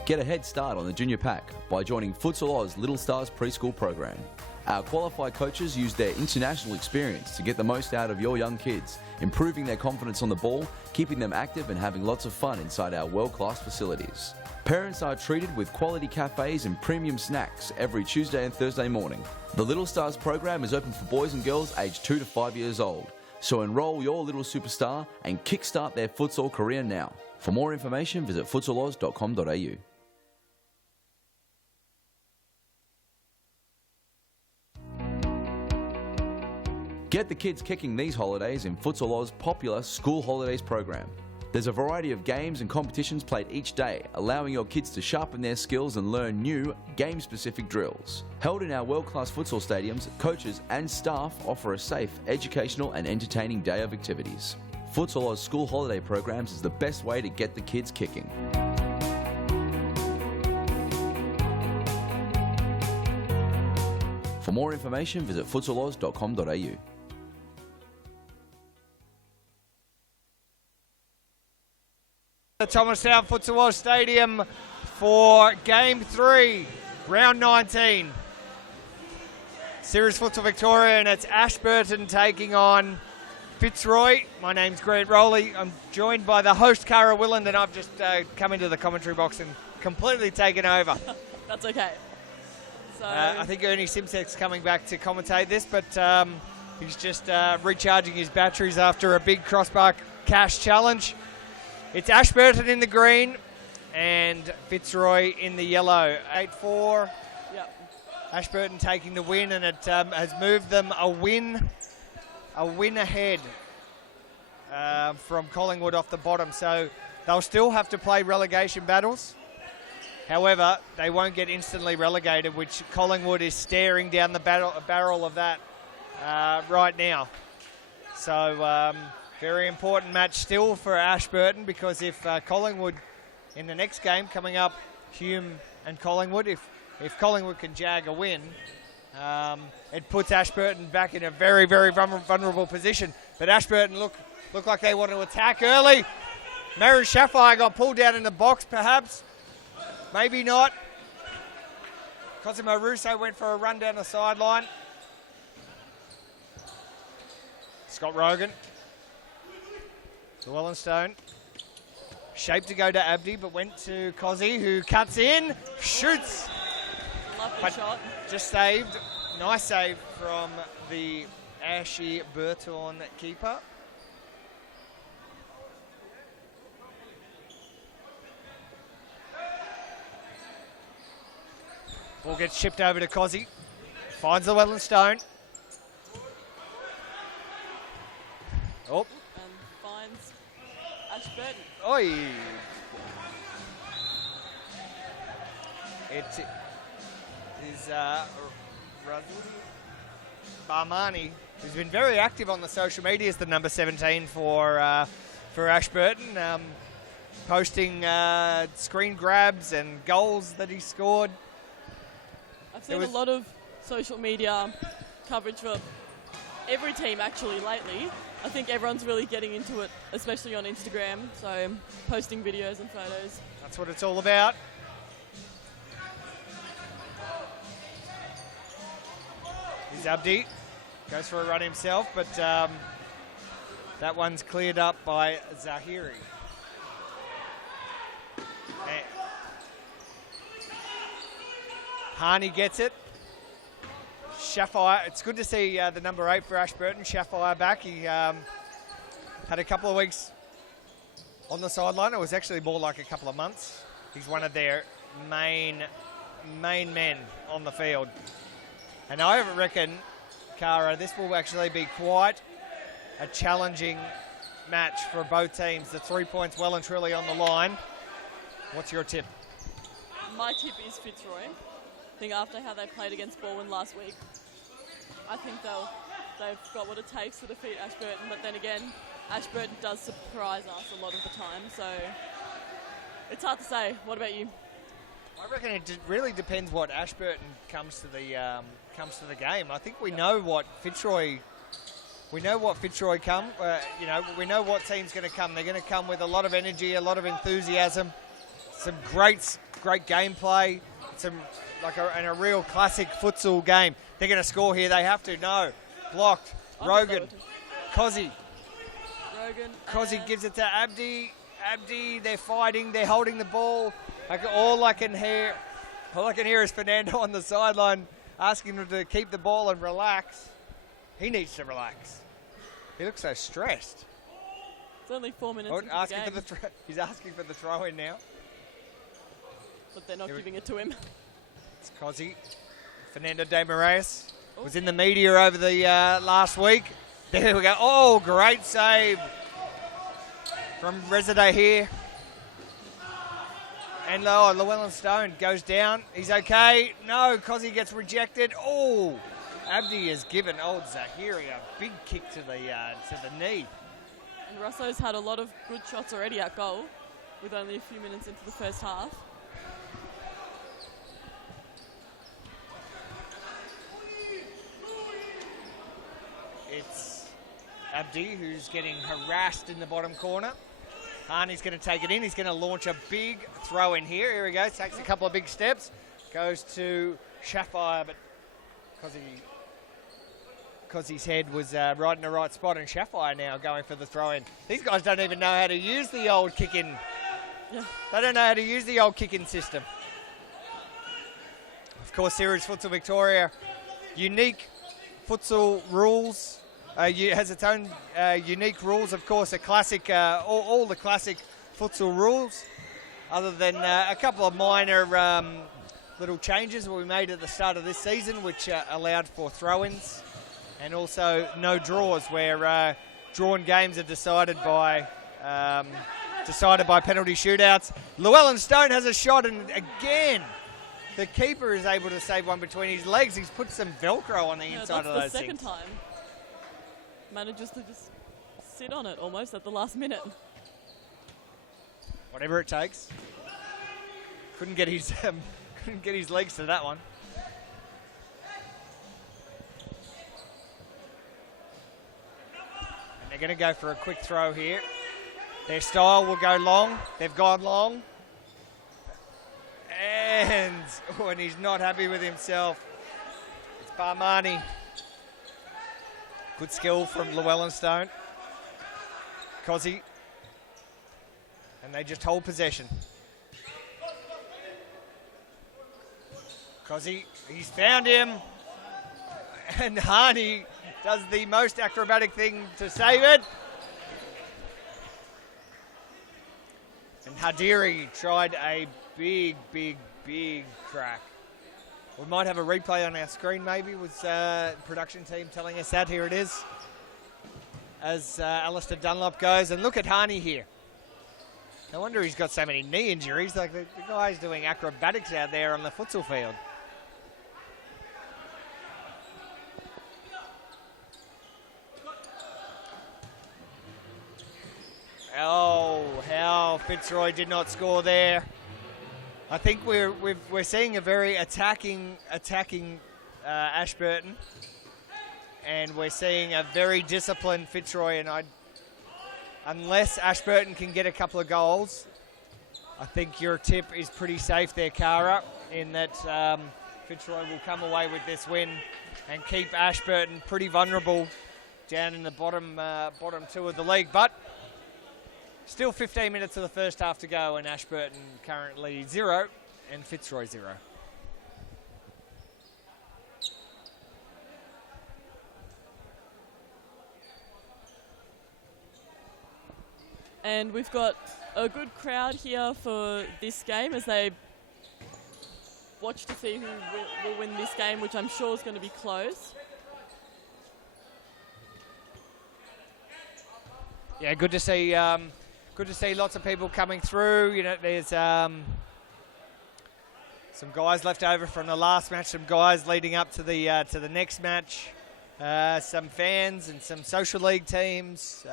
Get a head start on the junior pack by joining Futsal Oz Little Stars preschool program. Our qualified coaches use their international experience to get the most out of your young kids, improving their confidence on the ball, keeping them active and having lots of fun inside our world-class facilities. Parents are treated with quality cafes and premium snacks every Tuesday and Thursday morning. The Little Stars program is open for boys and girls aged 2 to 5 years old. So enroll your little superstar and kickstart their futsal career now. For more information, visit futsaloz.com.au. Get the kids kicking these holidays in Futsal Oz's popular School Holidays program. There's a variety of games and competitions played each day, allowing your kids to sharpen their skills and learn new, game-specific drills. Held in our world-class futsal stadiums, coaches and staff offer a safe, educational and entertaining day of activities. Futsal Oz School Holiday programs is the best way to get the kids kicking. For more information, visit futsaloz.com.au. The Thomastown Futsal Oz Stadium for Game 3, Round 19. Series Futsal Victoria, and it's Ashburton taking on Fitzroy. My name's Grant Rowley. I'm joined by the host, Cara Willand, and I've just come into the commentary box and completely taken over. That's okay. So I think Ernie Simsek's coming back to commentate this, but he's just recharging his batteries after a big Crossbar cash challenge. It's Ashburton in the green and Fitzroy in the yellow. 8-4. Yep. Ashburton taking the win, and it has moved them a win ahead from Collingwood off the bottom. So they'll still have to play relegation battles. However, they won't get instantly relegated, which Collingwood is staring down the barrel of that right now. So very important match still for Ashburton, because if Collingwood in the next game coming up, Hume and Collingwood, if Collingwood can jag a win, it puts Ashburton back in a very, very vulnerable position. But Ashburton look like they want to attack early. Marin Shafai got pulled down in the box, perhaps. Maybe not. Cosimo Russo went for a run down the sideline. Scott Rogan. Llewellyn-Stone. Shaped to go to Abdi, but went to Cozzy, who cuts in, shoots. Lovely shot. Just saved. Nice save from the Ashburton keeper. Ball gets shipped over to Cozzy. Finds Llewellyn-Stone. Oh. And finds Ashburton. Oi. It is Razuli Barmani, who's been very active on the social media, is the number 17 for Ashburton, posting screen grabs and goals that he scored. I've seen a lot of social media coverage for every team actually lately. I think everyone's really getting into it, especially on Instagram, so posting videos and photos. That's what it's all about. Here's Abdi. Goes for a run himself, but that one's cleared up by Zahiri. Harney gets it. Shafai, it's good to see the number 8 for Ashburton, Shafai back. He had a couple of weeks on the sideline. It was actually more like a couple of months. He's one of their main men on the field. And I reckon, Cara, this will actually be quite a challenging match for both teams. The 3 points well and truly on the line. What's your tip? My tip is Fitzroy. I think after how they played against Baldwin last week, I think they've got what it takes to defeat Ashburton. But then again, Ashburton does surprise us a lot of the time, so it's hard to say. What about you? I reckon it really depends what Ashburton comes to the game. I think we know what Fitzroy. We know what Fitzroy come. We know what team's going to come. They're going to come with a lot of energy, a lot of enthusiasm, some great gameplay, and a real classic futsal game. They're going to score here. They have to. No, blocked. Rogan, Cozzy. Cozzy gives it to Abdi. Abdi, they're fighting. They're holding the ball. All I can hear is Fernando on the sideline asking him to keep the ball and relax. He needs to relax. He looks so stressed. It's only 4 minutes into the game. He's asking for the throw-in now. But they're not giving it to him. It's Cozzy. Fernando De Moraes was in the media over the last week. There we go. Oh, great save from Rezade here. And Llewellyn-Stone goes down. He's okay. No, Cozzy gets rejected. Oh, Abdi has given old Zahiri a big kick to the knee. And Russo's had a lot of good shots already at goal, with only a few minutes into the first half. It's Abdi who's getting harassed in the bottom corner. Harney's going to take it in. He's going to launch a big throw in here. Here he goes. Takes a couple of big steps. Goes to Shafire, but because he Cozzy's head was right in the right spot, and Shaffire now going for the throw-in. These guys don't even know how to use the old kick-in. Yeah. They don't know how to use the old kick-in system. Of course, Series Futsal Victoria, unique futsal rules, has its own unique rules. Of course, a classic, all the classic futsal rules, other than a couple of minor little changes that we made at the start of this season, which allowed for throw-ins, and also no draws, where drawn games are decided by penalty shootouts. Llewellyn Stone has a shot, and again, the keeper is able to save one between his legs. He's put some Velcro on the inside of those That's the second things. time. Manages to just sit on it almost at the last minute. Whatever it takes. Couldn't get his legs to that one. And they're going to go for a quick throw here. Their style will go long. They've gone long. And when he's not happy with himself, it's Barmani. Good skill from Llewellyn Stone. Cozzy. And they just hold possession. Cozzy, he's found him. And Harney does the most acrobatic thing to save it. And Hadiri tried a big crack. We might have a replay on our screen, maybe, with production team telling us that. Here it is. As Alistair Dunlop goes. And look at Harney here. No wonder he's got so many knee injuries. Like the guy's doing acrobatics out there on the futsal field. Oh, how Fitzroy did not score there. I think we're seeing a very attacking Ashburton, and we're seeing a very disciplined Fitzroy. And unless Ashburton can get a couple of goals, I think your tip is pretty safe there, Cara, in that Fitzroy will come away with this win and keep Ashburton pretty vulnerable down in the bottom two of the league. But still 15 minutes of the first half to go, and Ashburton currently 0 and Fitzroy 0. And we've got a good crowd here for this game as they watch to see who will win this game, which I'm sure is going to be close. Yeah, good to see. Good to see lots of people coming through. You know, there's some guys left over from the last match, some guys leading up to the next match, some fans and some social league teams.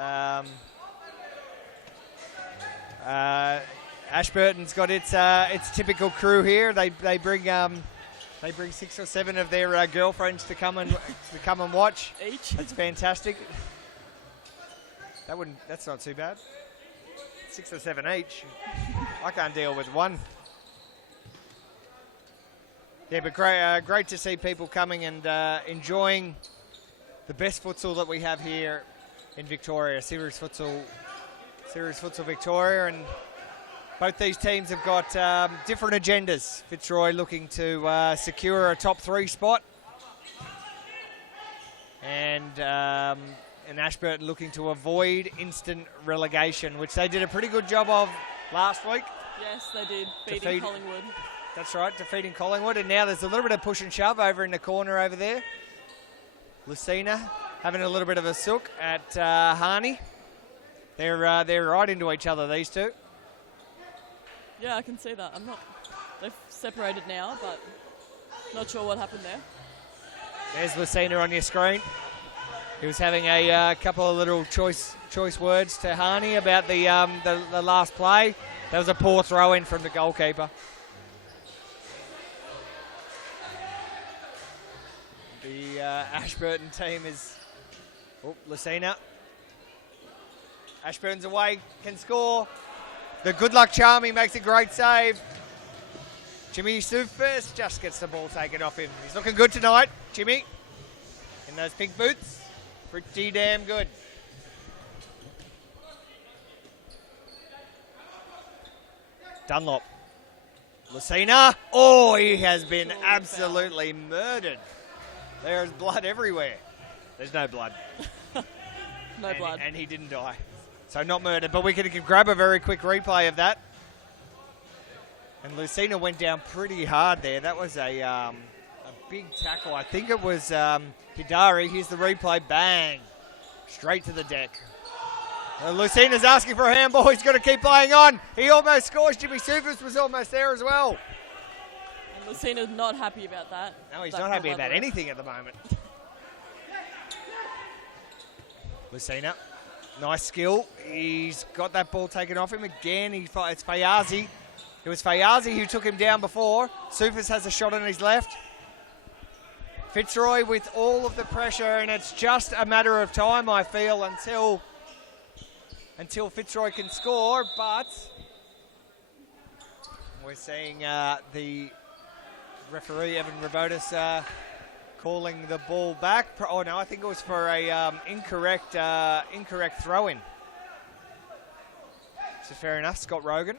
Ashburton's got its typical crew here. They bring 6 or 7 of their girlfriends to come and watch. Each. That's fantastic. That's not too bad. 6 or 7 each. I can't deal with one. Yeah, but great to see people coming and enjoying the best futsal that we have here in Victoria, Series Futsal Victoria, and both these teams have got different agendas. Fitzroy looking to secure a top 3 spot, and Ashburton looking to avoid instant relegation, which they did a pretty good job of last week. Yes, they did, beating Collingwood. That's right, defeating Collingwood, and now there's a little bit of push and shove over in the corner over there. Lucina having a little bit of a sook at Harney. They're right into each other, these two. Yeah, I can see that. They've separated now, but not sure what happened there. There's Lucina on your screen. He was having a couple of little choice words to Harney about the last play. That was a poor throw in from the goalkeeper. The Ashburton team is Lucina. Ashburton's away, can score. The good luck charm, he makes a great save. Jimmy Soufis just gets the ball taken off him. He's looking good tonight, Jimmy. And In those pink boots, pretty damn good. Dunlop. Lucina. Oh, he has been absolutely murdered. There is blood everywhere. There's no blood. No blood. And he didn't die. So not murdered, but we can grab a very quick replay of that. And Lucina went down pretty hard there. That was a big tackle. I think it was Hidari. Here's the replay. Bang. Straight to the deck. Lucina's asking for a handball. He's got to keep playing on. He almost scores. Jimmy Sufis was almost there as well. And Lucina's not happy about that. No, he's not happy about anything at the moment. Lucina, nice skill. He's got that ball taken off him again. It's Fayazi. It was Fayazi who took him down before. Sufis has a shot on his left. Fitzroy with all of the pressure, and it's just a matter of time, I feel, until Fitzroy can score, but we're seeing the referee, Evan Rabotis, calling the ball back. Oh, no, I think it was for a incorrect throw-in. So fair enough, Scott Rogan.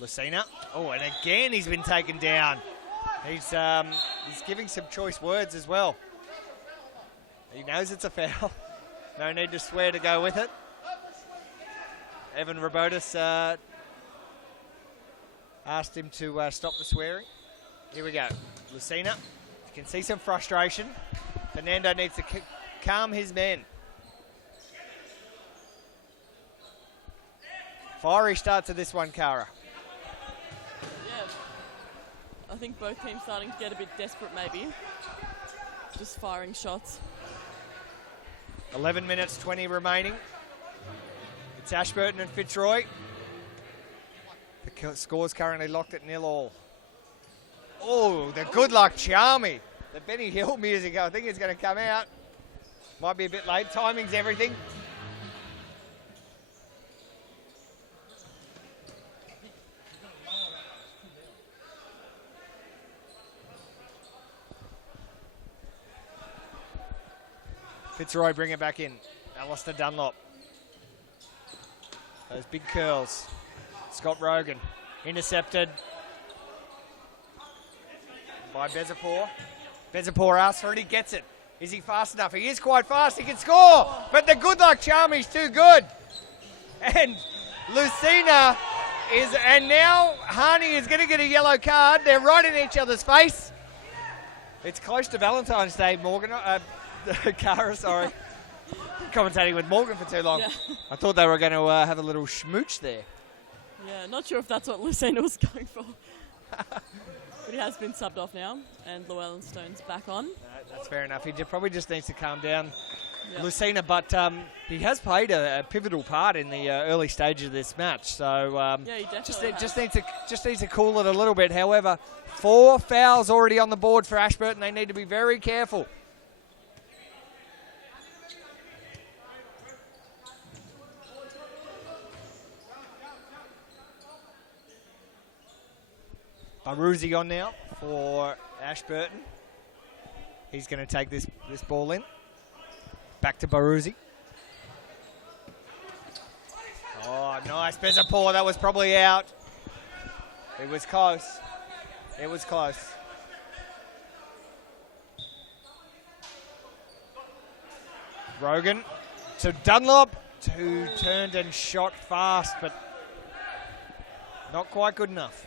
Lucina. Oh, and again he's been taken down. He's giving some choice words as well. He knows it's a foul. No need to swear to go with it. Evan Rabotis asked him to stop the swearing. Here we go. Lucina. You can see some frustration. Fernando needs to calm his men. Fiery start to this one, Cara. Yeah. I think both teams starting to get a bit desperate maybe. Just firing shots. 11 minutes, 20 remaining. It's Ashburton and Fitzroy. The score's currently locked at 0-0. Oh, the good luck Charmy. The Benny Hill music, I think, is going to come out. Might be a bit late. Timing's everything. Fitzroy bring it back in. Alistair Dunlop. Those big curls. Scott Rogan intercepted by Bezapor. Bezapor asks for it, he gets it. Is he fast enough? He is quite fast, he can score! But the good luck Charmy's too good. And Lucina is, and now Harney is going to get a yellow card. They're right in each other's face. It's close to Valentine's Day, Morgan. Cara, sorry. Commentating with Morgan for too long. Yeah. I thought they were going to have a little schmooch there. Yeah, not sure if that's what Lucina was going for. But he has been subbed off now, and Llewellyn Stone's back on. That's fair enough. He probably just needs to calm down, Yep. Lucina, but he has played a pivotal part in the early stages of this match. So Yeah, he definitely just needs to cool it a little bit. However, 4 fouls already on the board for Ashburton. They need to be very careful. Baruzzi on now for Ashburton. He's going to take this ball in. Back to Baruzzi. Oh, nice. Bezapor, that was probably out. It was close. It was close. Rogan to Dunlop, who turned and shot fast, but not quite good enough.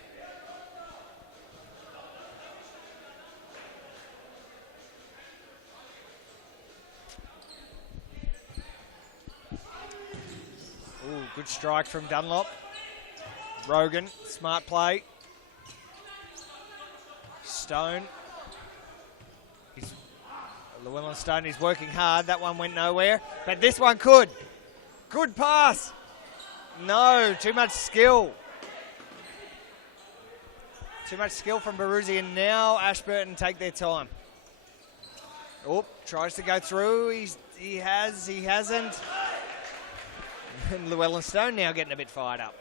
Ooh, good strike from Dunlop. Rogan, smart play. Stone. Llewellyn Stone is working hard. That one went nowhere, but this one could. Good pass. No, too much skill. Too much skill from Baruzzi, and now Ashburton take their time. Oh, tries to go through. He hasn't. And Llewellyn Stone now getting a bit fired up.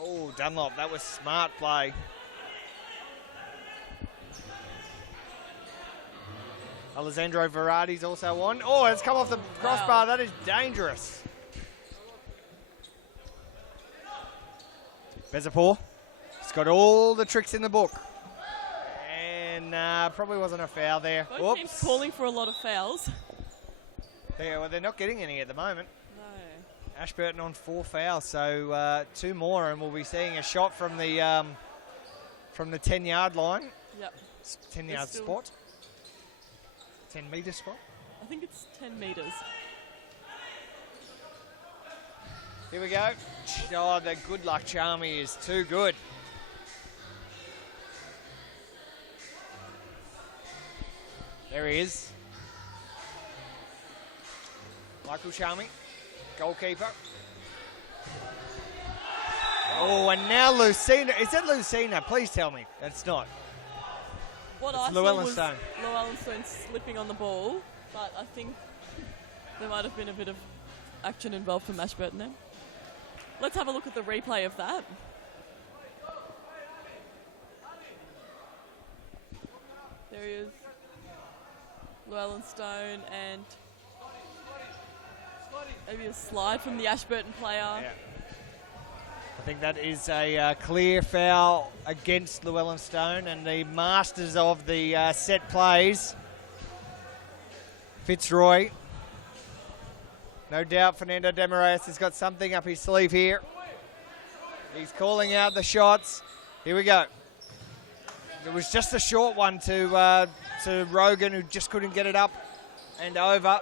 Oh, Dunlop, that was smart play. Alessandro Verratti's also on. Oh, it's come off the crossbar. That is dangerous. Bezapor. He's got all the tricks in the book. And probably wasn't a foul there. Both teams calling for a lot of fouls. Yeah, well, they're not getting any at the moment. No. Ashburton on 4 fouls, so 2 more, and we'll be seeing a shot from the 10-yard line. Yep. 10-yard spot. 10-metre spot. I think it's 10 metres. Here we go. Oh, the good luck Charmy is too good. There he is. Michael Charmy, goalkeeper. Oh, and now Lucina. Is it Lucina? Please tell me. It's not. What It's I saw Llewellyn was Stone. Llewellyn Stone slipping on the ball, but I think there might have been a bit of action involved from Ashburton there. Let's have a look at the replay of that. There he is. Llewellyn Stone and maybe a slide from the Ashburton player. Yeah. I think that is a clear foul against Llewellyn Stone, and the masters of the set plays, Fitzroy. No doubt Fernando Demarais has got something up his sleeve here. He's calling out the shots. Here we go. It was just a short one to Rogan, who just couldn't get it up and over.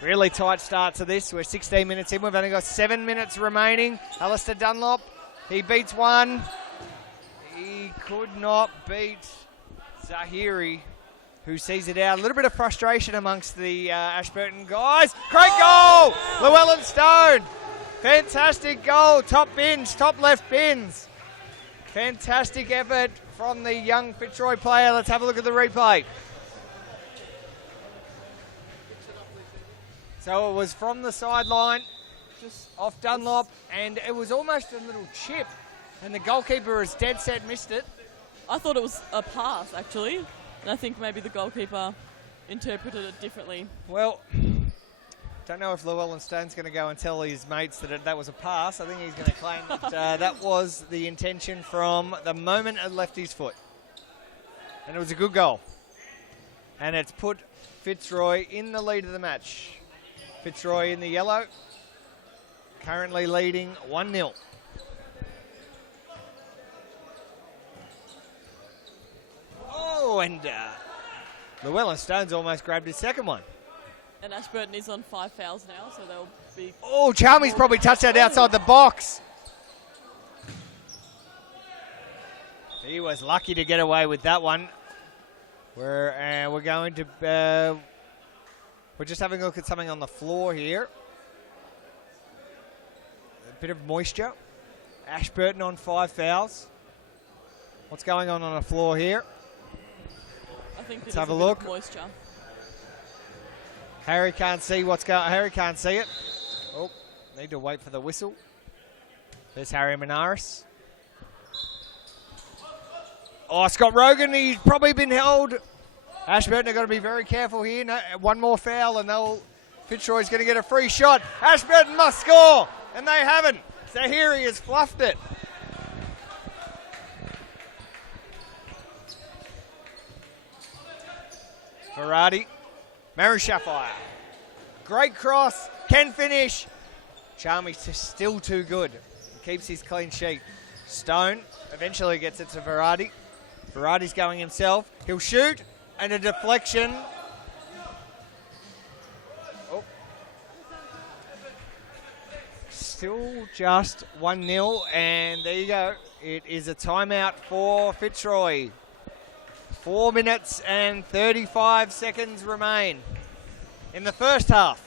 Really tight start to this. We're 16 minutes in. We've only got 7 minutes remaining. Alistair Dunlop, he beats one. He could not beat Zahiri, who sees it out. A little bit of frustration amongst the Ashburton guys. Great goal! Llewellyn Stone. Fantastic goal. Top bins, top left bins. Fantastic effort from the young Fitzroy player. Let's have a look at the replay. So it was from the sideline, just off Dunlop, and it was almost a little chip, and the goalkeeper is dead set missed it. I thought it was a pass, actually, and I think maybe the goalkeeper interpreted it differently. Well, don't know if Llewellyn Stone's going to go and tell his mates that that was a pass. I think he's going to claim that that was the intention from the moment it left his foot. And it was a good goal. And it's put Fitzroy in the lead of the match. Fitzroy in the yellow, currently leading 1-0. Oh, and Llewellyn Stone's almost grabbed his second one. And Ashburton is on 5 fouls now, so they'll be... Oh, Charmy's probably touched that outside the box. He was lucky to get away with that one. We're going to... we're just having a look at something on the floor here. A bit of moisture. Ashburton on 5 fouls. What's going on the floor here? I think Let's have a look. Moisture. Harry can't see what's going. Harry can't see it. Oh, need to wait for the whistle. There's Harry Menaris. Oh, Scott Rogan, he's probably been held. Ashburton are going to be very careful here. No, one more foul and Fitzroy's going to get a free shot. Ashburton must score, and they haven't. Zahiri has fluffed it. Verratti. Marishafire. Great cross. Can finish. Charmy's still too good. He keeps his clean sheet. Stone eventually gets it to Verratti. Verratti's going himself. He'll shoot. And a deflection. Oh. Still just 1-0. And there you go. It is a timeout for Fitzroy. 4 minutes and 35 seconds remain in the first half.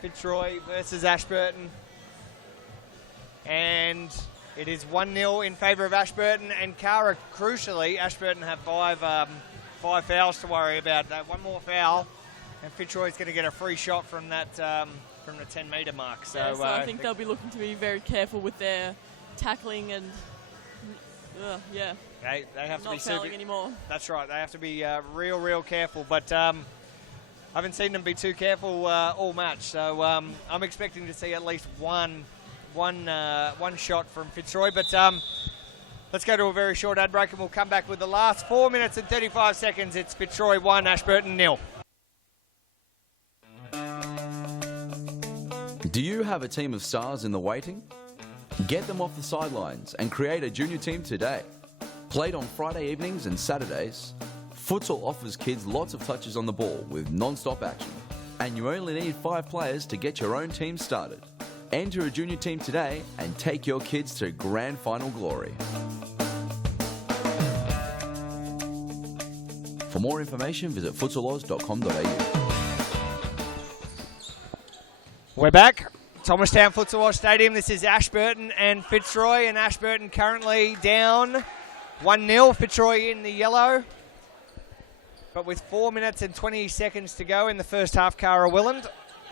Fitzroy versus Ashburton. And it is 1-0 in favour of Ashburton. And Cara, crucially, Ashburton have 5 fouls to worry about. One more foul, and Fitzroy's going to get a free shot from that from the 10-metre mark. So, I think they'll be looking to be very careful with their tackling and Yeah. They have to Not be fouling anymore. That's right. They have to be real careful. But I haven't seen them be too careful all match. So I'm expecting to see at least one shot from Fitzroy. But let's go to a very short ad break and we'll come back with the last 4 minutes and 35 seconds. It's Fitzroy 1, Ashburton 0. Do you have a team of stars in the waiting? Get them off the sidelines and create a junior team today. Played on Friday evenings and Saturdays, Futsal offers kids lots of touches on the ball with non-stop action. And you only need 5 players to get your own team started. Enter a junior team today and take your kids to grand final glory. For more information, visit futsaloz.com.au. We're back. Thomastown Futsal Oz Stadium. This is Ashburton and Fitzroy, and Ashburton currently down 1-0. Fitzroy in the yellow. But with 4 minutes and 20 seconds to go in the first half, Cara Willand,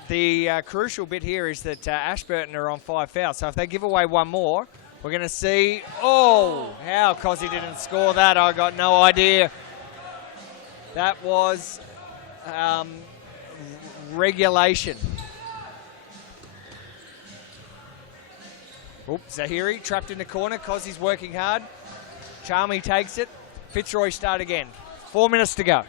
the crucial bit here is that Ashburton are on 5 fouls. So if they give away one more, we're going to see, how Cozzy didn't score that, I got no idea. That was regulation. Zahiri trapped in the corner. Cozzy's working hard. Charmy takes it. Fitzroy start again. 4 minutes to go.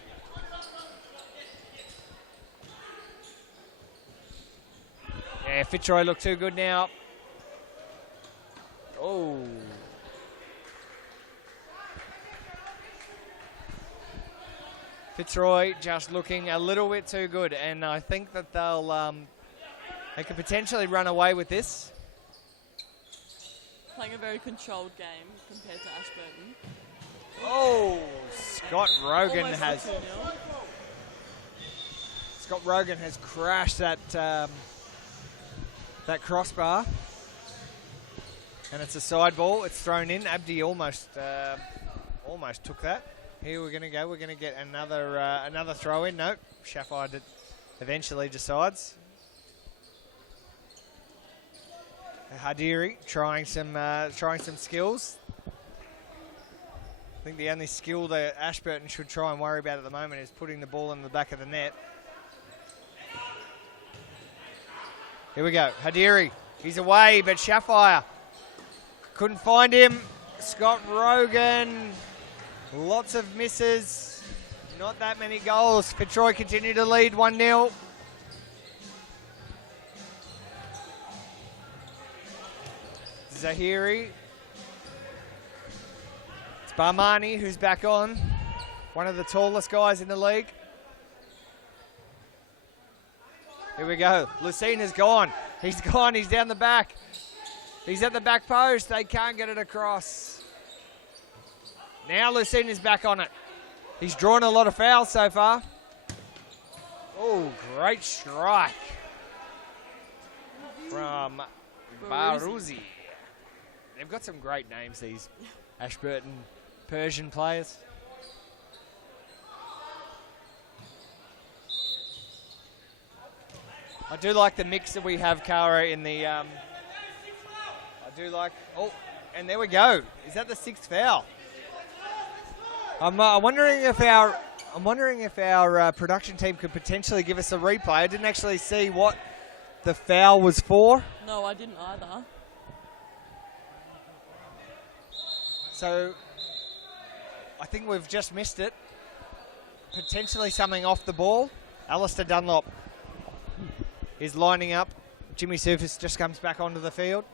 Yeah, Fitzroy look too good now. Oh. Fitzroy just looking a little bit too good, and I think that they could potentially run away with this. Playing a very controlled game compared to Ashburton. Oh, Scott Rogan has crashed that that crossbar, and it's a side ball. It's thrown in. Abdi almost took that. Here we're gonna go. We're gonna get another throw in. Nope, Shafai eventually decides. Hadiri trying some skills. I think the only skill that Ashburton should try and worry about at the moment is putting the ball in the back of the net. Here we go. Hadiri, he's away, but Shafire couldn't find him. Scott Rogan, lots of misses, not that many goals. Fitzroy continue to lead 1-0. Zahiri. It's Barmani who's back on. One of the tallest guys in the league. Here we go. Lucina's gone. He's gone. He's down the back. He's at the back post. They can't get it across. Now Lucina's back on it. He's drawn a lot of fouls so far. Oh, great strike from Baruzzi. They've got some great names, these Ashburton Persian players. I do like the mix that we have, Cara, in the... I do like... Oh, and there we go. Is that the 6th foul? I'm wondering if our production team could potentially give us a replay. I didn't actually see what the foul was for. No, I didn't either. So, I think we've just missed it. Potentially something off the ball. Alistair Dunlop is lining up. Jimmy Surface just comes back onto the field.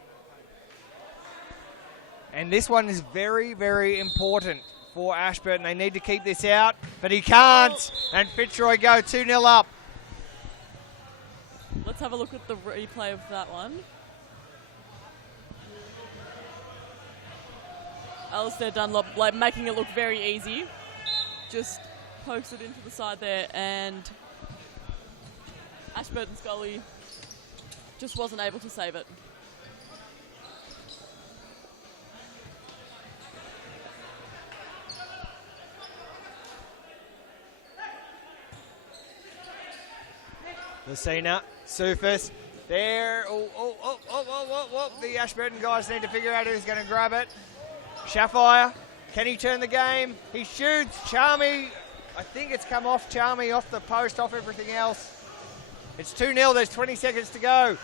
And this one is very, very important for Ashburton. They need to keep this out, but he can't. And Fitzroy go 2-0 up. Let's have a look at the replay of that one. Alistair Dunlop, like, making it look very easy. Just pokes it into the side there, and Ashburton's goalie just wasn't able to save it. Lucina, Sufis, there. The Ashburton guys need to figure out who's going to grab it. Shafire, can he turn the game? He shoots. Charmy, I think it's come off Charmy, off the post, off everything else. It's 2-0, there's 20 seconds to go.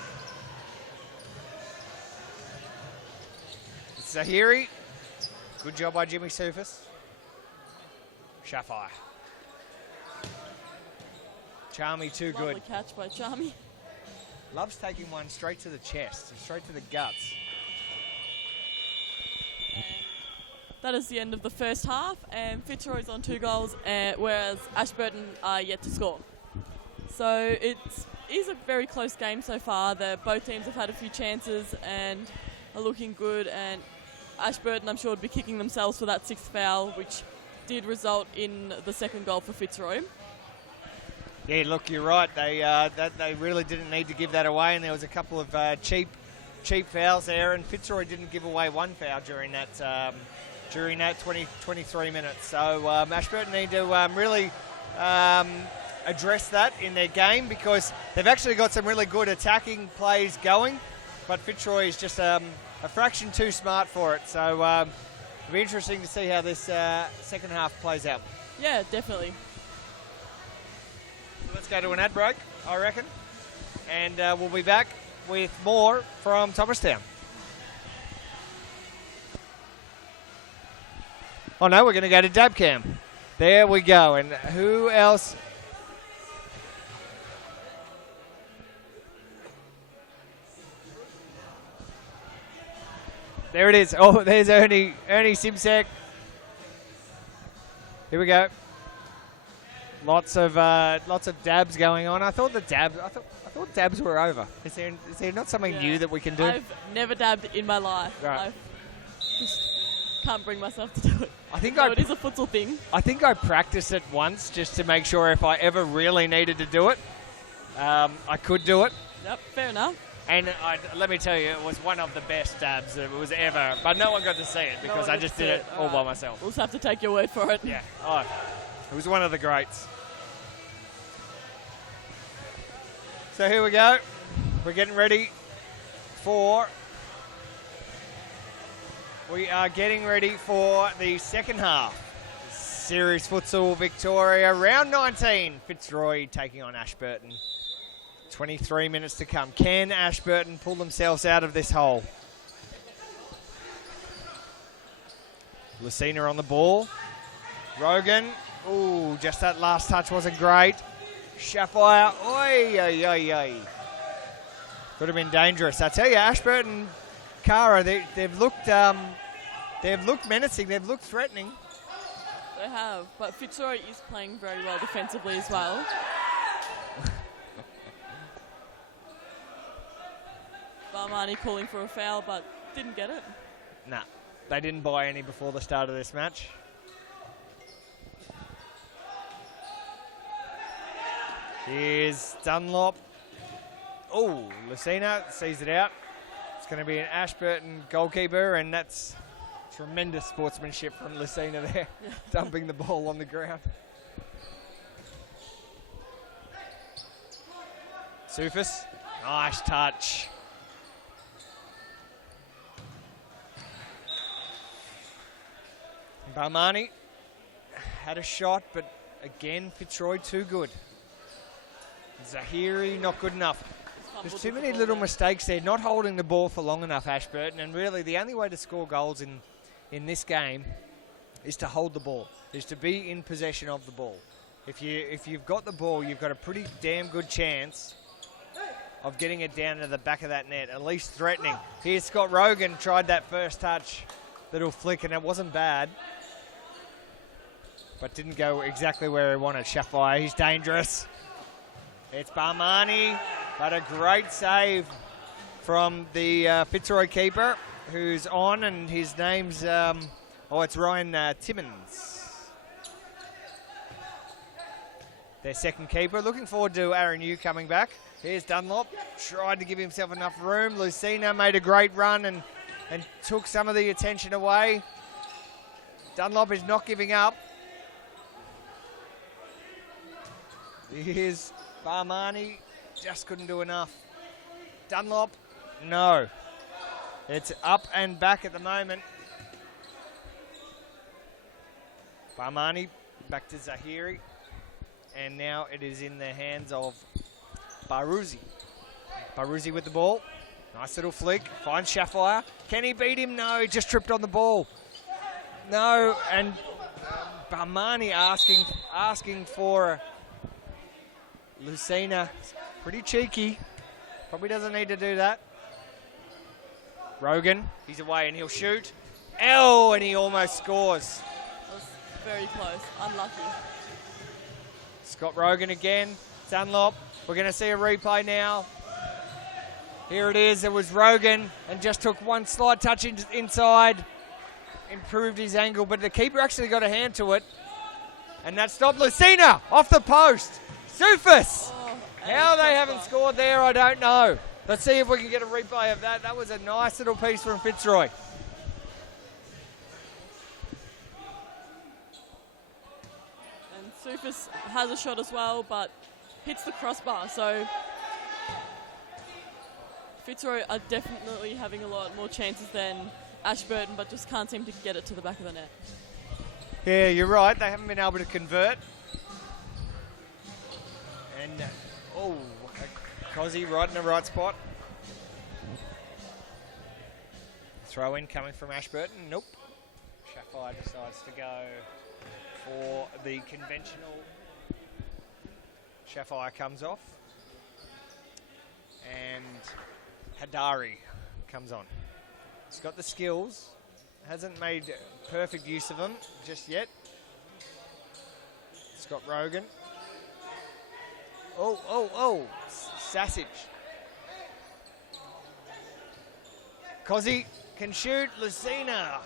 Zahiri, good job by Jimmy Sufis. Shafire. Charmy too good. Lovely catch by Charmy. Loves taking one straight to the chest, straight to the guts. That is the end of the first half, and Fitzroy's on 2 goals, whereas Ashburton are yet to score. So it is a very close game so far. Both teams have had a few chances and are looking good, and Ashburton, I'm sure, would be kicking themselves for that 6th foul, which did result in the 2nd goal for Fitzroy. Yeah, look, you're right. They really didn't need to give that away, and there was a couple of cheap fouls there, and Fitzroy didn't give away 1 foul during that 23 minutes. So Ashburton need to really address that in their game, because they've actually got some really good attacking plays going, but Fitzroy is just a fraction too smart for it. So it'll be interesting to see how this second half plays out. Yeah, definitely. Let's go to an ad break, I reckon, and we'll be back with more from Thomastown. Oh no, we're going to go to Dabcam. There we go. And who else? There it is. Oh, there's Ernie Simsek. Here we go. Lots of dabs going on. I thought dabs were over. Is there not something new that we can do? I've never dabbed in my life. Right. I just can't bring myself to do it. It is a futsal thing. I think I practiced it once just to make sure if I ever really needed to do it, I could do it. Yep, fair enough. And let me tell you, it was one of the best dabs that was ever. But no one got to see it because I just did it all by myself. We'll just have to take your word for it. Yeah. Oh, it was one of the greats. So here we go. We're getting ready for... We are getting ready for the second half. Series Futsal Victoria, round 19. Fitzroy taking on Ashburton. 23 minutes to come. Can Ashburton pull themselves out of this hole? Lucina on the ball. Rogan. Ooh, just that last touch wasn't great. Shafire. Oi, oi, oi, oi. Could have been dangerous. I tell you, Ashburton, Cara, they've looked menacing. They've looked threatening. They have, but Fitzroy is playing very well defensively as well. Barmani calling for a foul, but didn't get it. Nah, they didn't buy any before the start of this match. Here's Dunlop. Oh, Lucina sees it out. It's going to be an Ashburton goalkeeper, and that's tremendous sportsmanship from Lucina there, dumping the ball on the ground. Sufis, nice touch. Barmani had a shot, but again, Fitzroy too good. Zahiri not good enough. There's too many little mistakes there, not holding the ball for long enough, Ashburton, and really the only way to score goals in this game is to hold the ball, is to be in possession of the ball. If you've got the ball, you've got a pretty damn good chance of getting it down to the back of that net, at least threatening. Here's Scott Rogan, tried that first touch, little flick, and it wasn't bad, but didn't go exactly where he wanted. Shafire, he's dangerous. It's Barmani, but a great save from the Fitzroy keeper, who's on, and his name's, it's Ryan Timmins. Their second keeper. Looking forward to Aaron Yu coming back. Here's Dunlop, tried to give himself enough room. Lucina made a great run and took some of the attention away. Dunlop is not giving up. Here's Barmani, just couldn't do enough. Dunlop, no. It's up and back at the moment. Barmani back to Zahiri. And now it is in the hands of Baruzzi. Baruzzi with the ball. Nice little flick. Finds Shafire. Can he beat him? No, he just tripped on the ball. No, and Barmani asking for Lucina. Pretty cheeky. Probably doesn't need to do that. Rogan, he's away and he'll shoot. Oh, and he almost scores. That was very close. Unlucky. Scott Rogan again. Dunlop. We're going to see a replay now. Here it is. It was Rogan and just took one slight touch inside. Improved his angle, but the keeper actually got a hand to it. And that stopped Lucina off the post. Sufis. How they haven't scored there, I don't know. Let's see if we can get a replay of that. That was a nice little piece from Fitzroy. And Sufis has a shot as well, but hits the crossbar. So Fitzroy are definitely having a lot more chances than Ashburton, but just can't seem to get it to the back of the net. Yeah, you're right. They haven't been able to convert. And, Cozzy right in the right spot. Throw in coming from Ashburton. Nope. Shafire decides to go for the conventional. Shafire comes off. And Hadari comes on. He's got the skills. Hasn't made perfect use of them just yet. Scott Rogan. Sasic. Cozzy can shoot. Lucina.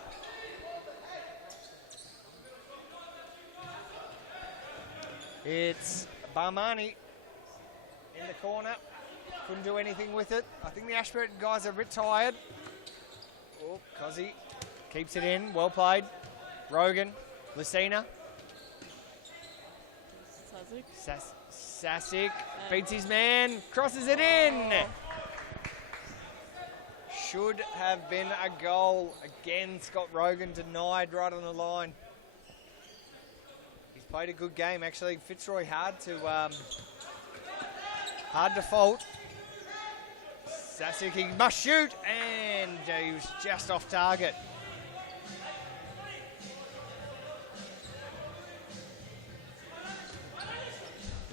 It's Barmani in the corner. Couldn't do anything with it. I think the Ashburton guys are a bit tired. Oh, Cozzy keeps it in. Well played. Rogan. Lucina. Sasic beats his man. Crosses it in. Should have been a goal. Again, Scott Rogan denied right on the line. He's played a good game, actually. Fitzroy hard to fault. Sasic, he must shoot, and he was just off target.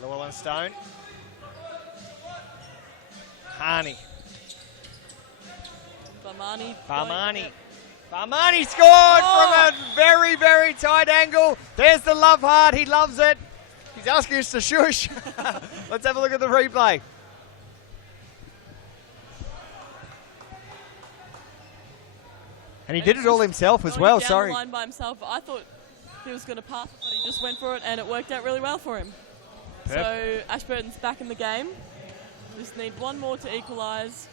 Llewellyn Stone. Harney. Barmani scored from a very, very tight angle. There's the love heart. He loves it. He's asking us to shush. Let's have a look at the replay. And he did it all himself as well, sorry. Down the line by himself. I thought he was going to pass, but he just went for it, and it worked out really well for him. Perfect. So Ashburton's back in the game. Just need one more to equalise,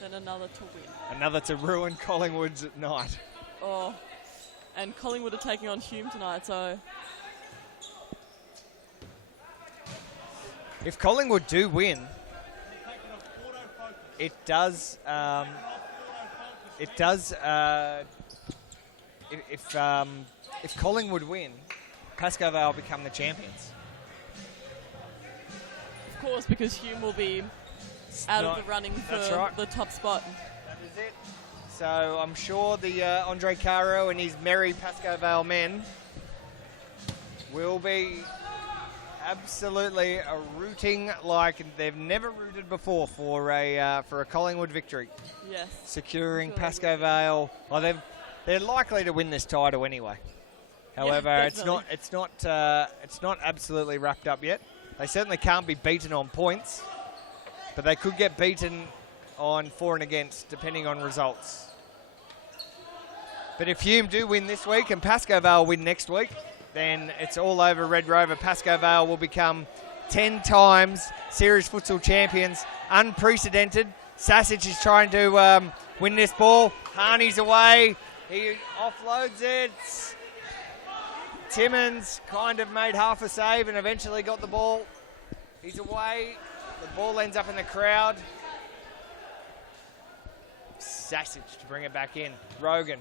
then another to win. Another to ruin Collingwood's night. Oh, and Collingwood are taking on Hume tonight, so... If Collingwood do win, it does... If Collingwood win, Pascoe Vale become the champions. Of course, because Hume will be out of the running for the top spot. That is it. So I'm sure the Andre Caro and his merry Pascoe Vale men will be absolutely rooting like they've never rooted before for a Collingwood victory. Yes. Securing Pascoe Vale. Well, they're likely to win this title anyway. However, yeah, it's not absolutely wrapped up yet. They certainly can't be beaten on points, but they could get beaten on for and against, depending on results. But if Hume do win this week and Pascoe Vale win next week, then it's all over Red Rover. Pascoe Vale will become 10 times Series Futsal champions. Unprecedented. Sasic is trying to win this ball. Harney's away. He offloads it. Timmins kind of made half a save and eventually got the ball. He's away. The ball ends up in the crowd. Sasic to bring it back in. Rogan.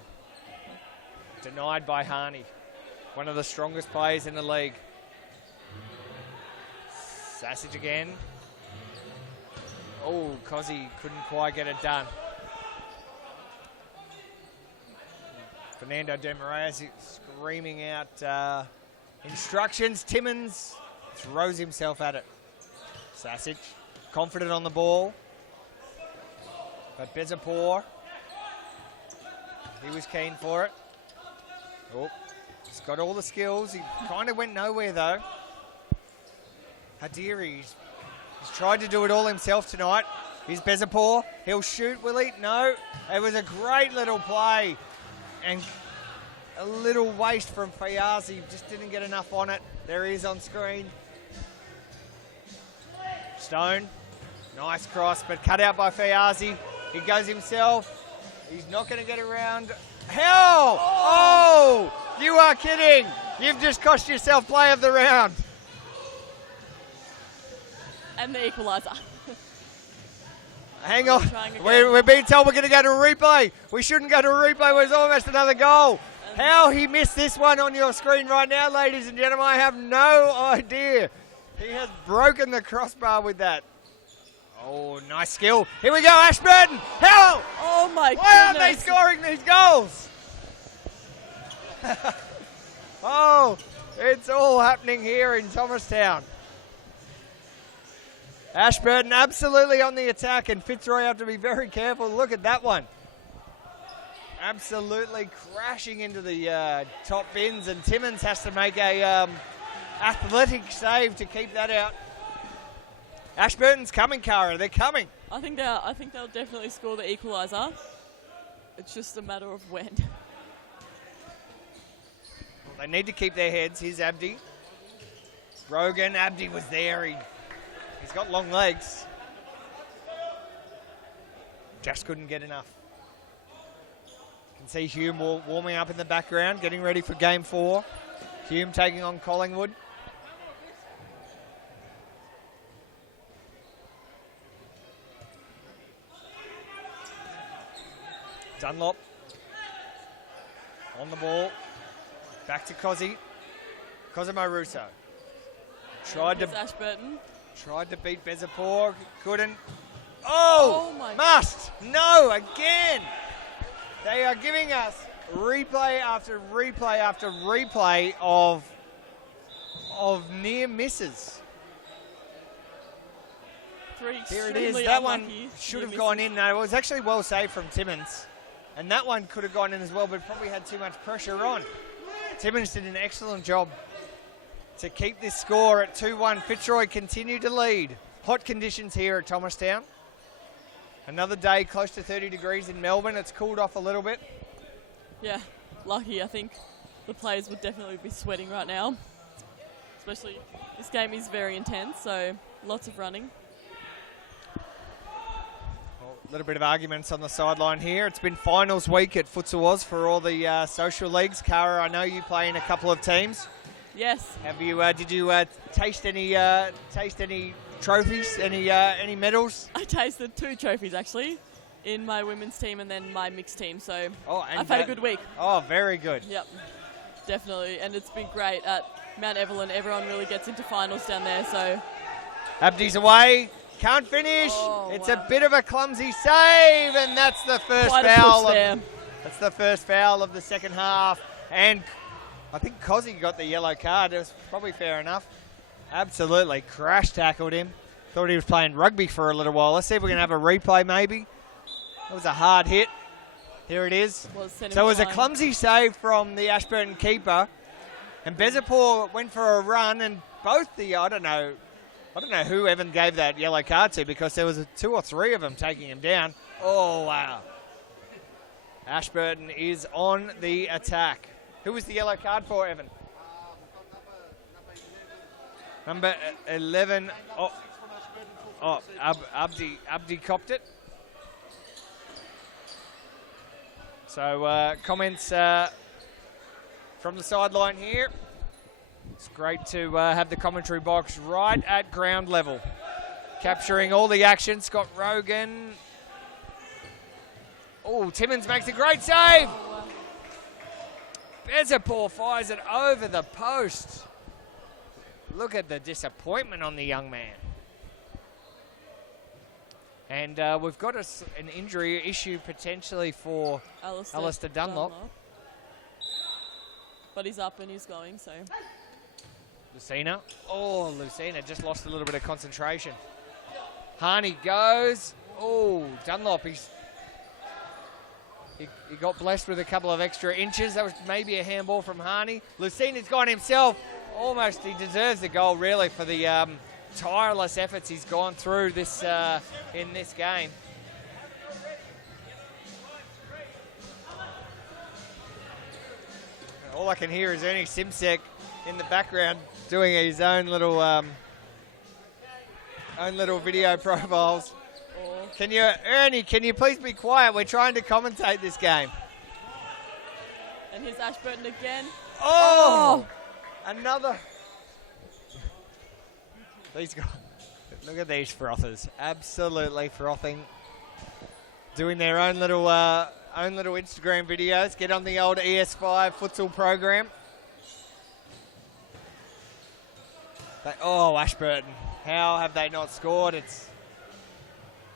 Denied by Harney. One of the strongest players in the league. Sausage again. Oh, Cozzy couldn't quite get it done. Fernando De Moraes screaming out instructions. Timmins throws himself at it. Sausage, confident on the ball. But Bezapor, he was keen for it. Oh, he's got all the skills. He kind of went nowhere, though. Hadiri, he's tried to do it all himself tonight. Here's Bezapor. He'll shoot, will he? No. It was a great little play. And a little waste from Fayazi. Just didn't get enough on it. There he is on screen. Stone. Nice cross, but cut out by Fayazi. He goes himself. He's not going to get around. Hell! Oh! You are kidding. You've just cost yourself play of the round. And the equaliser. Hang on. We're being told we're going to go to a replay. We shouldn't go to a replay. It was almost another goal. How he missed this one on your screen right now, ladies and gentlemen, I have no idea. He has broken the crossbar with that. Oh, nice skill. Here we go, Ashburton. How? Oh, my goodness. Why aren't they scoring these goals? Oh, it's all happening here in Thomastown. Ashburton absolutely on the attack, and Fitzroy have to be very careful. Look at that one. Absolutely crashing into the top bins, and Timmins has to make a athletic save to keep that out. Ashburton's coming, Cara. They're coming. I think they'll definitely score the equaliser. It's just a matter of when. Well, they need to keep their heads. Here's Abdi. Rogan, Abdi was there. He's got long legs. Just couldn't get enough. You can see Hume warming up in the background, getting ready for game 4. Hume taking on Collingwood. Dunlop on the ball. Back to Cozzy. Cosimo Russo. Tried to beat Bezapor. Couldn't. Oh my must. No, again. They are giving us replay after replay after replay of near misses. Here it is. That one should have gone in. No, it was actually well saved from Timmins. And that one could have gone in as well, but probably had too much pressure on. Timmins did an excellent job to keep this score at 2-1. Fitzroy continued to lead. Hot conditions here at Thomastown. Another day close to 30 degrees in Melbourne. It's cooled off a little bit. Yeah, lucky. I think the players would definitely be sweating right now. Especially this game is very intense, so lots of running. A little bit of arguments on the sideline here. It's been finals week at Futsal Oz for all the social leagues. Cara, I know you play in a couple of teams. Yes. Have you? Did you taste any trophies? Any medals? I tasted 2 trophies actually, in my women's team and then my mixed team. So and I've had a good week. Oh, very good. Yep, definitely, and it's been great at Mount Evelyn. Everyone really gets into finals down there. So Abdi's away. Can't finish. It's a bit of a clumsy save, and that's the first foul. That's the first foul of the second half. And I think Cozzy got the yellow card. It was probably fair enough. Absolutely. Crash tackled him. Thought he was playing rugby for a little while. Let's see if we can have a replay maybe. It was a hard hit. Here it is. So it was a clumsy save from the Ashburton keeper. And Bezapor went for a run, and both I don't know who Evan gave that yellow card to, because there was 2 or 3 of them taking him down. Oh, wow. Ashburton is on the attack. Who was the yellow card for, Evan? Number 11. Abdi copped it. So comments from the sideline here. It's great to have the commentary box right at ground level, capturing all the action. Scott Rogan. Oh, Timmins makes a great save. Bezapor fires it over the post. Look at the disappointment on the young man. And we've got an injury issue potentially for Alistair Dunlop. But he's up and he's going, so. Lucina. Oh, Lucina just lost a little bit of concentration. Harney goes. Oh, Dunlop, he got blessed with a couple of extra inches. That was maybe a handball from Harney. Lucina's gone himself. Almost, he deserves the goal, really, for the tireless efforts he's gone through this in this game. All I can hear is Ernie Simsek in the background doing his own little video profiles. Ernie, can you please be quiet? We're trying to commentate this game. And here's Ashburton again. Oh! Another. These guys, look at these frothers. Absolutely frothing. Doing their own little Instagram videos. Get on the old ES5 futsal program. Ashburton. How have they not scored? It's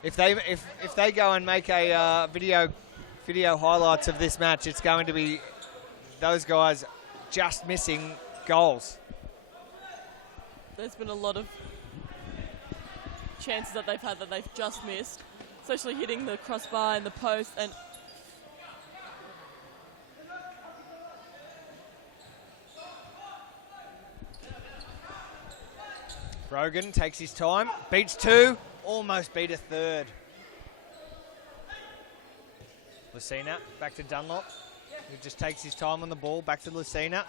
if they go and make a video highlights of this match, it's going to be those guys just missing goals. There's been a lot of chances that they've had that they've just missed, especially hitting the crossbar and the post. And Brogan takes his time, beats two, almost beat a third. Lucina back to Dunlop, who just takes his time on the ball, back to Lucina.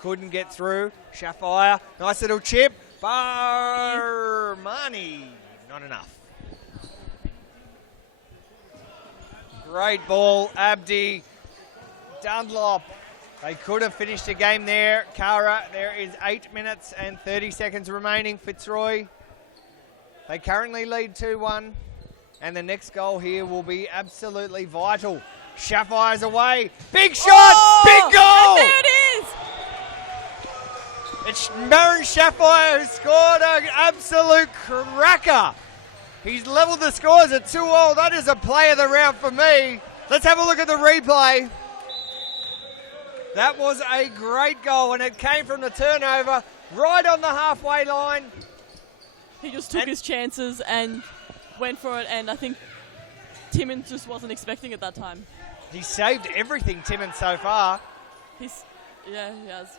Couldn't get through. Shafire, nice little chip. Barmani, not enough. Great ball, Abdi. Dunlop. They could have finished the game there. Kara, there is 8 minutes and 30 seconds remaining. Fitzroy, they currently lead 2-1. And the next goal here will be absolutely vital. Shafire's away. Big shot! Big goal! There it is! It's Marin Shafire who scored an absolute cracker. He's leveled the scores at 2-2. That is a play of the round for me. Let's have a look at the replay. That was a great goal, and it came from the turnover right on the halfway line. He just took his chances and went for it, and I think Timmins just wasn't expecting it that time. He saved everything, Timmins, so far. Yeah, he has.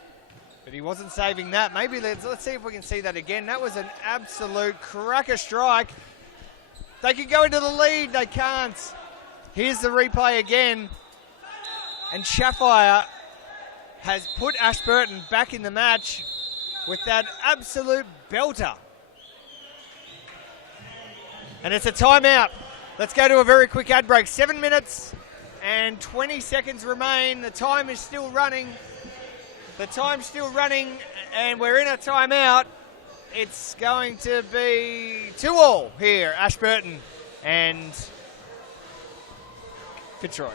But he wasn't saving that. Maybe let's see if we can see that again. That was an absolute cracker strike. They could go into the lead. They can't. Here's the replay again. And Shafire has put Ashburton back in the match with that absolute belter. And it's a timeout. Let's go to a very quick ad break. 7 minutes and 20 seconds remain. The time is still running. The time's still running, and we're in a timeout. It's going to be 2-2 here, Ashburton and Fitzroy.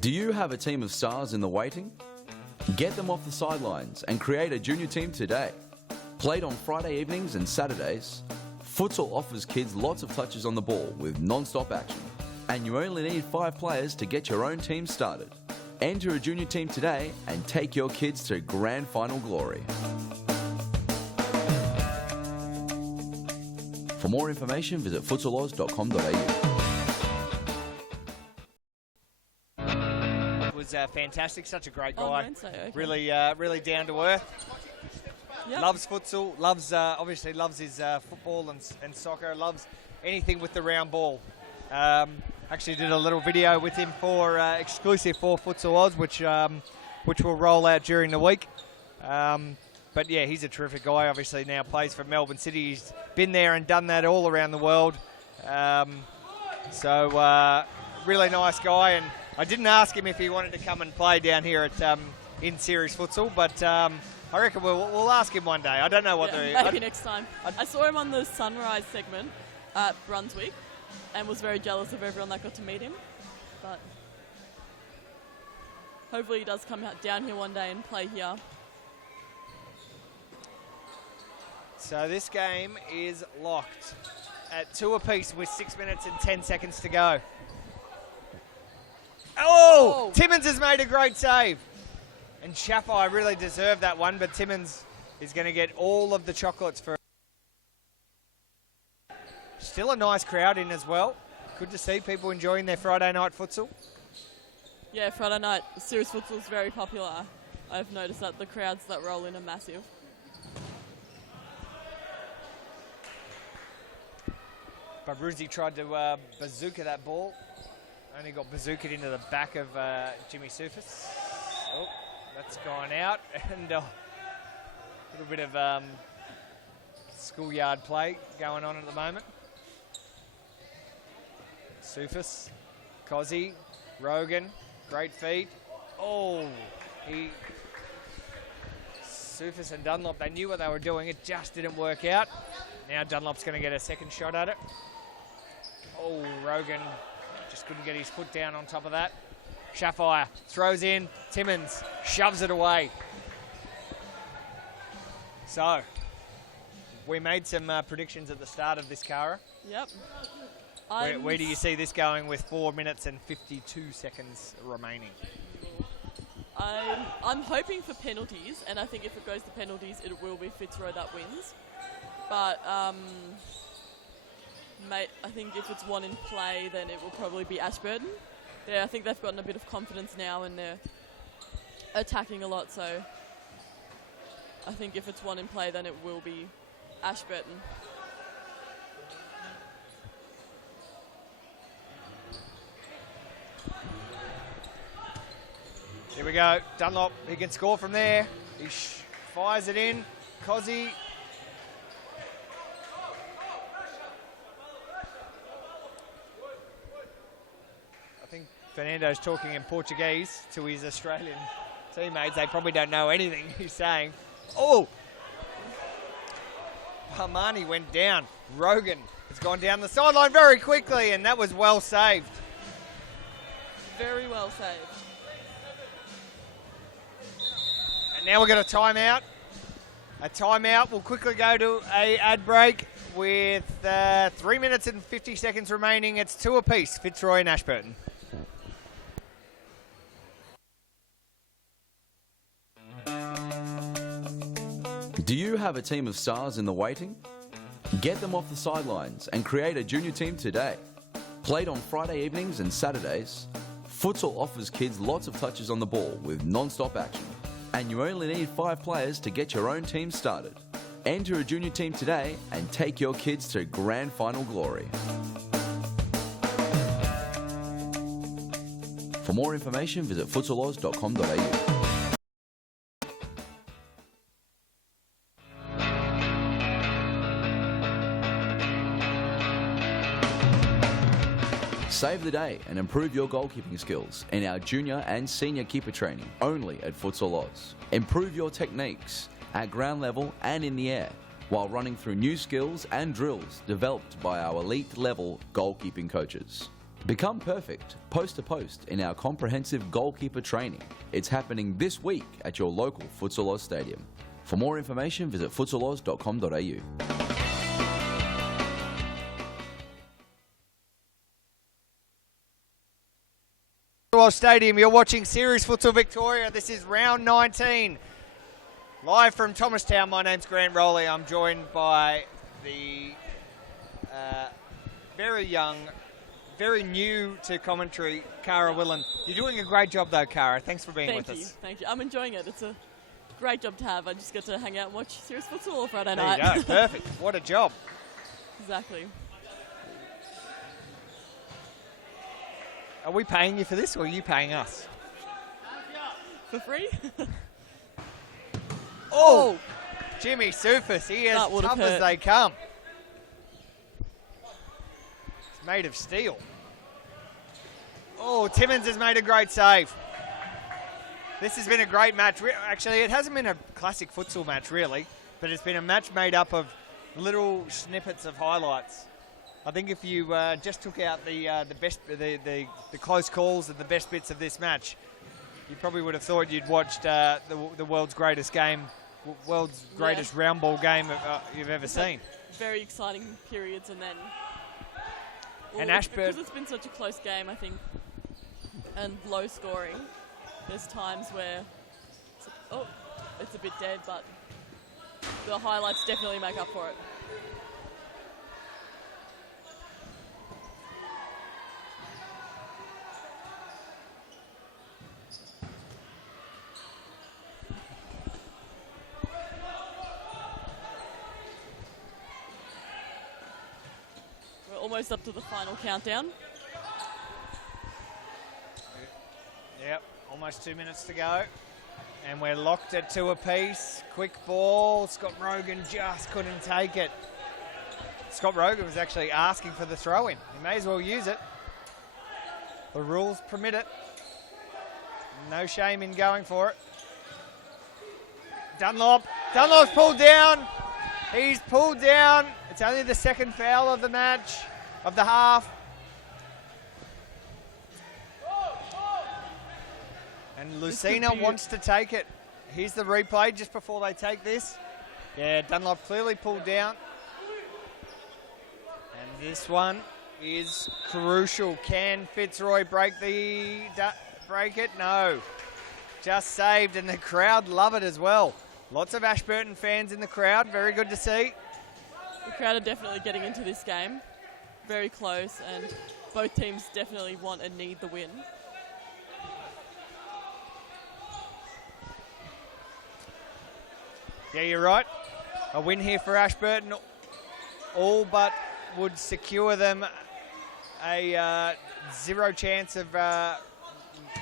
Do you have a team of stars in the waiting? Get them off the sidelines and create a junior team today. Played on Friday evenings and Saturdays, Futsal offers kids lots of touches on the ball with non-stop action. And you only need 5 players to get your own team started. Enter a junior team today and take your kids to grand final glory. For more information, visit futsaloz.com.au. Was fantastic, such a great guy. Okay. Really down to earth. Yep. Loves futsal, obviously loves his football and soccer, loves anything with the round ball. Actually did a little video with him for exclusive for Futsal Oz, which will roll out during the week. But yeah, he's a terrific guy. Obviously now plays for Melbourne City. He's been there and done that all around the world. Really nice guy. And I didn't ask him if he wanted to come and play down here at in series futsal, but I reckon we'll ask him one day. I don't know what maybe next time. I saw him on the Sunrise segment at Brunswick, and was very jealous of everyone that got to meet him. But hopefully he does come down here one day and play here. So this game is locked at 2 apiece with 6 minutes and 10 seconds to go. Oh! Timmins has made a great save. And Shaffai really deserved that one, but Timmins is going to get all of the chocolates for. Still a nice crowd in as well. Good to see people enjoying their Friday night futsal. Yeah, Friday night series futsal is very popular. I've noticed that the crowds that roll in are massive. Baruzzi tried to bazooka that ball. Only got bazookaed into the back of Jimmy Sufis. Oh, that's gone out. And a little bit of schoolyard play going on at the moment. Sufis, Cozzy, Rogan, great feed. Oh, Sufis and Dunlop, they knew what they were doing. It just didn't work out. Now Dunlop's going to get a second shot at it. Oh, Rogan just couldn't get his foot down on top of that. Shaffire throws in. Timmins shoves it away. So, we made some predictions at the start of this, Cara. Yep. Where do you see this going with 4 minutes and 52 seconds remaining? I'm hoping for penalties, and I think if it goes to penalties, it will be Fitzroy that wins. But I think if it's one in play, then it will probably be Ashburton. Yeah, I think they've gotten a bit of confidence now, and they're attacking a lot. So I think if it's one in play, then it will be Ashburton. Here we go. Dunlop, he can score from there. He fires it in. Cozzy. I think Fernando's talking in Portuguese to his Australian teammates. They probably don't know anything he's saying. Oh! Palmani went down. Rogan has gone down the sideline very quickly, and that was well saved. Very well saved. Now we've got a timeout. A timeout. We'll quickly go to a ad break with 3 minutes and 50 seconds remaining. It's 2 apiece, Fitzroy and Ashburton. Do you have a team of stars in the waiting? Get them off the sidelines and create a junior team today. Played on Friday evenings and Saturdays, Futsal offers kids lots of touches on the ball with non-stop action. And you only need 5 players to get your own team started. Enter a junior team today and take your kids to grand final glory. For more information, visit futsaloz.com.au. Save the day and improve your goalkeeping skills in our junior and senior keeper training only at Futsal Oz. Improve your techniques at ground level and in the air while running through new skills and drills developed by our elite level goalkeeping coaches. Become perfect post to post in our comprehensive goalkeeper training. It's happening this week at your local Futsal Oz stadium. For more information, visit futsaloz.com.au. Stadium, you're watching Series Futsal Victoria. This is round 19. Live from Thomastown, my name's Grant Rowley. I'm joined by the very young, very new to commentary, Cara Willand. You're doing a great job though, Cara. Thanks for being with us. Thank you. I'm enjoying it. It's a great job to have. I just get to hang out and watch Series Futsal all Friday night. There you go. Perfect. What a job. Exactly. Are we paying you for this, or are you paying us? For free? Oh! Jimmy Sufis, he is tough as they come. It's made of steel. Oh, Timmins has made a great save. This has been a great match. Actually, it hasn't been a classic futsal match, really, but it's been a match made up of little snippets of highlights. I think if you just took out the close calls and the best bits of this match, you probably would have thought you'd watched the world's greatest game, world's greatest round ball game you've ever seen. Very exciting periods, and then and Ashburton, because it's been such a close game, I think, and low scoring. There's times where it's a bit dead, but the highlights definitely make up for it. We're almost up to the final countdown. Yep, almost 2 minutes to go. And we're locked at 2 apiece. Quick ball. Scott Rogan just couldn't take it. Scott Rogan was actually asking for the throw-in. He may as well use it. The rules permit it. No shame in going for it. Dunlop's pulled down. He's pulled down. It's only the second foul of the match, of the half. And Lucina wants to take it. Here's the replay just before they take this. Yeah, Dunlop clearly pulled down. And this one is crucial. Can Fitzroy break it? No. Just saved, and the crowd love it as well. Lots of Ashburton fans in the crowd. Very good to see. The crowd are definitely getting into this game. Very close, and both teams definitely want and need the win. Yeah, you're right. A win here for Ashburton all but would secure them a 0 chance of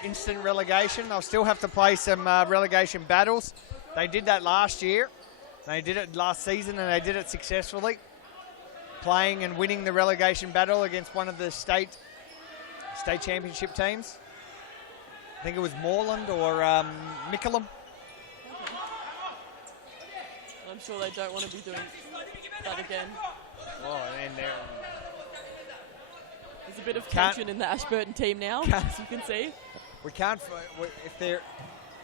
instant relegation. They'll still have to play some relegation battles. They did that last year. They did it last season, and they did it successfully, playing and winning the relegation battle against one of the state championship teams. I think it was Moreland or Mickleham. I'm sure they don't want to be doing that again. Oh, and there's a bit of tension in the Ashburton team now, as you can see. We can't.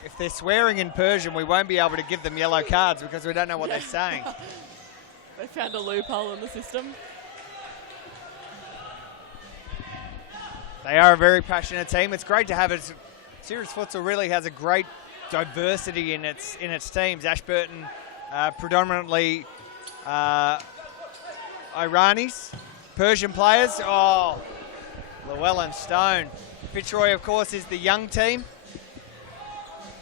If they're swearing in Persian, we won't be able to give them yellow cards because we don't know what they're saying. They found a loophole in the system. They are a very passionate team. It's great to have it. Serious Futsal really has a great diversity in its teams. Ashburton. Predominantly Iranis, Persian players. Oh, Llewellyn Stone. Fitzroy, of course, is the young team.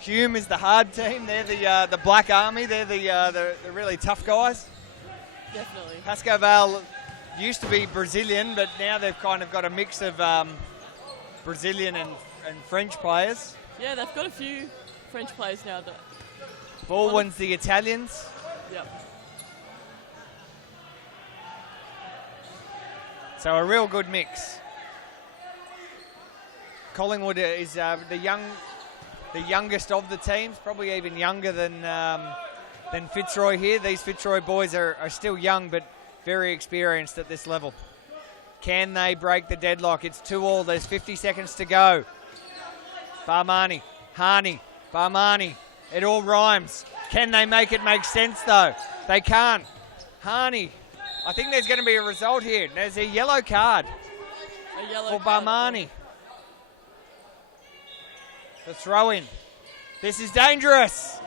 Hume is the hard team. They're the Black Army. They're the really tough guys. Definitely. Pascoe Vale used to be Brazilian, but now they've kind of got a mix of Brazilian and French players. Yeah, they've got a few French players now. Baldwin's the Italians. Yep. So a real good mix. Collingwood is the youngest of the teams, probably even younger than Fitzroy here. These Fitzroy boys are still young, but very experienced at this level. Can they break the deadlock? It's 2-2. There's 50 seconds to go. Barmani, Hani, Barmani. It all rhymes. Can they make it make sense, though? They can't. Hani. I think there's going to be a result here. There's a yellow card for Barmani. The throw-in. This is dangerous.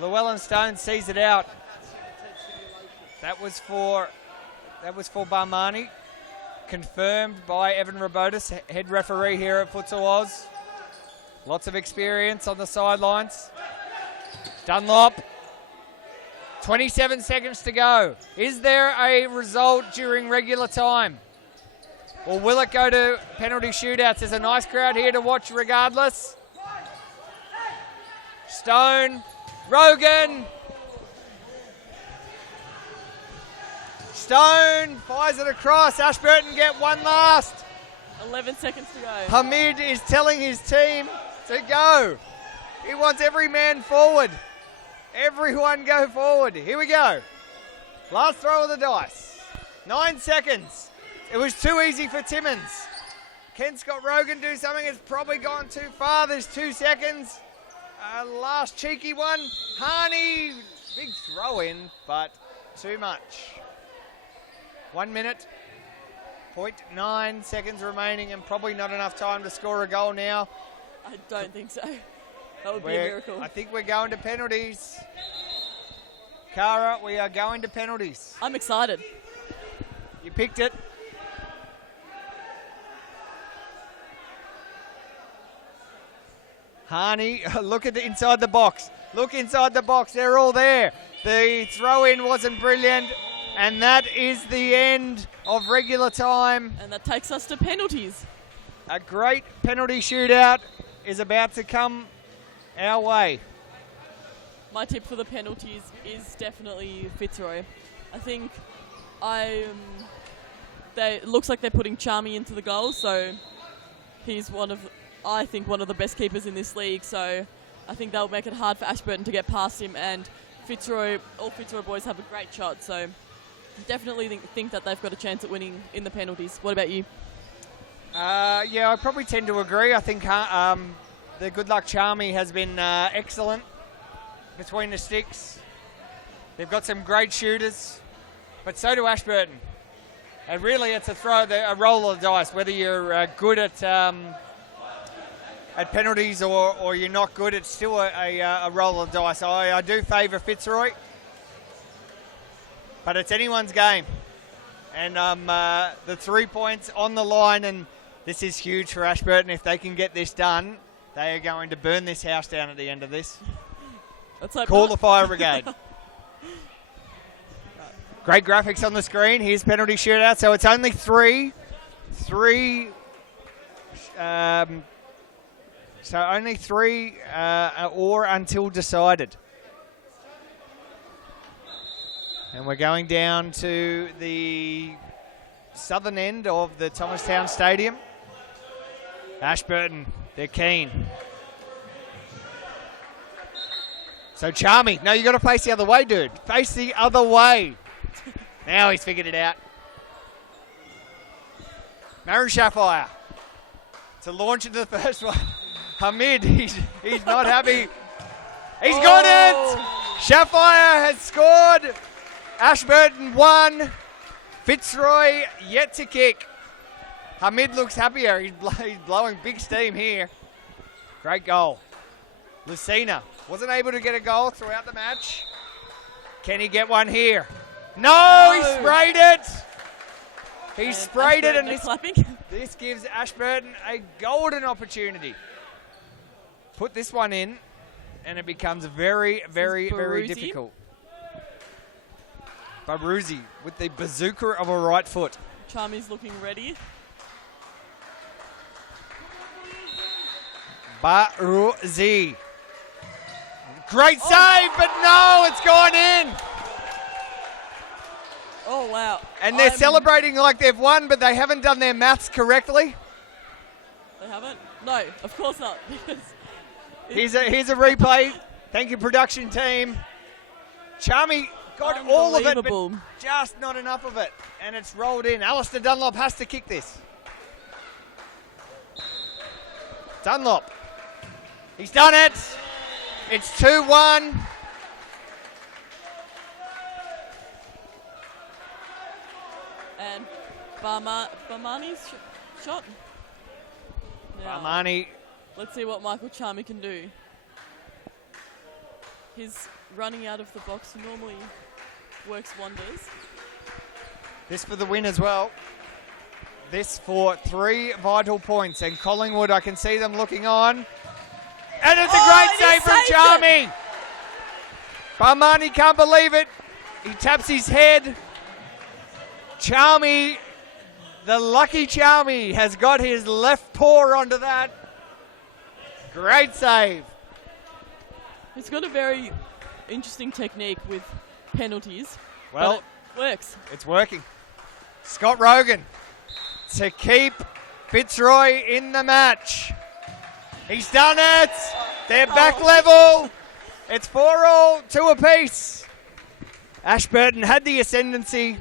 Llewellyn Stone sees it out. That was for Barmani. Confirmed by Evan Robotis, head referee here at Futsal Oz. Lots of experience on the sidelines. Dunlop. 27 seconds to go. Is there a result during regular time? Or will it go to penalty shootouts? There's a nice crowd here to watch regardless. Stone. Rogan. Stone fires it across. Ashburton get one last. 11 seconds to go. Hamid is telling his team to go. He wants every man forward. Everyone go forward. Here we go. Last throw of the dice. 9 seconds. It was too easy for Timmins. Can Scott Rogan do something? It's probably gone too far. There's 2 seconds. Last cheeky one. Harney, big throw in, but too much. 1 minute, 0.9 seconds remaining, and probably not enough time to score a goal now. I don't think so. That would be a miracle. I think we're going to penalties. Cara, we are going to penalties. I'm excited. You picked it. Harney, look at the inside the box. Look inside the box. They're all there. The throw-in wasn't brilliant. And that is the end of regular time. And that takes us to penalties. A great penalty shootout is about to come our way. My tip for the penalties is definitely Fitzroy. I think it looks like they're putting Charmy into the goal, so he's one of the best keepers in this league, so I think that'll make it hard for Ashburton to get past him, and all Fitzroy boys have a great shot, so definitely think that they've got a chance at winning in the penalties. What about you? Yeah, I probably tend to agree. I think the good luck Charmy has been excellent between the sticks. They've got some great shooters, but so do Ashburton. And really, it's a roll of the dice, whether you're good at penalties or you're not good. It's still a roll of the dice. I do favour Fitzroy, but it's anyone's game. And the 3 points on the line, and this is huge for Ashburton. If they can get this done, they are going to burn this house down at the end of this. Let's hope Call not. the fire brigade. Great graphics on the screen. Here's penalty shootout. So it's only three. So only three or until decided. And we're going down to the southern end of the Thomastown Stadium. Ashburton, they're keen. So Charmy, no, you got to face the other way, dude. Face the other way. Now he's figured it out. Shafire to launch into the first one. Hamid, he's not happy. He's got it! Shafire has scored. Ashburton 1. Fitzroy yet to kick. Hamid looks happier. He's blowing big steam here. Great goal. Lucina wasn't able to get a goal throughout the match. Can he get one here? No, he sprayed it. He sprayed it, and this gives Ashburton a golden opportunity. Put this one in, and it becomes very, very, very difficult. Baruzzi with the bazooka of a right foot. Charmy's looking ready. Baruzzi. Great save, but no, it's gone in. Oh, wow. And they're celebrating like they've won, but they haven't done their maths correctly. They haven't? No, of course not. Here's a replay. Thank you, production team. Charmy got all of it, but just not enough of it. And it's rolled in. Alistair Dunlop has to kick this. Dunlop. He's done it. It's 2-1. And Barmani's shot. Now, Barmani. Let's see what Michael Charmy can do. His running out of the box normally works wonders. This for the win as well. This for 3 vital points. And Collingwood, I can see them looking on. And it's a great save from Charmy. Barmani can't believe it. He taps his head. Charmy, the lucky Charmy, has got his left paw onto that. Great save. He's got a very interesting technique with penalties. Well, it works. It's working. Scott Rogan to keep Fitzroy in the match. He's done it. They're back level. It's 4-all, 2 apiece. Ashburton had the ascendancy.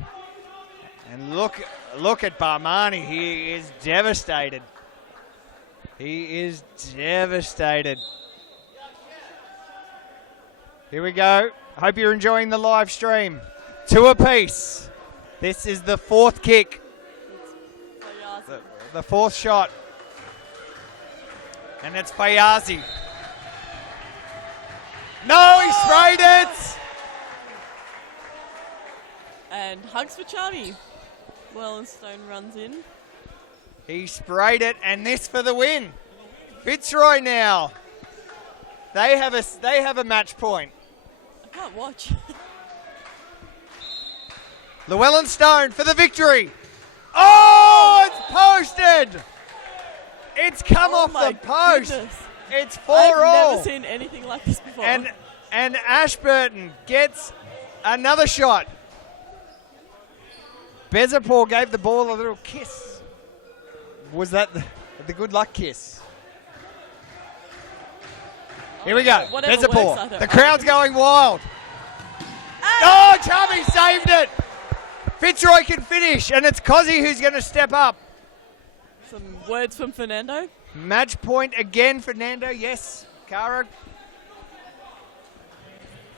And look look at Barmani. He is devastated. He is devastated. Here we go. Hope you're enjoying the live stream. 2 apiece. This is the 4th kick. The 4th shot. And it's Fayazi. No, he sprayed it! And hugs for Charmy. Stone runs in. He sprayed it, and this for the win. Fitzroy now. They have a match point. I can't watch. Llewellyn Stone for the victory. Oh, it's posted. It's come off the post. Goodness. It's 4 I've all. never seen anything like this before. And Ashburton gets another shot. Bezapor gave the ball a little kiss. Was that the good luck kiss? Here we go. Bezapor. The crowd's going wild. Oh, Charmy saved it. Fitzroy can finish, and it's Cozzy who's going to step up. Some words from Fernando. Match point again, Fernando. Yes, Cara.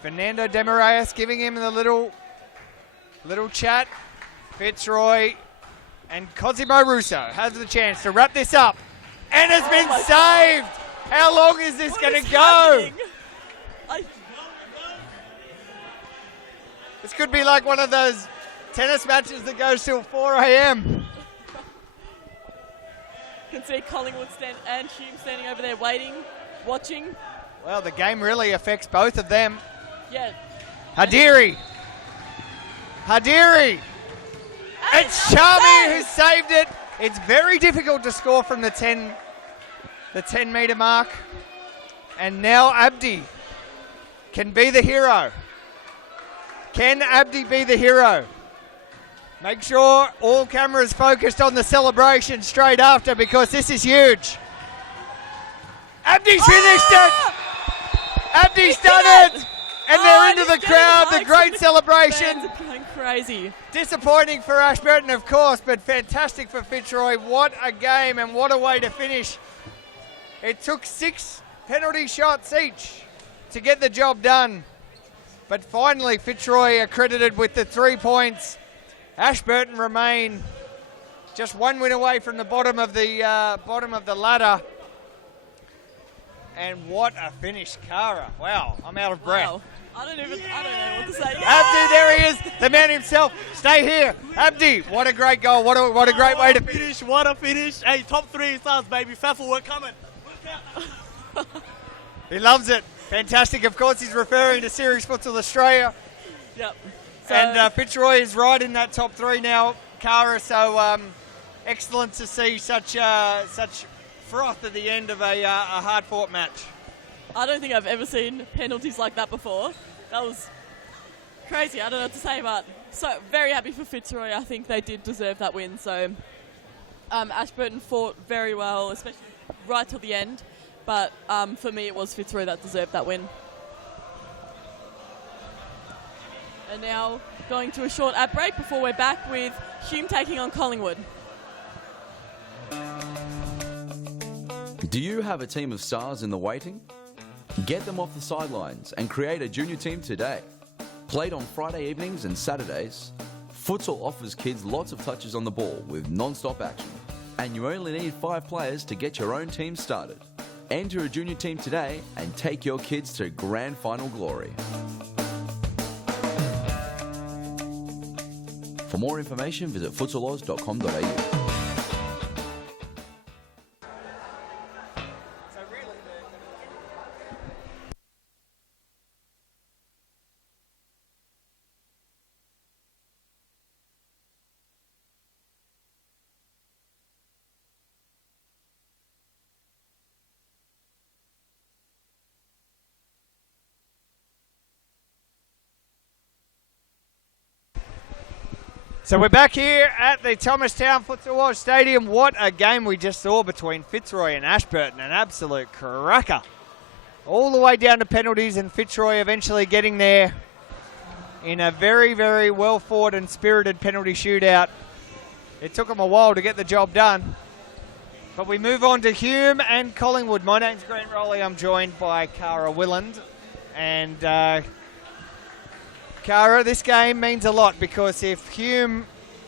Fernando Demarayas giving him the little chat. Fitzroy and Cosimo Russo has the chance to wrap this up. And it's been saved. How long is this going to go? This could be like one of those tennis matches that goes till 4 a.m. You can see Collingwood and Hume standing over there waiting, watching. Well, the game really affects both of them. Yeah. Hadiri. It's Charmy who saved it. It's very difficult to score from the 10-metre mark. And now Abdi can be the hero. Can Abdi be the hero? Make sure all cameras focused on the celebration straight after, because this is huge. Abdi's finished it! Abdi's done it! And they're into the crowd, the great celebration. Fans are going crazy. Disappointing for Ashburton, of course, but fantastic for Fitzroy. What a game and what a way to finish. It took 6 penalty shots each to get the job done. But finally, Fitzroy accredited with the 3 points. Ashburton remain just 1 win away from the bottom of the ladder. And what a finish, Cara. Wow, I'm out of breath. Wow. I don't know what to say. Abdi, there he is, the man himself. Stay here. Abdi, what a great goal. What a great way to finish. What a finish. Hey, top 3 stars, baby. Faffle, we're coming. He loves it. Fantastic. Of course, he's referring to Series Futsal Australia. Yep. So And Fitzroy is right in that top 3 now, Cara. So excellent to see such froth at the end of a hard-fought match. I don't think I've ever seen penalties like that before. That was crazy. I don't know what to say, but so very happy for Fitzroy. I think they did deserve that win. So Ashburton fought very well, especially right till the end. But for me, it was Fitzroy that deserved that win. And now going to a short ad break before we're back with Hume taking on Collingwood. Do you have a team of stars in the waiting? Get them off the sidelines and create a junior team today. Played on Friday evenings and Saturdays, Futsal offers kids lots of touches on the ball with non-stop action. And you only need 5 players to get your own team started. Enter a junior team today and take your kids to grand final glory. For more information, visit futsaloz.com.au. So we're back here at the Thomastown Futsal Oz Stadium. What a game we just saw between Fitzroy and Ashburton. An absolute cracker. All the way down to penalties, and Fitzroy eventually getting there in a very, very well fought and spirited penalty shootout. It took them a while to get the job done. But we move on to Hume and Collingwood. My name's Grant Rowley. I'm joined by Cara Willand. And Cara, this game means a lot because if Hume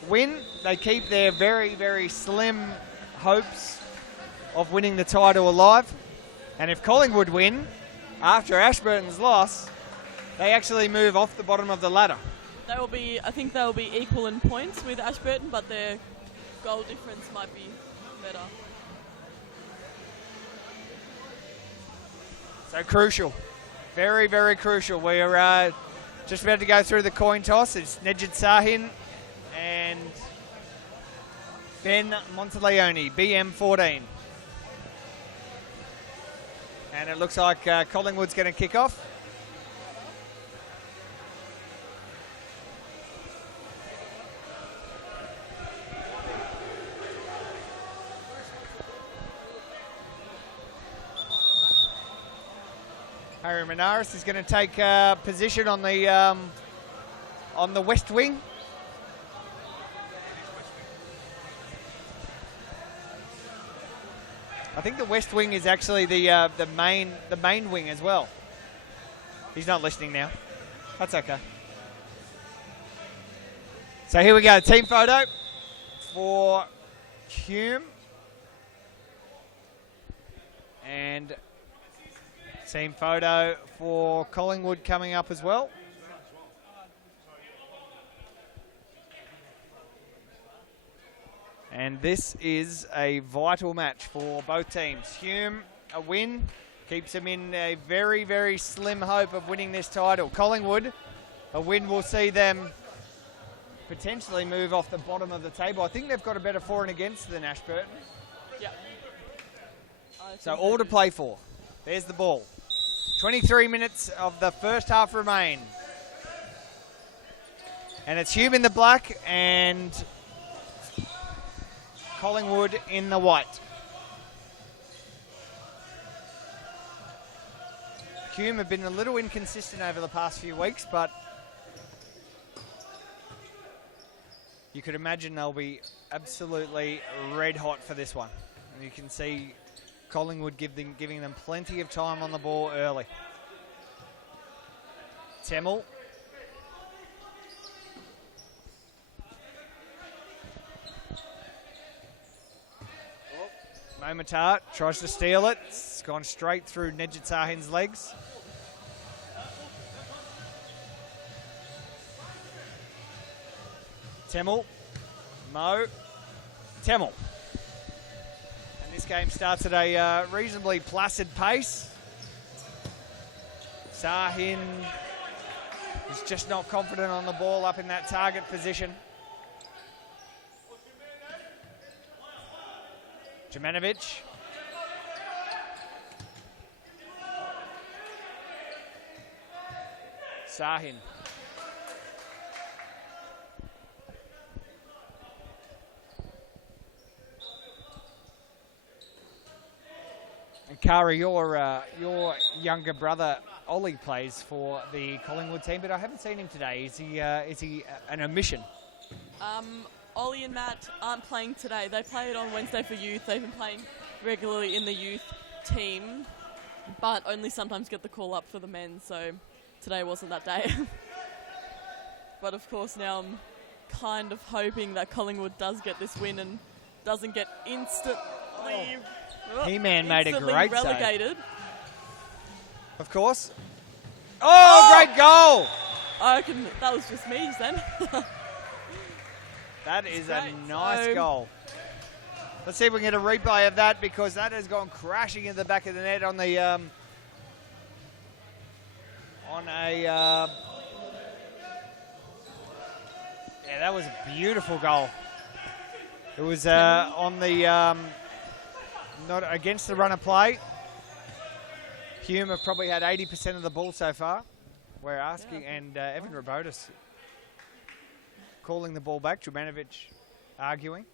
win, they keep their very, very slim hopes of winning the title alive. And if Collingwood win, after Ashburton's loss, they actually move off the bottom of the ladder. I think they'll be equal in points with Ashburton, but their goal difference might be better. So crucial. Very, very crucial. We're just about to go through the coin toss. It's Nejid Sahin and Ben Monteleone, BM14. And it looks like Collingwood's going to kick off. Harry Menaris is going to take position on the west wing. I think the west wing is actually the main wing as well. He's not listening now. That's okay. So here we go. Team photo for Hume. And team photo for Collingwood coming up as well. And this is a vital match for both teams. Hume, a win, keeps them in a very, very slim hope of winning this title. Collingwood, a win will see them potentially move off the bottom of the table. I think they've got a better for and against than Ashburton. Yeah. So all to play for. There's the ball. 23 minutes of the first half remain. And it's Hume in the black and Collingwood in the white. Hume have been a little inconsistent over the past few weeks, but you could imagine they'll be absolutely red hot for this one. And you can see Collingwood giving them plenty of time on the ball early. Temmel. Momatar tries to steal it. It's gone straight through Nejid Sahin's legs. Temmel. Mo. Temmel. And this game starts at a reasonably placid pace. Sahin is just not confident on the ball up in that target position. Jemanovic. Sahin. And Kara, your younger brother Ollie plays for the Collingwood team, but I haven't seen him today. Is he an omission? Ollie and Matt aren't playing today. They played on Wednesday for youth. They've been playing regularly in the youth team, but only sometimes get the call up for the men, so today wasn't that day. But of course now I'm kind of hoping that Collingwood does get this win and doesn't get instantly He-Man made a great relegated. save. Of course. Oh, great goal! I reckon that was just me then. That is a nice goal. Let's see if we can get a replay of that because that has gone crashing in the back of the net on the yeah, that was a beautiful goal. It was on the not against the run of play. Hume have probably had 80% of the ball so far. We're asking, and Evan Rabotis calling the ball back. Jemanovic arguing.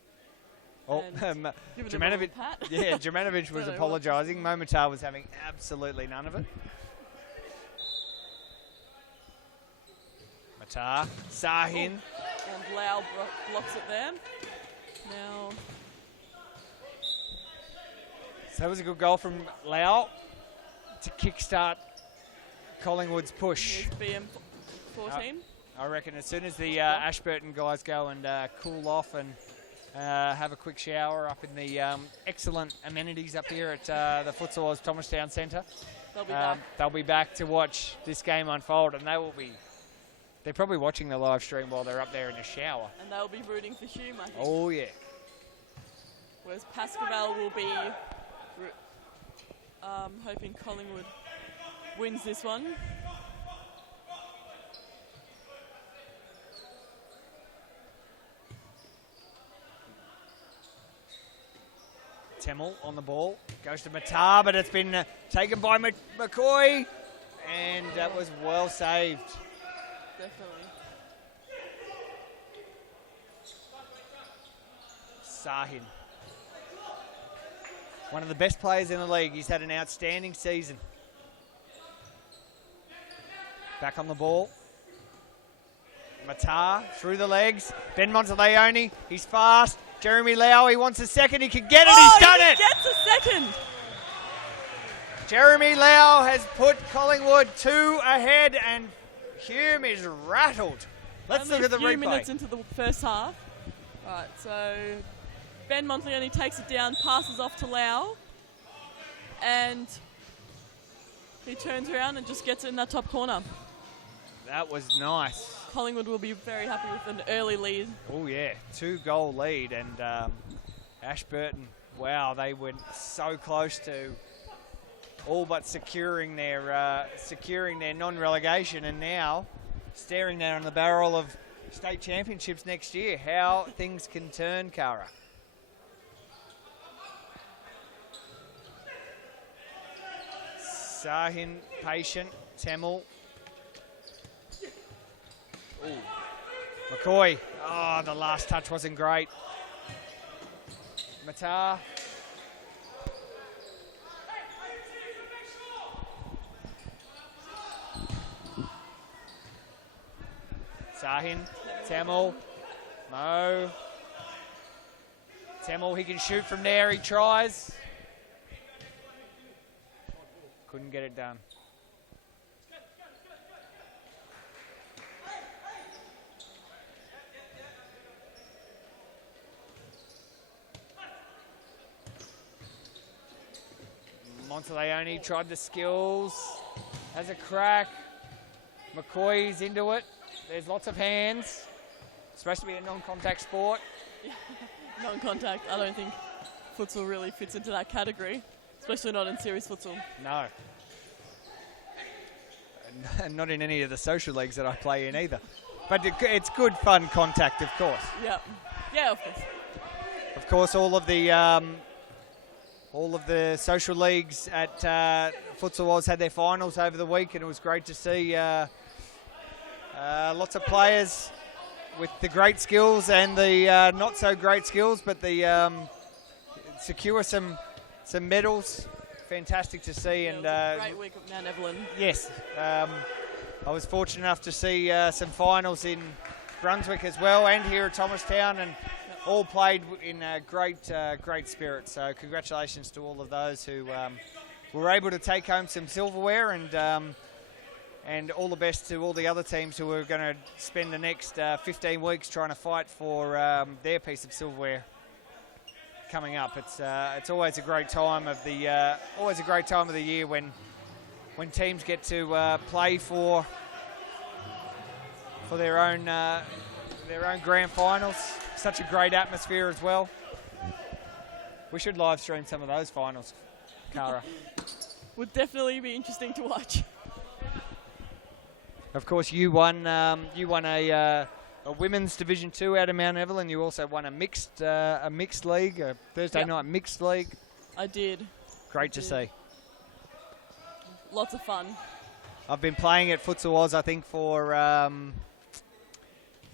Oh, Jemanovic. Yeah, Jemanovic was apologising. Momatar was having absolutely none of it. Matar, Sahin. And Lau blocks it there. now. So that was a good goal from Lau to kickstart Collingwood's push. Here's BM 14. I reckon as soon as the Ashburton guys go and cool off and have a quick shower up in the excellent amenities up here at the Futsal Oz Thomastown Centre, they'll be back to watch this game unfold, and they're probably watching the live stream while they're up there in the shower. And they'll be rooting for Hume, I think. Oh, yeah. Whereas Pascaval will be hoping Collingwood wins this one. Temmel on the ball, goes to Matar, but it's been taken by McCoy, and that was well saved. Definitely. Sahin, one of the best players in the league. He's had an outstanding season. Back on the ball. Matar through the legs. Ben Monteleone, he's fast. Jeremy Lau, he wants a second. He can get it. He's done it. He gets a second. Jeremy Lau has put Collingwood 2 ahead, and Hume is rattled. Let's look at the replay. A few replay. minutes into the first half. Right, so Ben Monteleone takes it down, passes off to Lau, and he turns around and just gets it in that top corner. That was nice. Collingwood will be very happy with an early lead. Oh, yeah. 2-goal lead. And Ashburton, wow, they went so close to all but securing their non-relegation, and now staring down the barrel of state championships next year. How things can turn, Cara. Sahin, patient. Temmel. Ooh. McCoy. Oh, the last touch wasn't great. Matar. Sahin. Temmel. Mo. Temmel, he can shoot from there. He tries. Couldn't get it done. Monteleone tried the skills, has a crack. McCoy's into it. There's lots of hands. It's supposed to be a non-contact sport. Non-contact. I don't think futsal really fits into that category, especially not in series futsal. No. And not in any of the social leagues that I play in either. But it's good fun contact, of course. Yeah. Yeah, of course. Of course, all of the social leagues at Futsal Oz had their finals over the week, and it was great to see lots of players with the great skills and the not so great skills, but the secure some medals. Fantastic to see. Yeah, and it was a great week at Mount Evelyn. Yes, I was fortunate enough to see some finals in Brunswick as well, and here at Thomastown, and all played in a great spirit. So congratulations to all of those who were able to take home some silverware, and all the best to all the other teams who are going to spend the next 15 weeks trying to fight for their piece of silverware coming up. It's always a great time of the year when teams get to play for their own grand finals. Such a great atmosphere as well. We should live stream some of those finals, Cara. Would definitely be interesting to watch. Of course, you won a women's Division 2 out of Mount Evelyn. You also won a mixed league, a Thursday night mixed league. I did. Great to see. Lots of fun. I've been playing at Futsal Oz, I think, for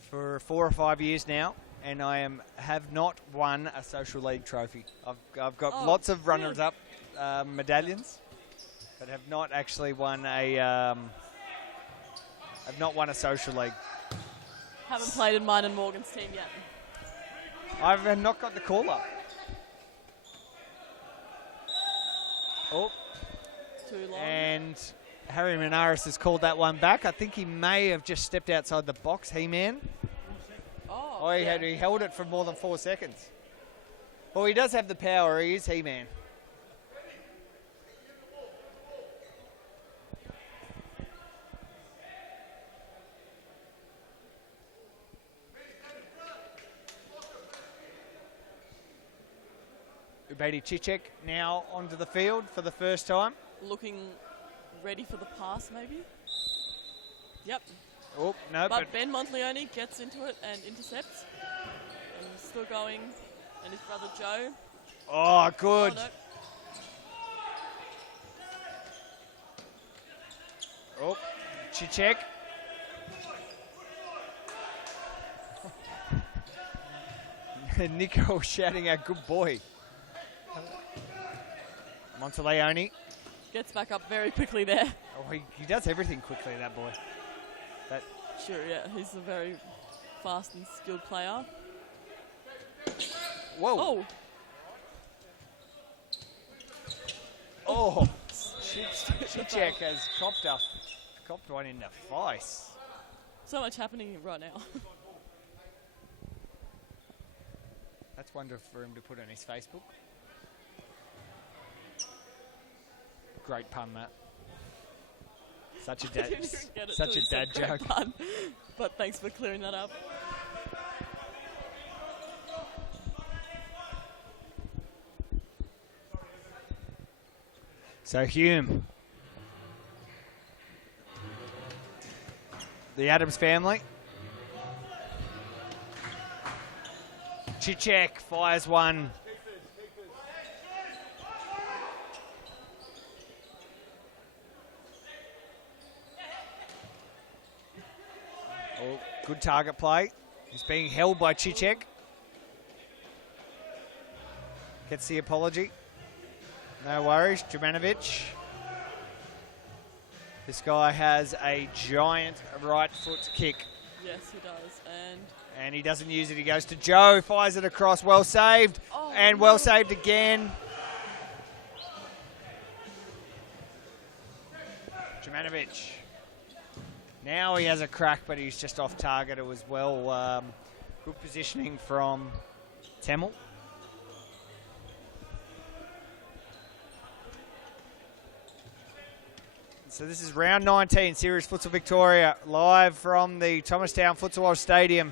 4 or 5 years now, and I have not won a social league trophy. I've got lots of runners-up medallions, but have not actually won a social league. Haven't played in mine and Morgan's team yet. I've not got the call up. Oh. Too long. And Harry Menaris has called that one back. I think he may have just stepped outside the box, He-Man. Oh, He held it for more than 4 seconds. Well, he does have the power. He is He-Man. Ubedi Cicek now onto the field for the first time. Looking ready for the pass, maybe. Yep. Oh, no, But Ben Montleone gets into it and intercepts. And he's still going. And his brother Joe. Oh, good. Oh, no. Oh, Cicek. Nico shouting out, good boy. Monteleone. Gets back up very quickly there. Oh, he does everything quickly, that boy. Sure, yeah. He's a very fast and skilled player. Whoa. Oh. Oh. Cicek has copped one in the face. So much happening right now. That's one for him to put on his Facebook. Great pun, Matt. Such a dad, such a dad joke. Pun, but thanks for clearing that up. So Hume, the Adams family. Cicek fires one. Oh, good target play. He's being held by Cicek. Gets the apology. No worries, Jurmanovic. This guy has a giant right foot kick. Yes, he does. And he doesn't use it. He goes to Joe, fires it across. Well saved. Oh, and well saved again. Jurmanovic. Now he has a crack, but he's just off target. It was well, good positioning from Temmel. So this is round 19, Series Futsal Victoria, live from the Thomastown Futsal Oz Stadium.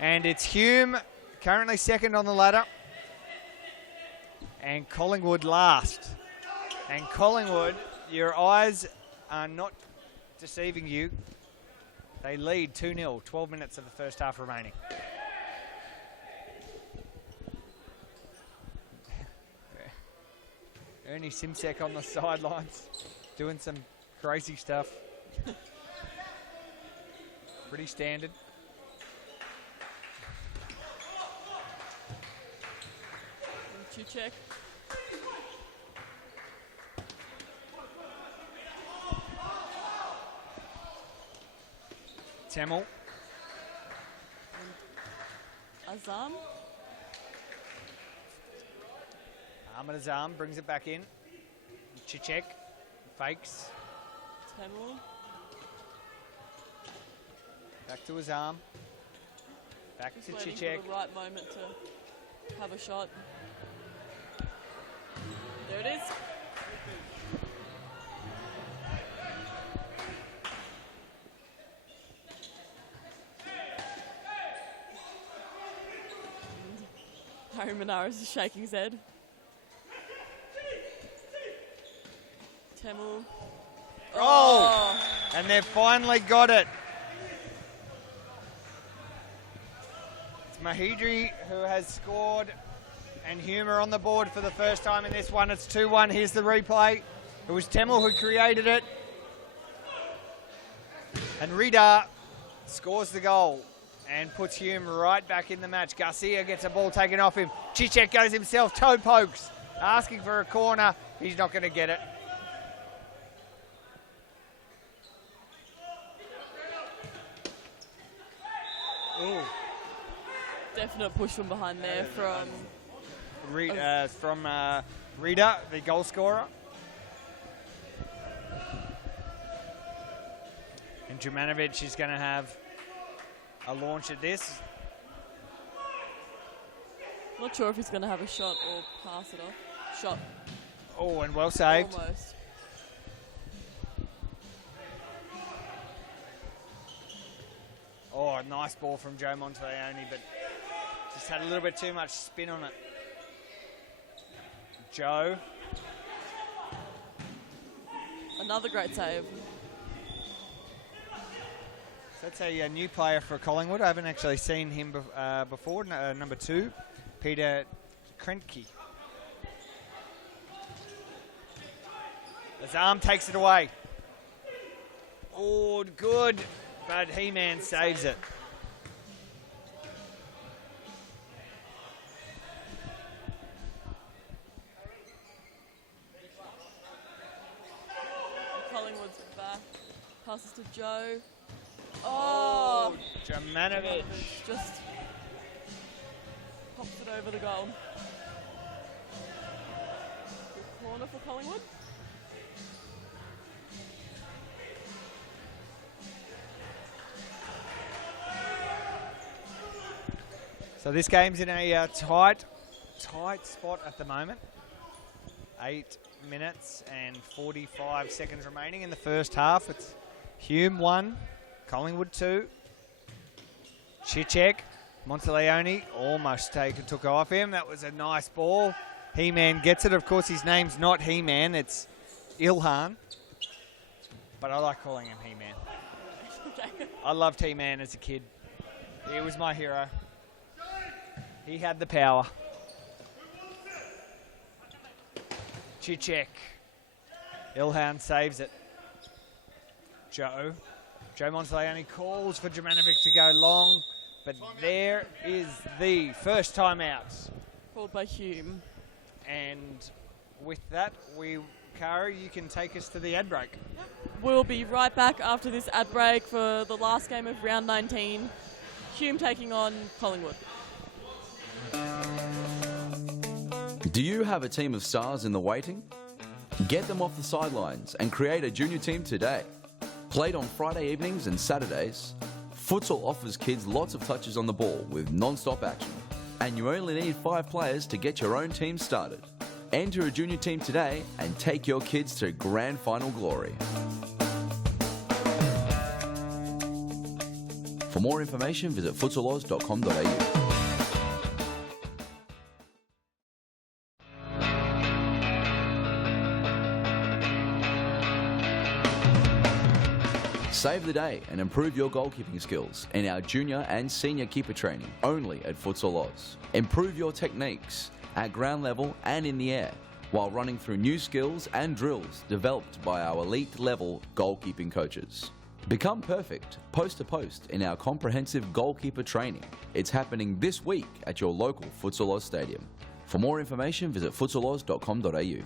And it's Hume, currently second on the ladder, and Collingwood last. And Collingwood, your eyes are not deceiving you. They lead 2-0, 12 minutes of the first half remaining. Ernie Simsek on the sidelines, doing some crazy stuff. Pretty standard. Cicek. Temmel. Azam. Ahmed Azam brings it back in. Cicek fakes. Temmel. Back to Azam. Back Just to waiting Cicek. for the right moment to have a shot. There it is. Harry Menaris is shaking his head. Temmel. Oh! And they've finally got it. It's Mahidri who has scored, and Hume are on the board for the first time in this one. It's 2-1. Here's the replay. It was Temmel who created it. And Rida scores the goal and puts Hume right back in the match. Garcia gets a ball taken off him. Cicek goes himself, toe pokes, asking for a corner. He's not going to get it. Ooh. Definite push from behind there from... Rita, the goal scorer. And Jumanovic is going to have a launch at this. Not sure if he's going to have a shot or pass it off. Shot. Oh, and well saved. Almost. Oh, a nice ball from Joe Monteleone, but just had a little bit too much spin on it. Joe. Another great save. So that's a new player for Collingwood. I haven't actually seen him before. Number 2, Peter Krentke. His arm takes it away. Oh, good. But He-Man saves it. Collingwood's back. Passes to Joe. Oh! Jumanovic. Just pops it over the goal. Good corner for Collingwood. So this game's in a tight spot at the moment. 8 minutes and 45 seconds remaining in the first half. It's Hume 1, Collingwood 2. Chichek, Monteleone almost took off him. That was a nice ball. He-Man gets it. Of course, his name's not He-Man, it's Ilhan. But I like calling him He-Man. Okay. I loved He-Man as a kid. He was my hero. He had the power. Chichek. Ilhan saves it. Joe Monteleone calls for Jumanovic to go long, but there is the first timeout. Called by Hume. And with that, Cara, you can take us to the ad break. We'll be right back after this ad break for the last game of round 19. Hume taking on Collingwood. Do you have a team of stars in the waiting? Get them off the sidelines and create a junior team today. Played on Friday evenings and Saturdays, Futsal offers kids lots of touches on the ball with non-stop action. And you only need 5 players to get your own team started. Enter a junior team today and take your kids to grand final glory. For more information, visit futsaloz.com.au. Save the day and improve your goalkeeping skills in our junior and senior keeper training only at Futsal Oz. Improve your techniques at ground level and in the air while running through new skills and drills developed by our elite level goalkeeping coaches. Become perfect post to post in our comprehensive goalkeeper training. It's happening this week at your local Futsal Oz stadium. For more information, visit futsaloz.com.au.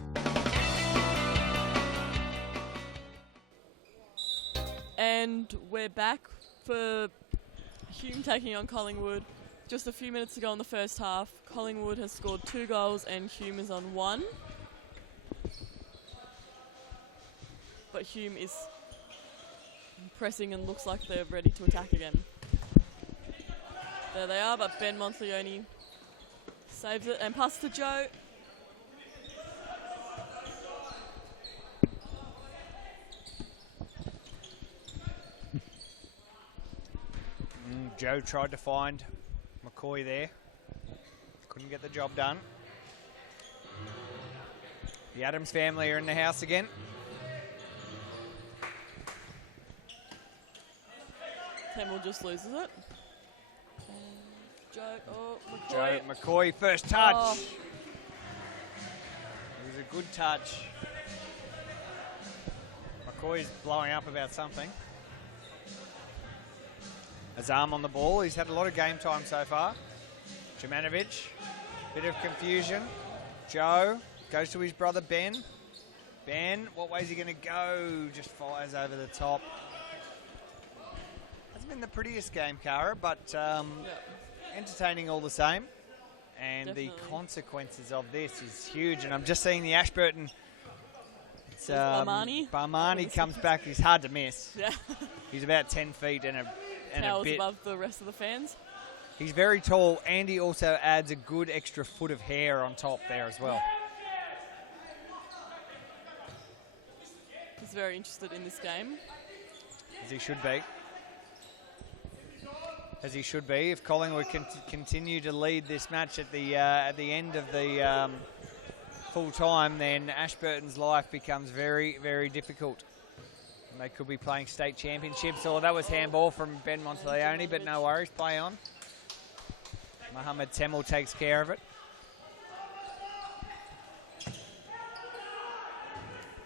And we're back for Hume taking on Collingwood. Just a few minutes ago in the first half, Collingwood has scored 2 goals and Hume is on 1. But Hume is pressing and looks like they're ready to attack again. There they are, but Ben Monteleone saves it and passes to Joe. Joe tried to find McCoy there. Couldn't get the job done. The Adams family are in the house again. Temple just loses it. Joe, McCoy. Joe McCoy, first touch. Oh. It was a good touch. McCoy's blowing up about something. Azam on the ball. He's had a lot of game time so far. Jumanovic, bit of confusion. Joe goes to his brother Ben. Ben, what way is he going to go? Just fires over the top. Hasn't been the prettiest game, Cara, but entertaining all the same. And Definitely. the consequences of this is huge. And I'm just seeing the Ashburton. It's, Barmani. Barmani comes back. He's hard to miss. Yeah. He's about 10 feet and a Towers bit. above the rest of the fans. He's very tall. Andy also adds a good extra foot of hair on top there as well. He's very interested in this game. As he should be. As he should be. If Collingwood can continue to lead this match at the end of the full time, then Ashburton's life becomes very, very difficult. And they could be playing state championships. Or that was handball from Ben Monteleone, but no worries, play on. Mohamed Temel takes care of it.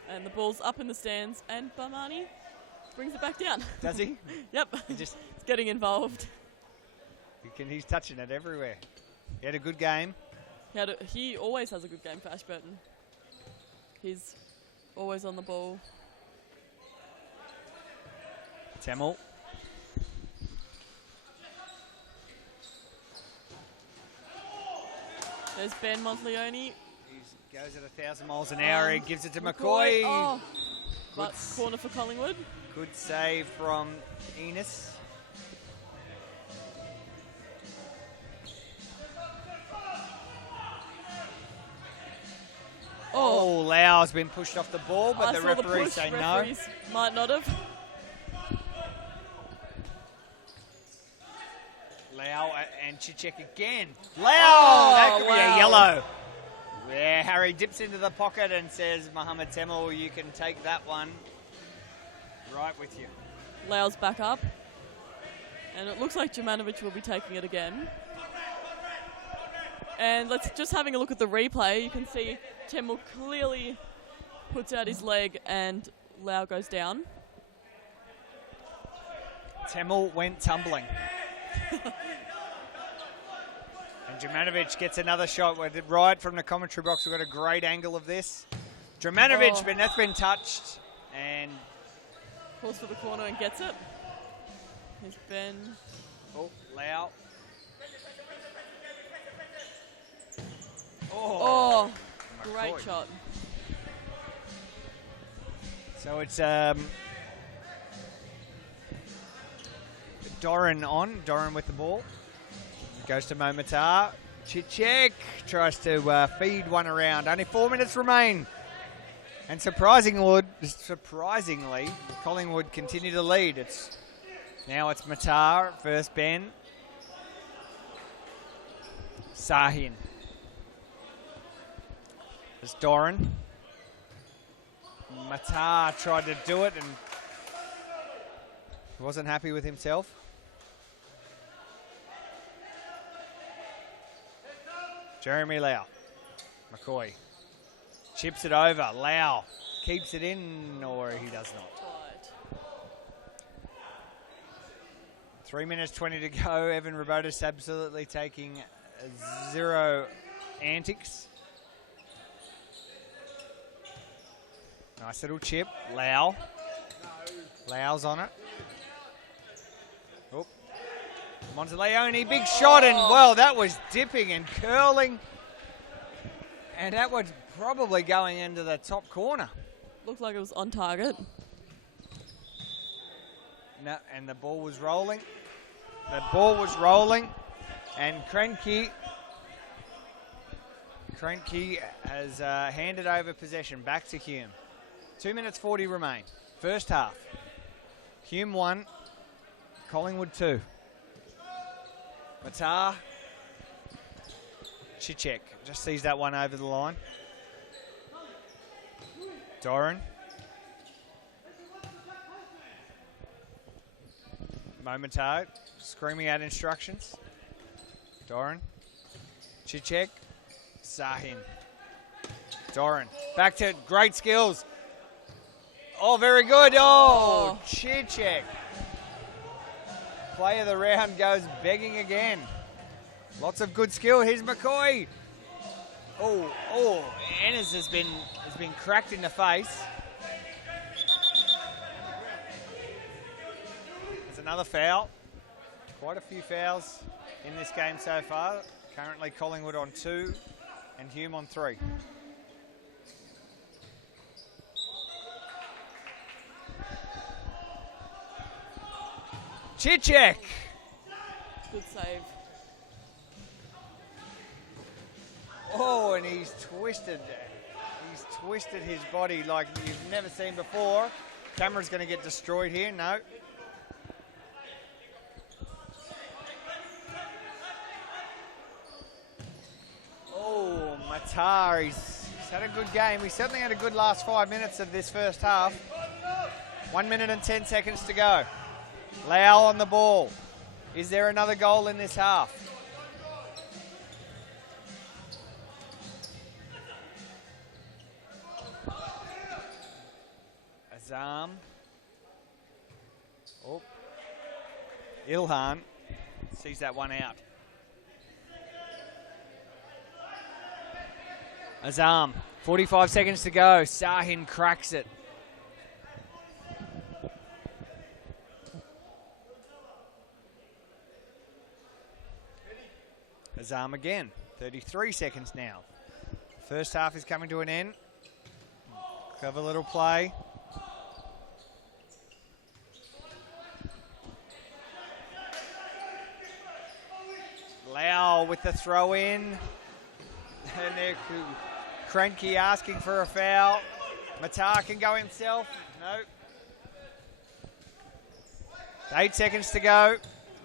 And the ball's up in the stands, and Barmani brings it back down. Does he? Yep. He's getting involved. He's touching it everywhere. He had a good game. He always has a good game for Ashburton. He's always on the ball. Temel. There's Ben Monteleone. He goes at 1,000 miles an hour. He gives it to McCoy. Oh, but corner for Collingwood. Good save from Enos. Oh, Lau's been pushed off the ball, but the referees say no. Referees might not have. Lau and Chichek again. Lau! That could be a yellow. Yeah, Harry dips into the pocket and says, Mohamed Temel, you can take that one. Right with you. Lau's back up. And it looks like Jumanovic will be taking it again. And let's just having a look at the replay. You can see Temel clearly puts out his leg and Lau goes down. Temel went tumbling. And Jumanovic gets another shot right from the commentary box. We've got a great angle of this. Jumanovic, but that's been touched. And calls for the corner and gets it. Here's Ben. Oh, Lau. Oh, great shot. So it's Doran with the ball. Goes to Momatar. Chichek tries to feed one around. Only 4 minutes remain. And surprisingly, Collingwood continue to lead. Now it's Matar versus Ben. Sahin. It's Doran. Matar tried to do it and wasn't happy with himself. Jeremy Lau. McCoy. Chips it over. Lau keeps it in, or he does not. 3 minutes 20 to go. Evan Rabotis absolutely taking zero antics. Nice little chip. Lau. Lau's on it. Oh. Monteleone, big shot, and well, that was dipping and curling. And that was probably going into the top corner. Looked like it was on target. No, and the ball was rolling. The ball was rolling. And Krenke has handed over possession back to Hume. 2 minutes 40 remain. First half. Hume 1, Collingwood 2. Matar. Chichek just sees that one over the line. Doran. Momatar screaming out instructions. Doran. Chichek. Sahin. Doran. Back to great skills. Oh, very good. Oh, Chichek. Play of the round goes begging again. Lots of good skill. Here's McCoy. Oh, Ennis has been cracked in the face. There's another foul. Quite a few fouls in this game so far. Currently Collingwood on 2 and Hume on 3. Chichek! Good save. Oh, and he's twisted. He's twisted his body like you've never seen before. Camera's going to get destroyed here. No. Oh, Matar, he's had a good game. He certainly had a good last 5 minutes of this first half. 1 minute and 10 seconds to go. Lau on the ball. Is there another goal in this half? Azam. Oh. Ilhan sees that one out. Azam, 45 seconds to go. Sahin cracks it. Azam again, 33 seconds now. First half is coming to an end. Clever little play. Lau with the throw in. And they're Cranky asking for a foul. Matar can go himself. No. 8 seconds to go.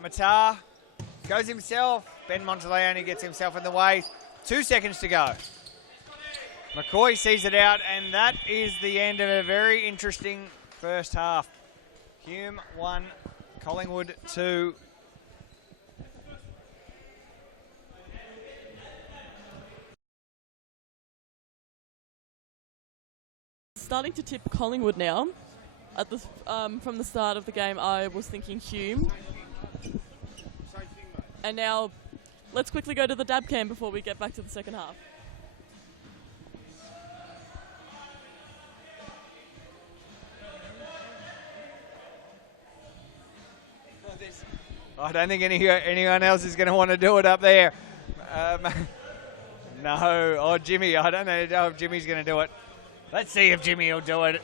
Matar goes himself. Ben Monteleone gets himself in the way. 2 seconds to go. McCoy sees it out, and that is the end of a very interesting first half. Hume 1, Collingwood 2. Starting to tip Collingwood now. At the from the start of the game, I was thinking Hume. And now, let's quickly go to the dab cam before we get back to the second half. I don't think anyone else is going to want to do it up there. No. Oh, Jimmy. I don't know if Jimmy's going to do it. Let's see if Jimmy will do it.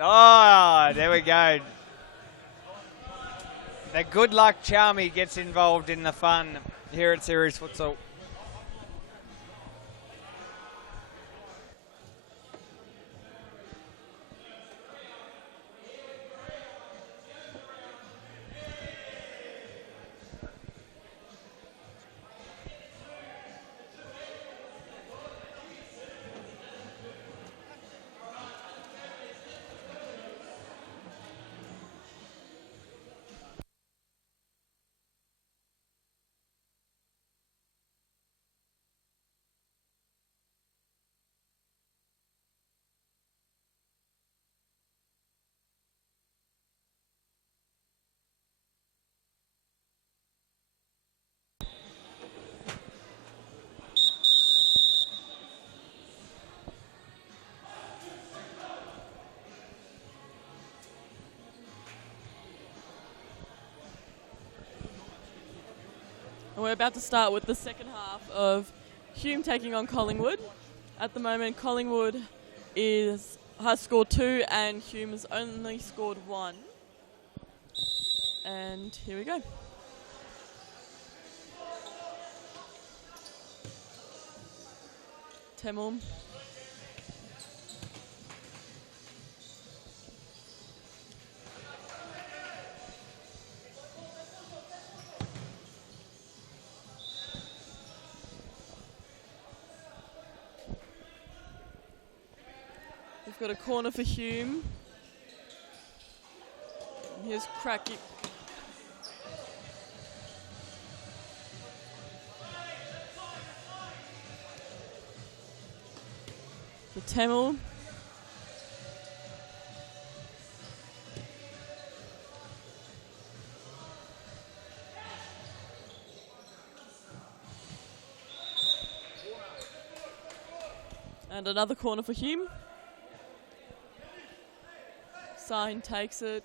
Oh, there we go. The good luck Charmy gets involved in the fun here at Series Futsal. And we're about to start with the second half of Hume taking on Collingwood. At the moment, Collingwood has scored 2 and Hume has only scored 1. And here we go. Temel. We've got a corner for Hume. Here's Cracky. For Temel. And another corner for Hume. Sahin takes it.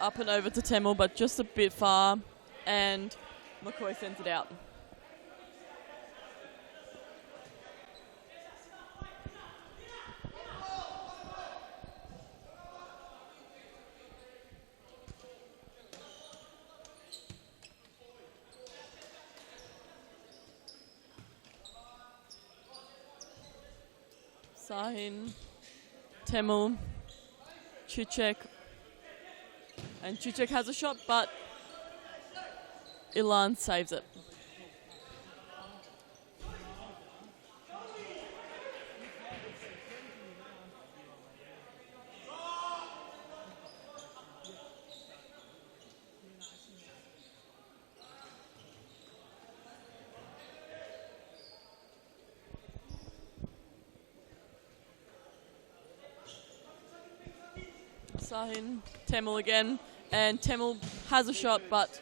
Up and over to Temel, but just a bit far, and McCoy sends it out. Sahin, Temel, Chichek, and Chichek has a shot, but Ilan saves it. Sahin, Temel again, and Temel has a shot, but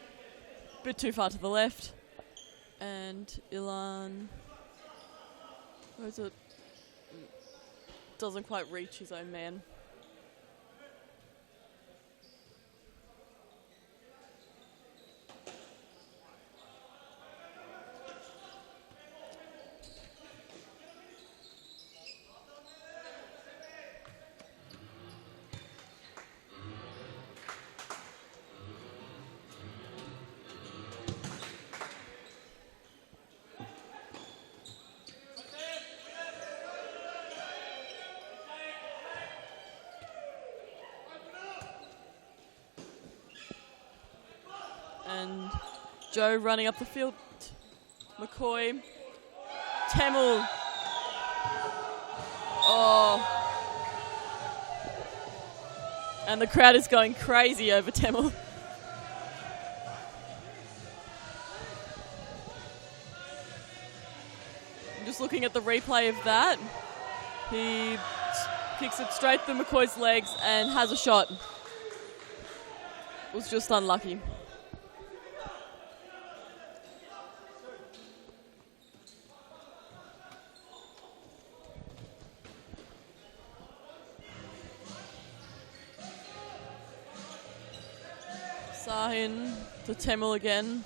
a bit too far to the left. And Ilan, where is it? Doesn't quite reach his own man. And Joe running up the field. McCoy. Temel. Oh. And the crowd is going crazy over Temel. Just looking at the replay of that. He kicks it straight through McCoy's legs and has a shot. Was just unlucky. Sahin to Temel again.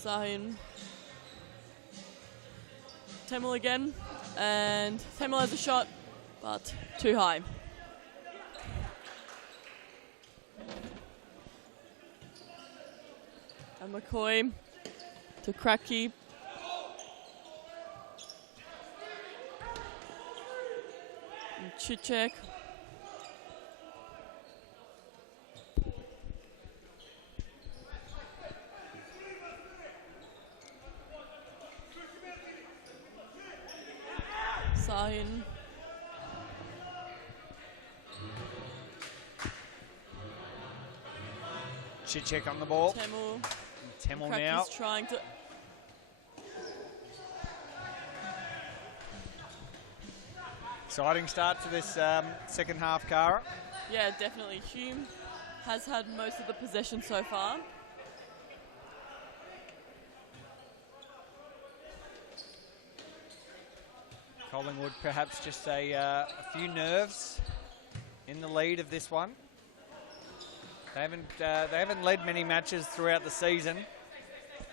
Sahin. Temel again. And Temel has a shot, but too high. And McCoy to Cracky. And Chichek. Sahin. Chichek on the ball. Temel now. Trying to. Exciting start to this second half, Cara. Yeah, definitely. Hume has had most of the possession so far. Collingwood perhaps just a few nerves in the lead of this one. They haven't led many matches throughout the season,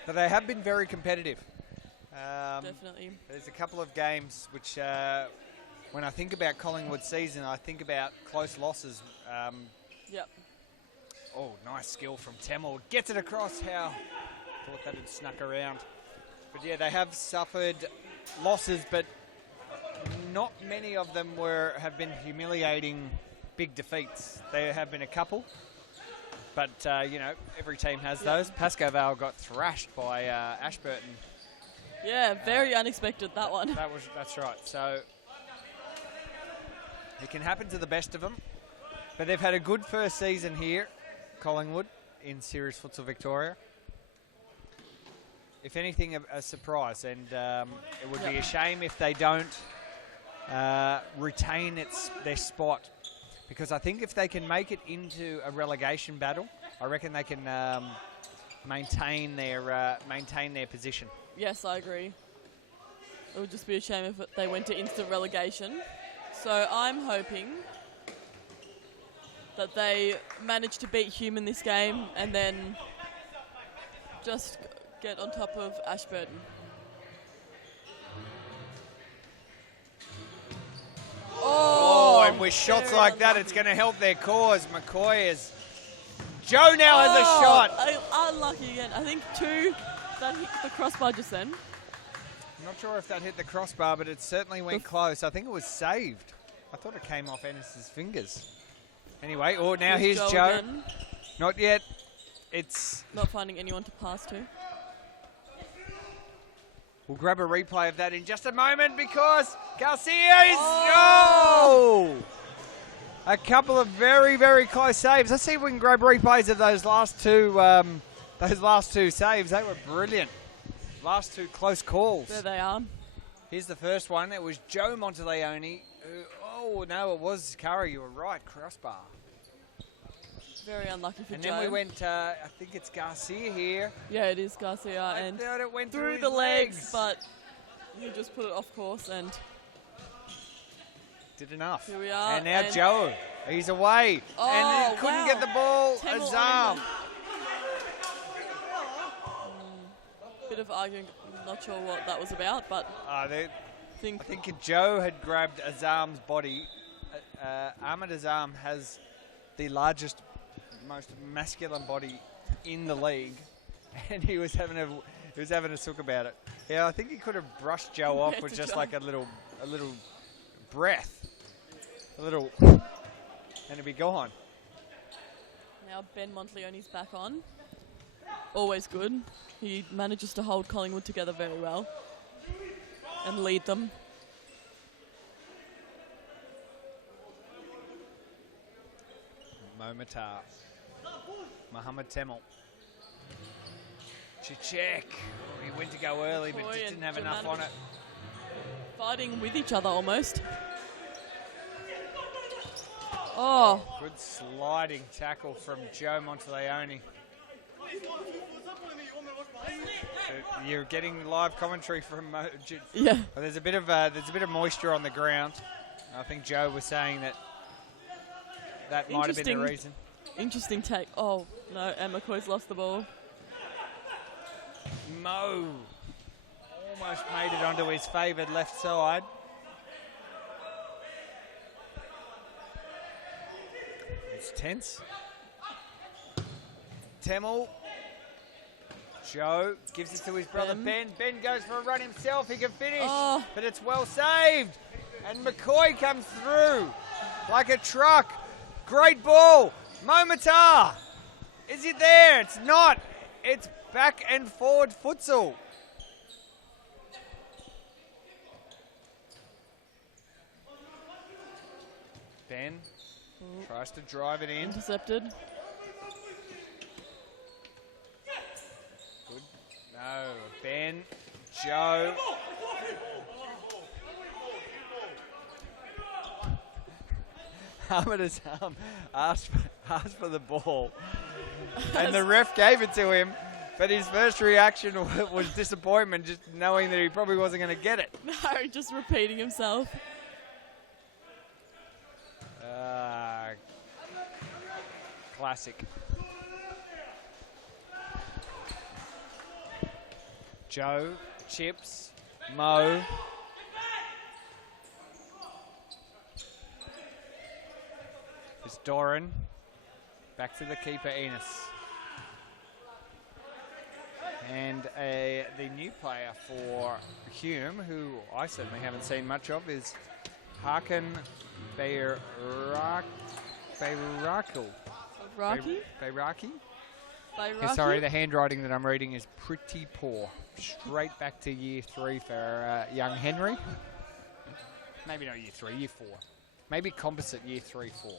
but they have been very competitive. Definitely. There's a couple of games which, when I think about Collingwood's season, I think about close losses. Yep. Oh, nice skill from Temel. Gets it across. How? Thought that had snuck around. But yeah, they have suffered losses, but not many of them have been humiliating big defeats. There have been a couple, but you know, every team has those. Pascoe Vale got thrashed by Ashburton. Yeah, very unexpected, that one. That's right. So it can happen to the best of them, but they've had a good first season here, Collingwood, in Series Futsal Victoria. If anything, a surprise, and it would be a shame if they don't retain their spot, because I think if they can make it into a relegation battle, I reckon they can maintain their position. Yes, I agree. It would just be a shame if they went to instant relegation. So I'm hoping that they managed to beat Hume in this game and then just get on top of Ashburton. Oh, and with shots like that, it's going to help their cause. McCoy is... Joe now has a shot. Unlucky again. I think 2 that hit the crossbar just then. I'm not sure if that hit the crossbar, but it certainly went close. I think it was saved. I thought it came off Ennis's fingers. Anyway, now here's Joe. Again. Not yet. It's... Not finding anyone to pass to. We'll grab a replay of that in just a moment because Garcia is... No! A couple of very, very close saves. Let's see if we can grab replays of those last two saves. They were brilliant. Last 2 close calls. There they are. Here's the first one. It was Joe Monteleone. Oh, no, it was Curry. You were right. Crossbar. Very unlucky for and Joe. And then we went, I think it's Garcia here. Yeah, it is Garcia. I and thought it went through the legs, but he just put it off course and... Did enough. Here we are. And now Joe. He's away. And he couldn't get the ball. Azam. Bit of arguing. Not sure what that was about, but I think Joe had grabbed Azam's body. Ahmed Azam has the largest, most masculine body in the league, and he was having a sook about it. Yeah, I think he could have brushed Joe off with just like a little breath, and it'd be gone. Now Ben Monteleone's back on. Always good. He manages to hold Collingwood together very well and lead them. Momatar. Mohamed Temel. Chichek. He went to go early, but just didn't have enough on it. Fighting with each other almost. Oh. Good sliding tackle from Joe Monteleone. So you're getting live commentary from yeah. Well, there's a bit of moisture on the ground. I think Joe was saying that might have been the reason. Interesting take. Oh no, and McCoy's lost the ball. Mo almost made it onto his favoured left side. It's tense. Temel. Joe gives it to his brother Ben. Ben goes for a run himself. He can finish, but it's well saved. And McCoy comes through like a truck. Great ball. Momatar. Is it there? It's not. It's back and forward futsal. Ben tries to drive it in. Intercepted. Good. No. Ben. Joe. Ahmed Azam asked for the ball. And the ref gave it to him. But his first reaction was disappointment, just knowing that he probably wasn't going to get it. No, just repeating himself. Classic. Joe, Chips, Mo. It's Doran. Back to the keeper, Enos. And the new player for Hume, who I certainly haven't seen much of, is Hakan Bayraki? Yeah, sorry, the handwriting that I'm reading is pretty poor. Straight back to year 3 for young Henry. Maybe not year 3, year 4. Maybe composite year 3, 4.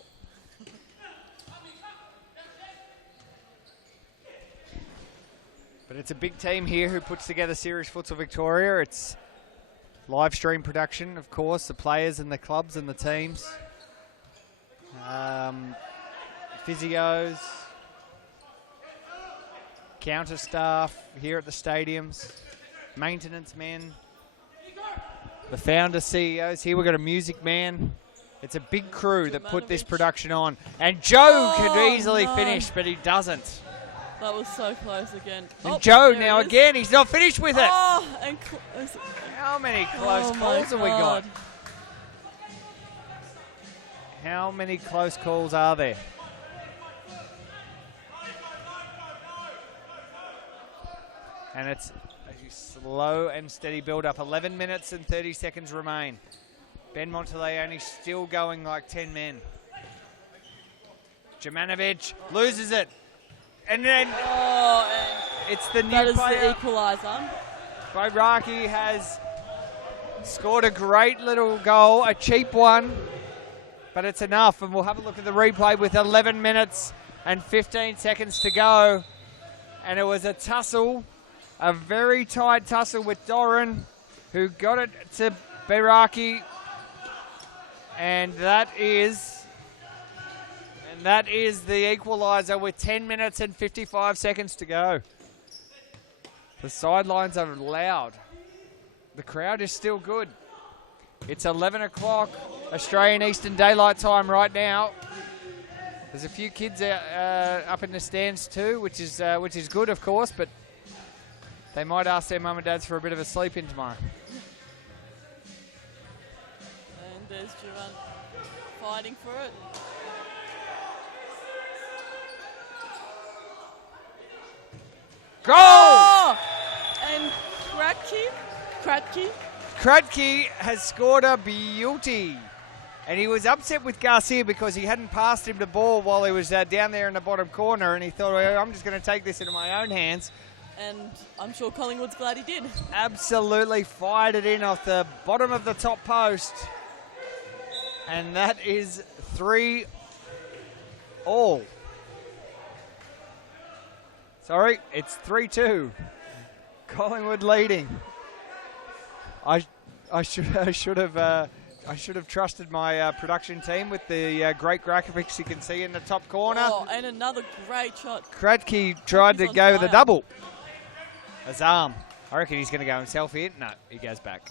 But it's a big team here who puts together Series Futsal Victoria. It's live stream production, of course, the players and the clubs and the teams. Physios. Counter staff here at the stadiums. Maintenance men. The founder CEOs. Here we've got a music man. It's a big crew that put this production on. And Joe could easily finish, but he doesn't. That was so close again. And Joe now again, he's not finished with it. Oh, and how many close calls have we got? How many close calls are there? And it's a slow and steady build-up. 11 minutes and 30 seconds remain. Ben Monteleone still going like 10 men. Jemanovic loses it. And then it's the new player. That is the equaliser. Bairaki has scored a great little goal, a cheap one, but it's enough. And we'll have a look at the replay with 11 minutes and 15 seconds to go. And it was a tussle, a very tight tussle with Doran, who got it to Bairaki. And that is the equaliser with 10 minutes and 55 seconds to go. The sidelines are loud. The crowd is still good. It's 11 o'clock Australian Eastern Daylight Time right now. There's a few kids up in the stands too, which is good, of course, but they might ask their mum and dads for a bit of a sleep in tomorrow. And there's Duran fighting for it. Goal! Oh! And Kratky has scored a beauty. And he was upset with Garcia because he hadn't passed him the ball while he was down there in the bottom corner, and he thought, well, I'm just going to take this into my own hands. And I'm sure Collingwood's glad he did. Absolutely fired it in off the bottom of the top post. And that is 3-all. Sorry, it's 3-2. Collingwood leading. I should have trusted my production team with the great graphics you can see in the top corner. Oh, and another great shot. Kratky tried to go with the double. Azam. I reckon he's going to go himself here. No, he goes back.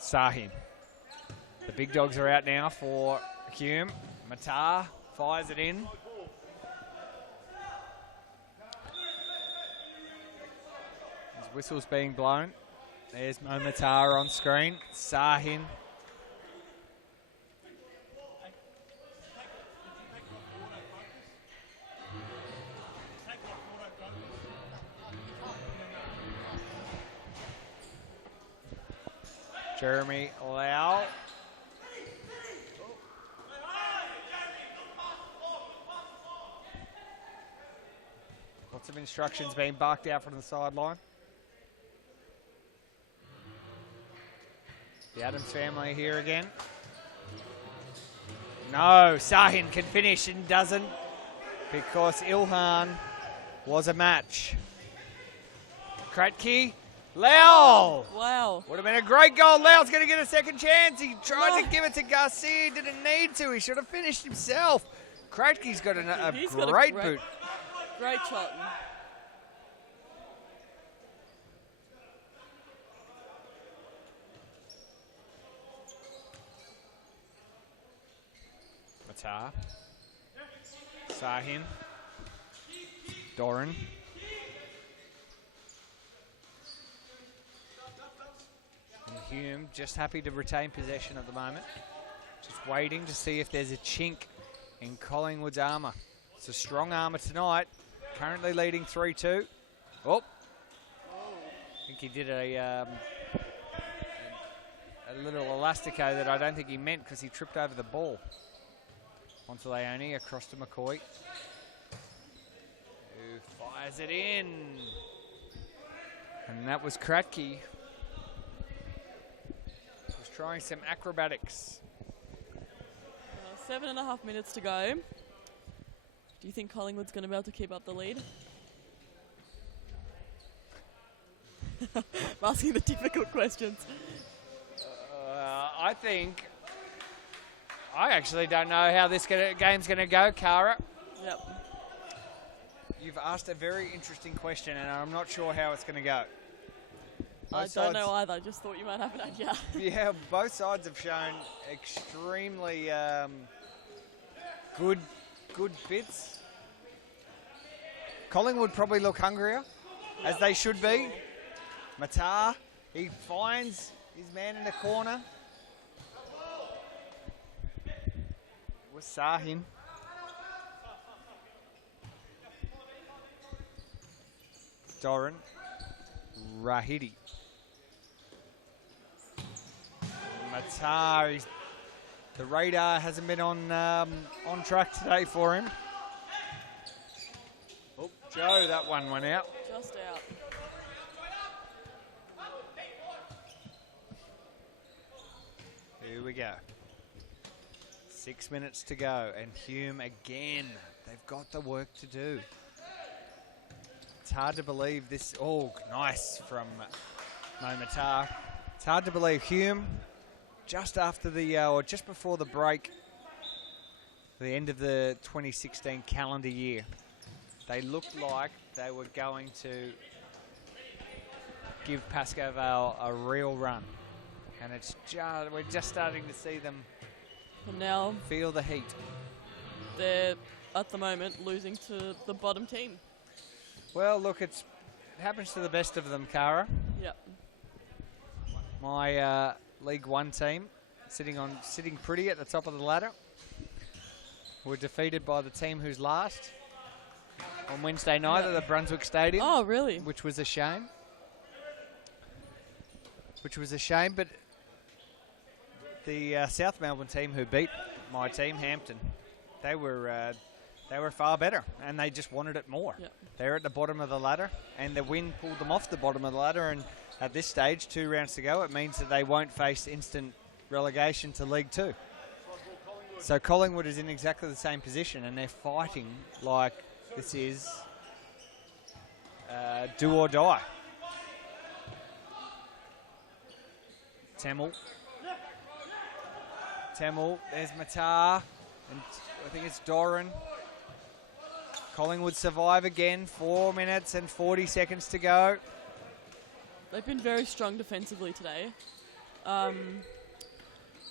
Sahin. The big dogs are out now for Hume. Matar fires it in. His whistle's being blown. There's Mo Matar on screen. Sahin. Jeremy Lau. Lots of instructions being barked out from the sideline. The Adams family here again. No, Sahin can finish and doesn't because Ilhan was a match. Kratky. Lau! Wow. Would have been a great goal. Lau's going to get a second chance. He tried to give it to Garcia. Didn't need to. He should have finished himself. Kratky's got a great boot. Great shot. Matar. Sahin. Doran. And Hume just happy to retain possession at the moment. Just waiting to see if there's a chink in Collingwood's armour. It's a strong armour tonight. Currently leading 3-2. Oh. I think he did a little elastico that I don't think he meant because he tripped over the ball. Monteleone across to McCoy, who fires it in. And that was Kratky. Was trying some acrobatics. 7.5 minutes to go. Do you think Collingwood's going to be able to keep up the lead? I'm asking the difficult questions. I actually don't know how this game's going to go, Cara. Yep. You've asked a very interesting question, and I'm not sure how it's going to go. I don't know either. I just thought you might have an idea. Yeah, both sides have shown extremely good bits. Collingwood probably look hungrier, as they should be. Matar, he finds his man in the corner. Was Sahin. Doran. Rahidi. Matar, the radar hasn't been on track today for him. Oh, Joe, that one went out. Just out. Here we go. 6 minutes to go, and Hume again. They've got the work to do. It's hard to believe this. Oh, nice from Matar. It's hard to believe Hume, just after the, or just before the break, the end of the 2016 calendar year, they looked like they were going to give Pascoe Vale a real run. And it's just, we're just starting to see them And now feel the heat. they're, at the moment, losing to the bottom team. Well, look, it happens to the best of them, Cara. Yep. My League One team, sitting pretty at the top of the ladder, were defeated by the team who's last on Wednesday night at the Brunswick Stadium. Oh, really? Which was a shame. But the South Melbourne team who beat my team, Hampton, they were far better, and they just wanted it more. Yep. They're at the bottom of the ladder, and the win pulled them off the bottom of the ladder, and at this stage, 2 rounds to go, it means that they won't face instant relegation to League Two. So Collingwood is in exactly the same position, and they're fighting like this is do or die. Tamil, there's Matar, and I think it's Doran. Collingwood survive again, 4 minutes and 40 seconds to go. They've been very strong defensively today.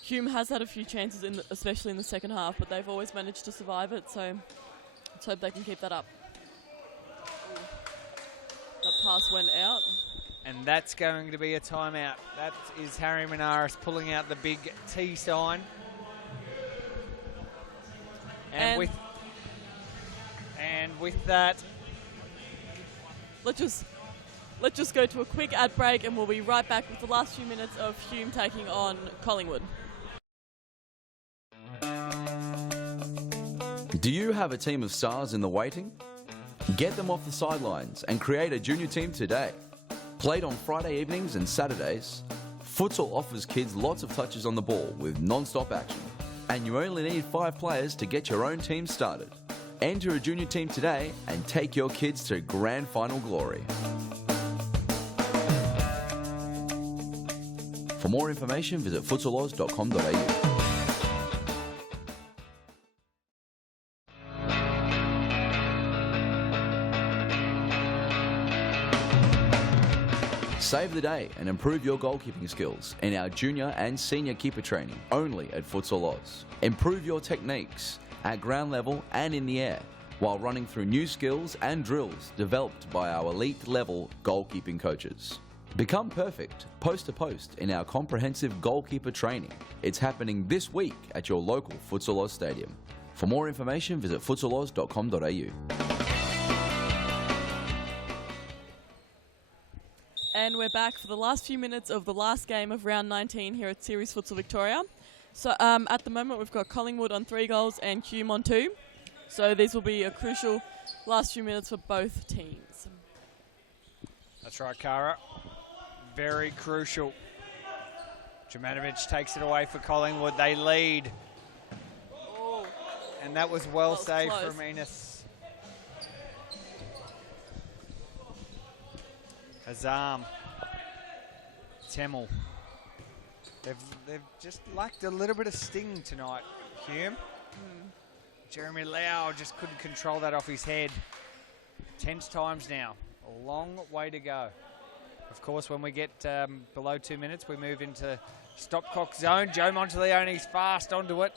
Hume has had a few chances, especially in the second half, but they've always managed to survive it, so let's hope they can keep that up. Ooh. That pass went out. And that's going to be a timeout. That is Harry Menaris pulling out the big T sign. And with that, let's just go to a quick ad break, and we'll be right back with the last few minutes of Hume taking on Collingwood. Do you have a team of stars in the waiting? Get them off the sidelines and create a junior team today. Played on Friday evenings and Saturdays, Futsal offers kids lots of touches on the ball with non-stop action. And you only need 5 players to get your own team started. Enter a junior team today and take your kids to grand final glory. For more information, visit futsaloz.com.au. Save the day and improve your goalkeeping skills in our junior and senior keeper training only at Futsal Oz. Improve your techniques at ground level and in the air while running through new skills and drills developed by our elite level goalkeeping coaches. Become perfect post to post in our comprehensive goalkeeper training. It's happening this week at your local Futsal Oz stadium. For more information, visit futsaloz.com.au. And we're back for the last few minutes of the last game of round 19 here at Series Futsal Victoria. So at the moment we've got Collingwood on 3 goals and Hume on 2. So these will be a crucial last few minutes for both teams. that's right, Cara. Very crucial. Jumanovic takes it away for Collingwood. They lead. Oh. And that was well saved close. from Enos. Azam. Temel. They've just lacked a little bit of sting tonight. Hume. Jeremy Lau just couldn't control that off his head. Tense times now. A long way to go. Of course, when we get below 2 minutes, we move into stop clock zone. Joe Monteleone's fast onto it.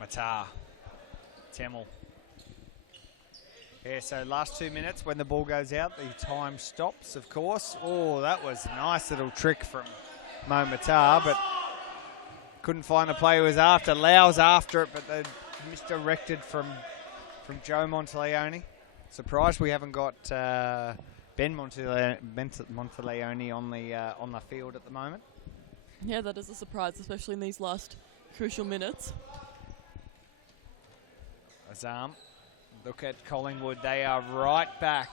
Matar. Temel. Yeah, so last 2 minutes when the ball goes out, the time stops, of course. Oh, that was a nice little trick from Mo Matar, but couldn't find the player who was after. Lau's after it, but they misdirected from Joe Monteleone. Surprised we haven't got Ben Monteleone on the field at the moment. Yeah, that is a surprise, especially in these last crucial minutes. Azam, look at Collingwood. They are right back.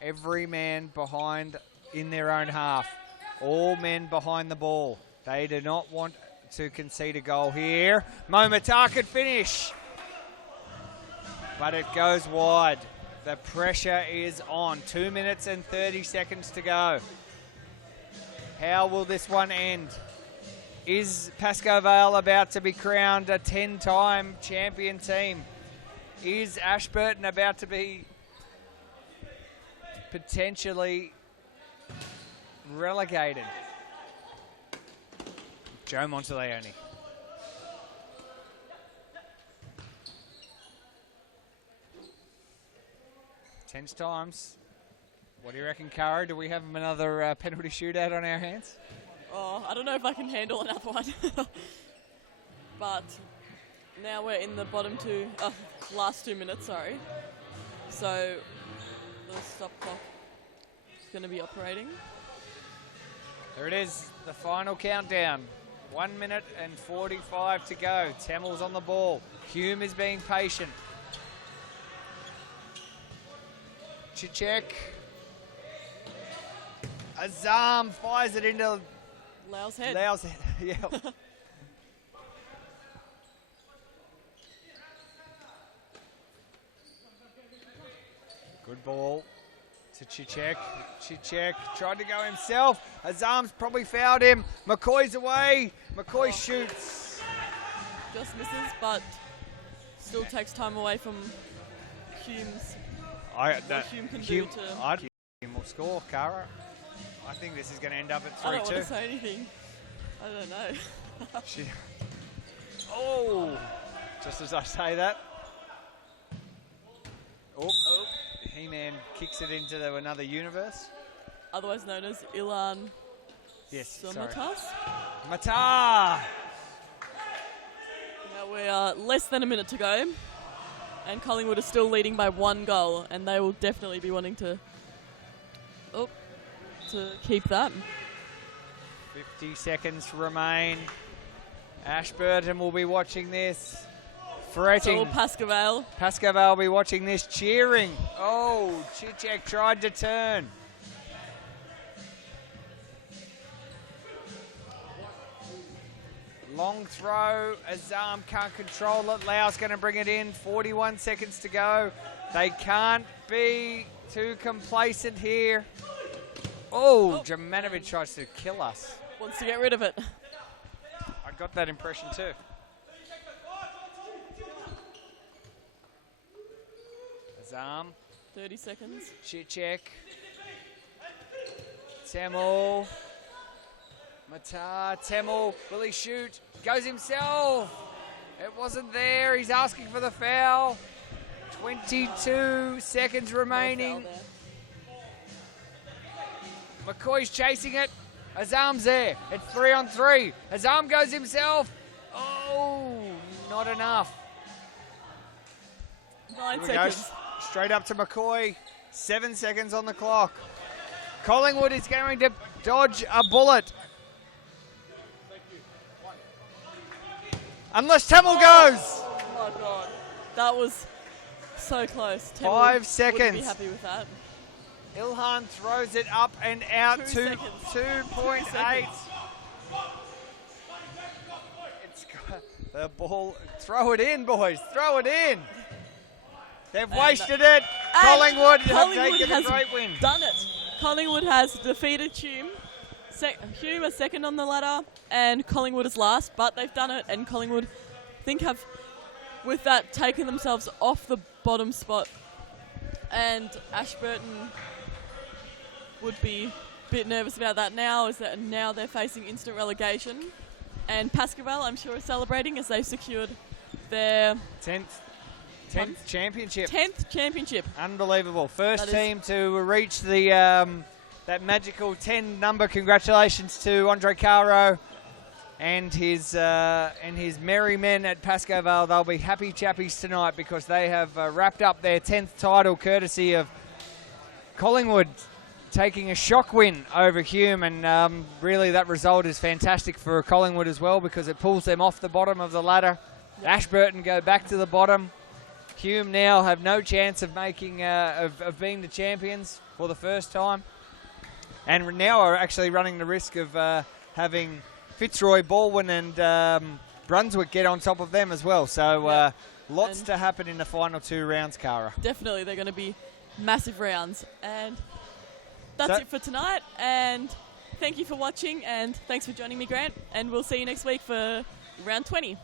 Every man behind in their own half. All men behind the ball. They do not want to concede a goal here. Mo Matar could finish, but it goes wide. The pressure is on. 2 minutes and 30 seconds to go. How will this one end? Is Pascoe Vale about to be crowned a 10-time champion team? Is Ashburton about to be potentially relegated? Joe Monteleone. Tense times. What do you reckon, Cara? Do we have another penalty shootout on our hands? Oh, I don't know if I can handle another one. But now we're in the last 2 minutes, sorry. So the stop clock is going to be operating. There it is, the final countdown. 1 minute and 45 to go. Tamel's on the ball. Hume is being patient. Chichek. Azam fires it into Lau's head. Lau's head, yeah. Good ball to Chichek. Chichek tried to go himself. Azam's probably fouled him. McCoy's away. McCoy shoots. Just misses, but still takes time away from Hume's. Hume can do to... Hume will score, Cara. I think this is going to end up at 3-2. I don't want to say anything. I don't know. Oh! Just as I say that. Oh. He-Man kicks it into another universe. Otherwise known as Ilan Somatas. Matar! Now we are less than a minute to go. And Collingwood are still leading by 1 goal. And they will definitely be wanting to keep that. 50 seconds remain. Ashburton will be watching this. Fretting. So Pascoe Vale. Pascoe Vale will be watching this, cheering. Oh, Chichek tried to turn. Long throw. Azam can't control it. Lau's going to bring it in. 41 seconds to go. They can't be too complacent here. Oh, Jemanovic tries to kill us. Wants to get rid of it. I got that impression too. Azam. 30 seconds. Chichek. Temel. Matar. Temel. Will he shoot? Goes himself. It wasn't there. He's asking for the foul. 22 seconds remaining. McCoy's chasing it. Azam's there. It's 3-on-3. Azam goes himself. Oh, not enough. 9 seconds. Straight up to McCoy. 7 seconds on the clock. Collingwood is going to dodge a bullet. Unless Temel goes. Oh my God. That was so close. 5 seconds. Wouldn't be happy with that. Ilhan throws it up and out to 2.8. It's got the ball. Throw it in, boys. Throw it in. They've wasted it. Collingwood have taken a great win. Done it. Collingwood has defeated Hume. Hume is second on the ladder, and Collingwood is last. But they've done it, and Collingwood, I think, have, with that, taken themselves off the bottom spot And Ashburton would be a bit nervous about that now, is that now they're facing instant relegation. And Pascoval, I'm sure, is celebrating as they've secured their 10th championship. 10th championship. Unbelievable. First That team to reach the that magical 10 number. Congratulations to Andre Caro and his merry men at Pascoval. They'll be happy chappies tonight because they have wrapped up their 10th title courtesy of Collingwood taking a shock win over Hume, and really that result is fantastic for Collingwood as well because it pulls them off the bottom of the ladder. Yep. Ashburton go back to the bottom. Hume now have no chance of making of being the champions for the first time, and now are actually running the risk of having Fitzroy, Baldwin and Brunswick get on top of them as well. So lots to happen in the final 2 rounds, Cara. Definitely, they're going to be massive rounds. And that's it for tonight. And thank you for watching, and thanks for joining me, Grant. And we'll see you next week for round 20.